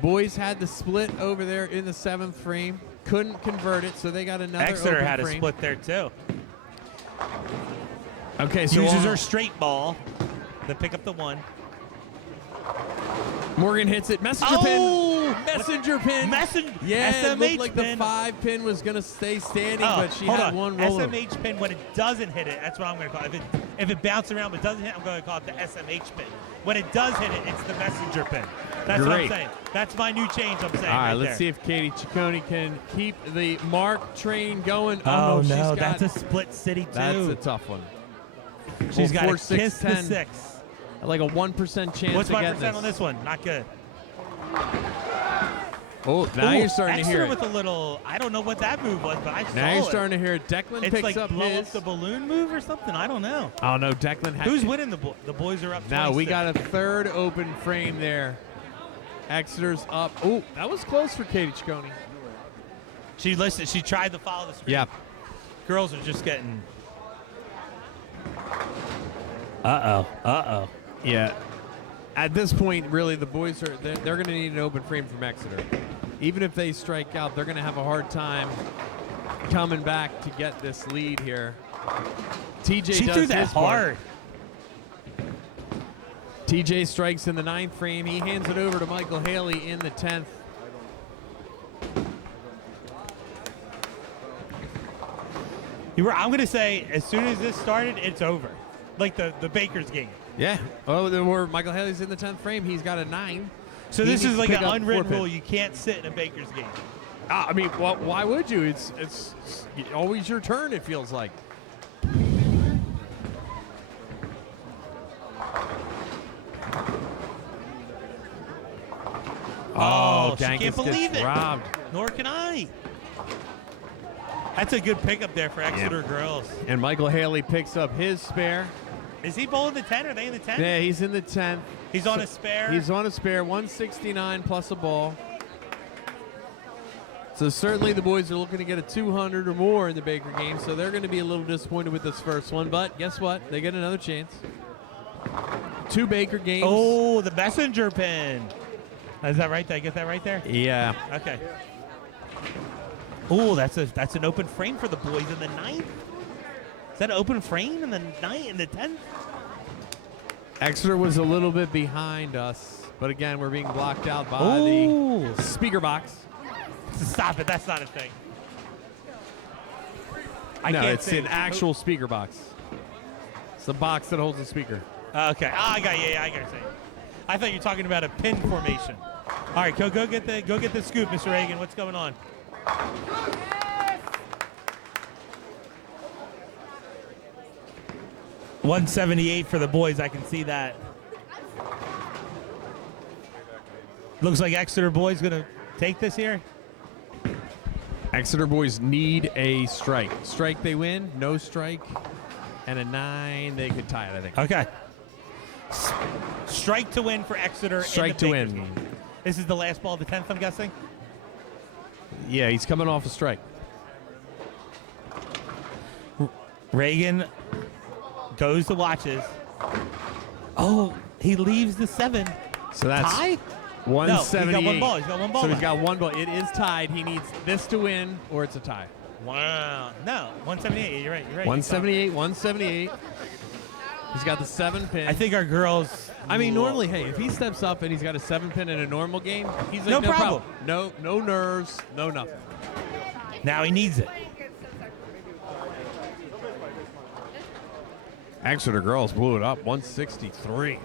Boys had the split over there in the 7th frame. Couldn't convert it, so they got another Exeter open had frame. a split there too. Okay, so Uses her straight ball to pick up the 1. Morgan hits it. Messenger pin. Messenger pin. Yeah, it SMH looked like pin. the 5 pin was going to stay standing, Oh, but she hold had on. one roller. SMH pin, when it doesn't hit it, that's what I'm going to call it. If it bounces around but doesn't hit, I'm going to call it the SMH pin. When it does hit it, it's the messenger pin. That's what I'm Great. saying. That's my new change I'm saying. All right, let's there. see if Katie Ciccone can keep the mark train going. Oh, she's no, got, that's a split city too. That's a tough one. She's got 4, a 6, kiss 10. to 6. Like a 1% chance What's to my get percent this. on this one? Not good. Oh, now Ooh, you're starting to Exeter hear it. with a little, I don't know what that move was, but I saw Now you're it. starting to hear it. Declan It's picks like up blow his. up the balloon move or something. I don't know. Oh, no, Declan had Who's winning the boys are up. Now we 26. got a 3rd open frame there. Exeter's up. Oh, that was close for Katie Ciccone. She listened. She tried to follow the screen. Yeah. Girls are just getting. Uh-oh. Yeah. At this point, really, the boys they're going to need an open frame from Exeter. Even if they strike out, they're going to have a hard time coming back to get this lead here. TJ She does threw that his part. hard. TJ strikes in the 9th frame. He hands it over to Michael Haley in the 10th. I'm going to say, as soon as this started, it's over. Like the Bakers game. Yeah. Oh, there were Michael Haley's in the 10th frame. He's got a 9. So He this needs is to like pick an up unwritten 4 pin. rule. You can't sit in a Bakers game. I mean, well, why would you? It's always your turn, it feels like. Oh, she Dankus can't believe gets it. robbed. Nor can I. That's a good pickup there for Exeter girls. And Michael Haley picks up his spare. Is he bowling the 10? Are they in the 10? Yeah, he's in the 10th. He's on a spare. He's on a spare, 169 plus a ball. So certainly the boys are looking to get a 200 or more in the Baker game, so they're going to be a little disappointed with this first one. But guess what? They get another chance. 2 Baker games. Oh, the messenger pin. Is that right? Did I get that right there? Yeah. Okay. Oh, that's an open frame for the boys in the 9th. Is that an open frame in the 9th, in the 10th? Exeter was a little bit behind us, but again, we're being blocked out by Oh. the speaker box. Stop it. That's not a thing. I No, can't it's say an actual speaker box. It's the box that holds the speaker. Okay. I got to say. I thought you were talking about a pin formation. All right, go get the scoop, Mr. Reagan. What's going on? $178 for the boys. I can see that. Looks like Exeter boys gonna take this here? Exeter boys need a strike. Strike, they win. No strike, and a 9, they could tie it, I think. Okay. Strike to win for Exeter. Strike in to the Bakers win. game. This is the last ball of the 10th, I'm guessing? Yeah, he's coming off a strike. Reagan goes to watches. Oh, he leaves the 7. So that's Tie? 178. No, he's got one ball. He's got one ball So he's left. got one ball. It is tied. He needs this to win, or it's a tie. Wow. No, 178. You're right. 178, 178. He's got the 7 pin. I think our girls. I mean, normally, hey, if he steps up and he's got a 7 pin in a normal game, he's like, No no problem. No nerves, no nothing. Now he needs it. Exeter girls blew it up, 163.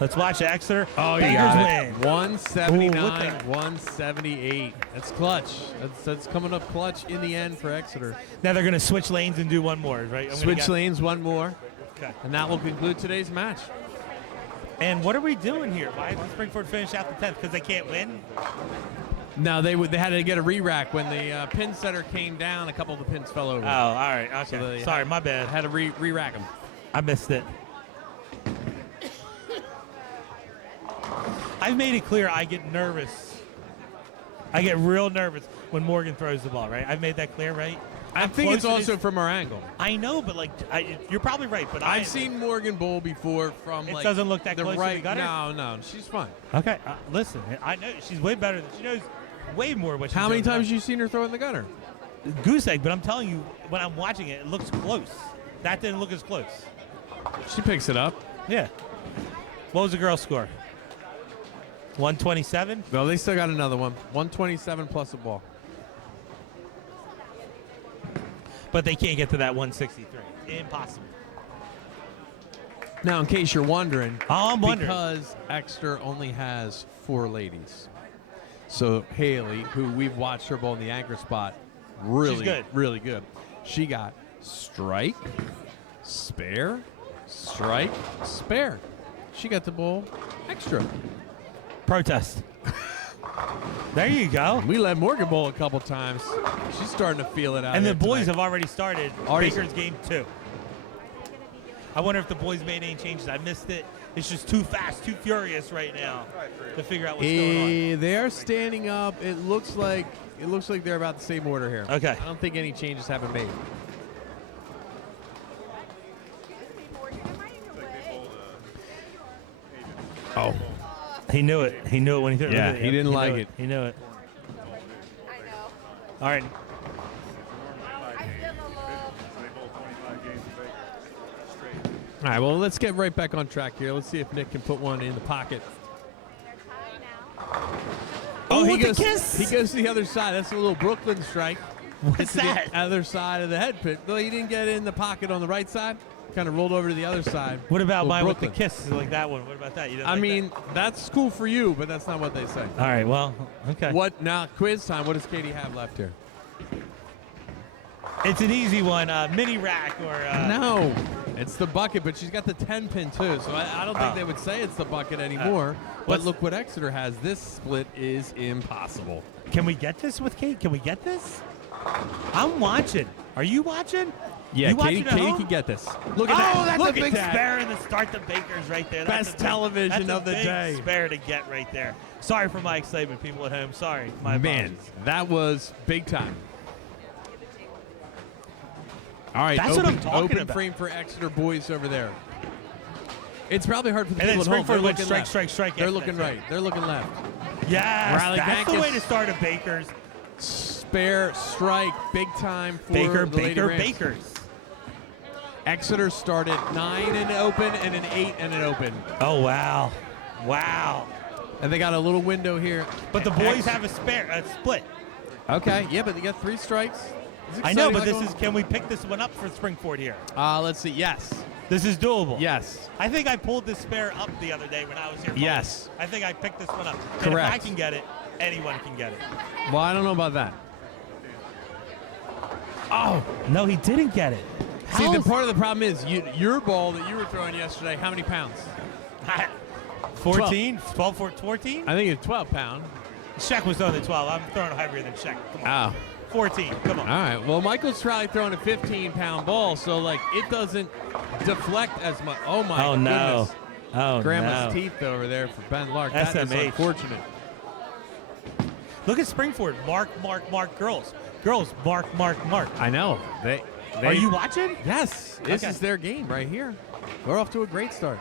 Let's watch Exeter. Oh, you Bakers got win. it. 179, Ooh, look at- 178. That's clutch. That's coming up clutch in the end for Exeter. Now they're going to switch lanes and do one more, right? I'm gonna Switch get- lanes, one more, Okay. and that will conclude today's match. And what are we doing here? Why did Springford finish out the 10th? Because they can't win? No, they had to get a re-rack. When the pin setter came down, a couple of the pins fell over. Oh, all right. Okay. So they Sorry, my bad. Had to re-rack them. I missed it. I've made it clear I get nervous. I get real nervous when Morgan throws the ball, right? I've made that clear, right? I I'm think it's close to also this- from our angle. I know, but like, you're probably right. But I've seen Morgan bowl before from It like doesn't look that the close to the right. gutter? No, she's fine. Okay, listen. I know she's way better. She knows way more what she's How many doing times you seen her throw in the gutter? than I- goose egg? But I'm telling you, when I'm watching it, it looks close. That didn't look as close. She picks it up. Yeah. What was the girls' score? 127. No, they still got another one. 127 plus a ball. But they can't get to that 163. Impossible. Now, in case you're wondering, Oh, I'm wondering. because Exeter only has 4 ladies. So Haley, who we've watched her bowl in the anchor spot, really good. really good. She got strike, spare, strike, spare. She got the bowl extra. Protest. There you go. We let Morgan bowl a couple times. She's starting to feel it out. And the here boys tonight. have already started Baker's game 2. I wonder if the boys made any changes. I missed it. It's just too fast, too furious right now to figure out what's going They are standing up. It looks like they're about the same order here. Okay. I don't think any changes have been made. Oh, on. He knew it. He knew it when he threw it. Yeah, Look at he didn't knew like it. He knew it. I know. All right. all right. Well, let's get right back on track here. Let's see if Nick can put one in the pocket. Oh, he with the goes. kiss! He goes to the other side. That's a little Brooklyn strike. What's Hits that? the other side of the head pit. Though he didn't get in the pocket on the right side. Kind of rolled over to the other side. What about Little mine with Brooklyn. the kiss like that one? What about that? You didn't I like mean, that's cool for you, but that's not what they say. that? All right. Well, okay. What now? Quiz time. What does Katie have left here? It's an easy one. Mini rack or No, it's the bucket, but she's got the 10 pin too. So I don't think Oh. they would say it's the bucket anymore. But what's- look what Exeter has. This split is impossible. Can we get this with Kate? Can we get this? I'm watching. Are you watching? Yeah, you Katie, watching at Katie home? can get this. Look at Oh, that. that's Look a big at that. spare in the start the Bakers right there. That's Best a big- television that's of the a big day. Spare to get right there. Sorry for my excitement, people at home. Sorry, my Man, apologies. that was big time. All right, That's what open, I'm talking open about. frame for Exeter boys over there. It's probably hard for the And then people at home. Springford They're went looking strike, left. strike, strike They're after looking that, right. They're looking left. Yes, Riley that's the Bankus. way to start a Bakers. Spare strike, big time for Baker, the Lady Baker, Rams. Bakers. Exeter started 9 and an open and an 8 and an open. Oh, wow. Wow. And they got a little window here. But the boys have a spare, a split. Okay, yeah, but they got 3 strikes. It's I know, exciting. but this Like is, can we pick this one up for Springford here? let's see. Yes. This is doable. Yes. I think I pulled this spare up the other day when I was here. Yes. I think I picked this one up. And if I Correct. can get it, anyone can get it. Well, I don't know about that. Oh, no, he didn't get it. See, the part of the problem is your ball that you were throwing yesterday, how many pounds? 14? 12, 14? I think it's 12-pound. Shaq was throwing the 12. I'm throwing heavier than Shaq. Come on. Oh. 14. Come on. All right. Well, Michael's probably throwing a 15-pound ball, so like it doesn't deflect as much. Oh my Oh, goodness. no. Oh, Grandma's no. teeth over there for Ben Lark. That is SMH. unfortunate. Look at Springford. Mark, girls. Girls, mark. I know. They Are you watching? Yes. This Okay. is their game right here. They're off to a great start.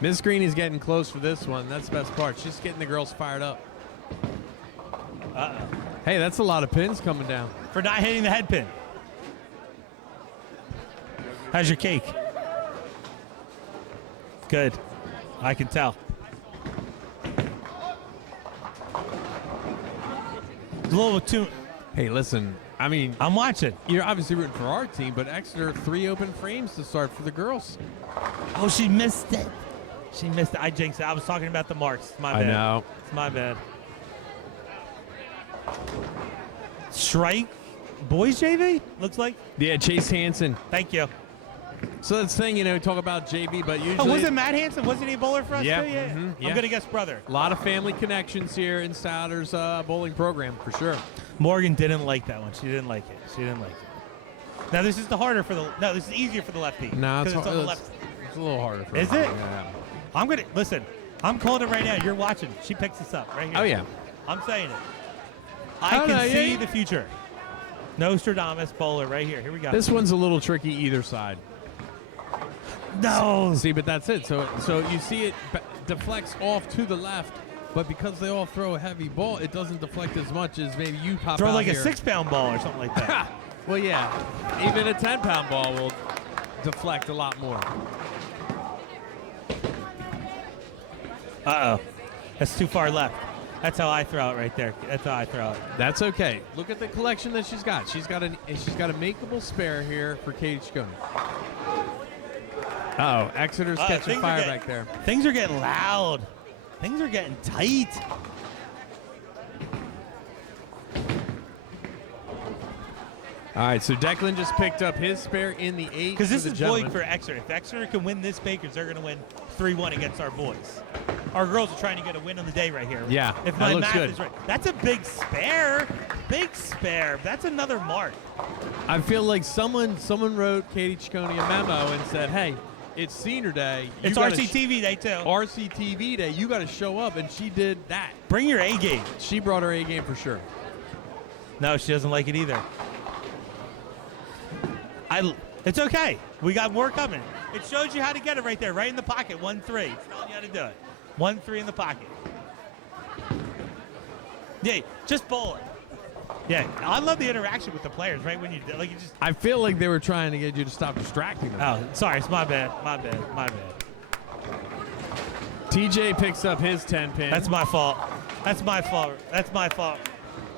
Miss Green is getting close for this one. That's the best part. She's getting the girls fired up. Uh-oh. Hey, that's a lot of pins coming down. For not hitting the head pin. How's your cake? Good. I can tell. A little too. Hey, listen. I mean, I'm watching. you're obviously rooting for our team, but Exeter 3 open frames to start for the girls. Oh, she missed it. She missed it. I jinxed it. I was talking about the marks. It's my bad. I know. It's my bad. Strike. Boys JV? Looks like. Yeah, Chase Hansen. Thank you. So that's the thing, you know, talk about JV, but usually Oh, was it Matt Hansen? Wasn't he a bowler for us Yeah, too? Yeah. mhm, yeah. I'm going to guess brother. a lot of family connections here in Souder's bowling program for sure. Morgan didn't like that one. She didn't like it. She didn't like it. Now this is the harder for the. No, this is easier for the lefty. No, 'Cause it's, on the it's, left. it's a little harder for Is her. it? Yeah. I'm gonna listen. I'm calling it right now. You're watching. She picks this up right here. Oh, yeah. I'm saying it. I Oh, can no, see yeah. the future. Nostradamus bowler right here. Here we go. This one's a little tricky either side. no. See, but that's it. So you see it deflects off to the left, but because they all throw a heavy ball, it doesn't deflect as much as maybe you pop Throw out like here. a 6-pound ball or something like that. Well, yeah. Even a 10-pound ball will deflect a lot more. Uh oh. That's too far left. That's how I throw it right there. That's how I throw it. That's okay. Look at the collection that she's got. She's got a makeable spare here for Katie Chaconi. Oh, Exeter's catching things are fire getting- back there. Things are getting loud. Things are getting tight. All right, so Declan just picked up his spare in the 8. Because this for the is gentlemen. big for Exeter. If Exeter can win this Bakers, they're going to win 3-1 against our boys. Our girls are trying to get a win on the day right here. Yeah, If that my looks math good. is right. That's a big spare. Big spare. That's another mark. I feel like someone wrote Katie Chaconi a memo and said, "Hey, it's senior day. You It's gotta RCTV day, too. RCTV day. You got to show up," and she did that. Bring your A game. She brought her A game for sure. No, she doesn't like it either. It's okay. We got more coming. It shows you how to get it right there, right in the pocket. 1-3. It's telling you how to do it. 1-3 in the pocket. Yeah, just bowl it. Yeah, I love the interaction with the players, right? When you like, you just. I feel like they were trying to get you to stop distracting them. Oh, sorry, it's my bad. My bad. TJ picks up his 10 pin. That's my fault. That's my fault.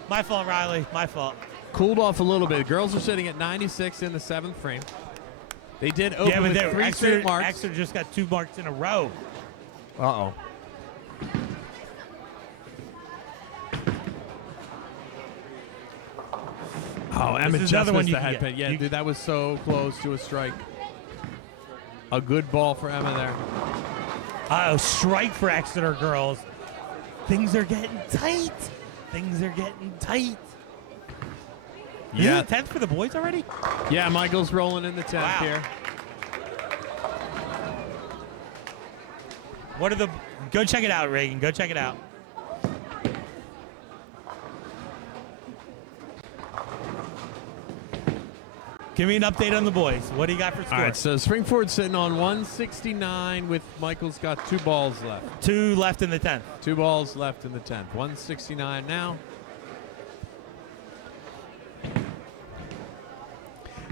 My fault, Riley. My fault. Cooled off a little bit. Girls are sitting at 96 in the 7th frame. They did open with 3 straight marks. Exeter just got 2 marks in a row. Uh-oh. Oh, Emma is just another one missed you the can head get. pin. Yeah, You- dude, that was so close to a strike. A good ball for Emma there. Oh, strike for Exeter girls. Things are getting tight. Things are getting tight. Is Yeah. it the 10th for the boys already? Yeah, Michael's rolling in the 10th Wow. here. What are the? Go check it out, Reagan. Go check it out. Give me an update on the boys. What do you got for score? All right, so Springford's sitting on 169 with Michael's got 2 balls left. 2 left in the 10th. 2 balls left in the 10th. 169 now.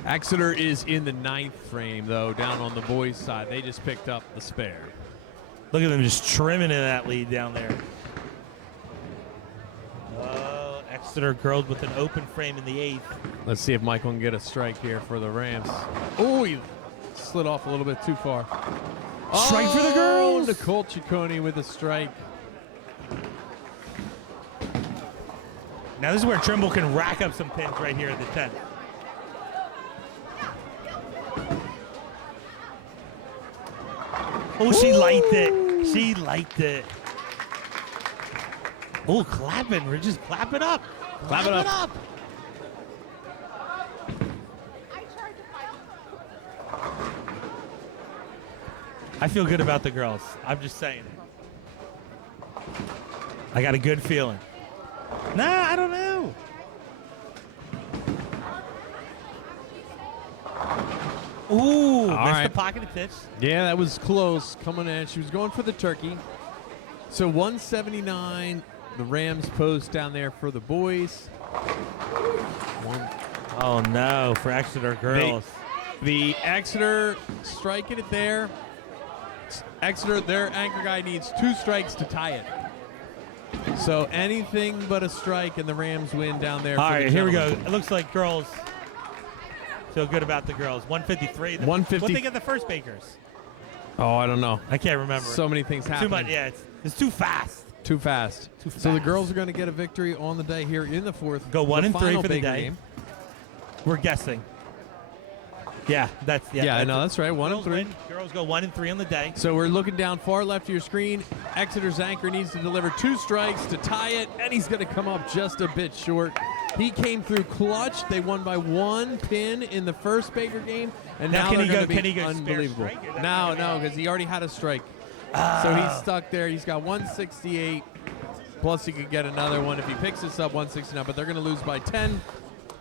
Exeter is in the 9th frame, though, down on the boys' side. They just picked up the spare. Look at them just trimming in that lead down there. Oh, Exeter girls with an open frame in the 8th. Let's see if Michael can get a strike here for the Rams. Oh, he slid off a little bit too far. Strike for the girls. Nicole Ciccone with a strike. Now this is where Trimble can rack up some pins right here at the 10th. Oh, she liked it. She liked it. Oh, clapping. We're just clapping up. Clap it up. I tried to fight. I feel good about the girls. I'm just saying. I got a good feeling. Nah, I don't know. Ooh, missed right. the pocket of tits. Yeah, that was close coming in. She was going for the turkey. So 179, the Rams post down there for the boys. Oh no, for Exeter girls. The Exeter striking it there. Exeter, their anchor guy needs 2 strikes to tie it. So anything but a strike, and the Rams win down there. All for the right, here we go. gentlemen. It looks like girls feel good about the girls. 153. 150. What they get the first Bakers? Oh, I don't know. I can't remember. So many things too happening. much. Yeah, it's too fast. Too fast. Too So the fast. girls are going to get a victory on the day here in the 4th. Go 1 and 3 final for the Baker day. game. We're guessing. Yeah, that's Yeah, no, that's right. 1 and girls 3. win. Girls go 1 and 3 on the day. So we're looking down far left of your screen. Exeter's anchor needs to deliver 2 strikes to tie it, and he's going to come up just a bit short. He came through clutch. They won by 1 pin in the first Baker game, and Now now can they're he going go- to can be he go spare unbelievable. strike, or that's No, not gonna no, happen? because he already had a strike. So he's stuck there. He's got 168. Plus, he could get another one if he picks this up, 169. But they're going to lose by 10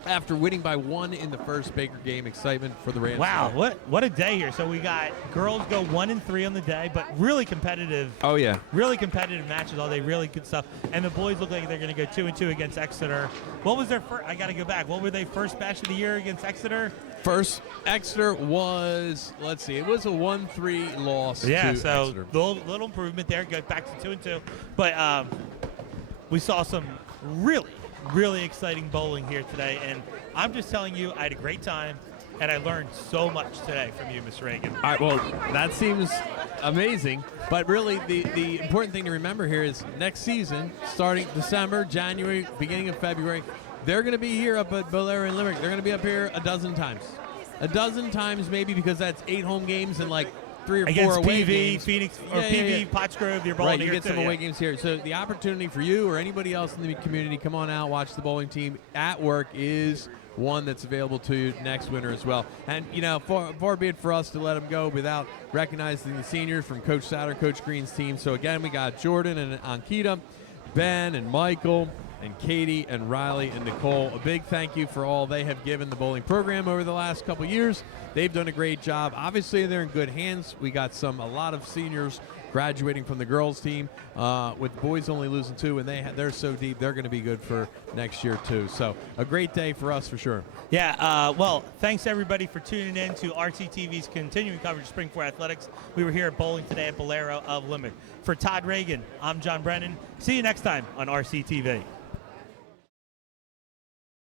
after winning by 1 in the first Baker game. Excitement for the Rams. Wow, what a day here. So we got girls go 1 and 3 on the day, but really competitive. Oh, yeah. Really competitive matches all day, really good stuff. And the boys look like they're going to go 2 and 2 against Exeter. What was their first? I got to go back. What were they first match of the year against Exeter? First, Exeter was, let's see, it was a 1-3 loss Yeah, to so Exeter. little improvement there. Go back to 2 and 2. But we saw some really exciting bowling here today. And I'm just telling you, I had a great time. And I learned so much today from you, Miss Reagan. All right, well, that seems amazing. But really, the important thing to remember here is next season, starting December, January, beginning of February, they're going to be here up at Bolero and Limerick. They're going to be up here a dozen times. A dozen times maybe, because that's 8 home games and like 3 or 4 Against away PV, games. Phoenix, or Yeah, PV, yeah. Pottsgrove, you're bowling Right, you here get some too, away yeah. games here. So the opportunity for you or anybody else in the community, come on out, watch the bowling team at work, is one that's available to you next winter as well. And, you know, far be it for us to let them go without recognizing the seniors from Coach Satter, Coach Green's team. So, again, we got Jordan and Ankita, Ben and Michael and Katie and Riley and Nicole. A big thank you for all they have given the bowling program over the last couple years. They've done a great job. Obviously, they're in good hands. We got a lot of seniors graduating from the girls team, with the boys only losing 2, and they're so deep, they're going to be good for next year too. So a great day for us for sure. Yeah, well, thanks everybody for tuning in to RCTV's continuing coverage of Spring 4 Athletics. We were here at bowling today at Bolero of Limerick. For Todd Reagan, I'm John Brennan. See you next time on RCTV.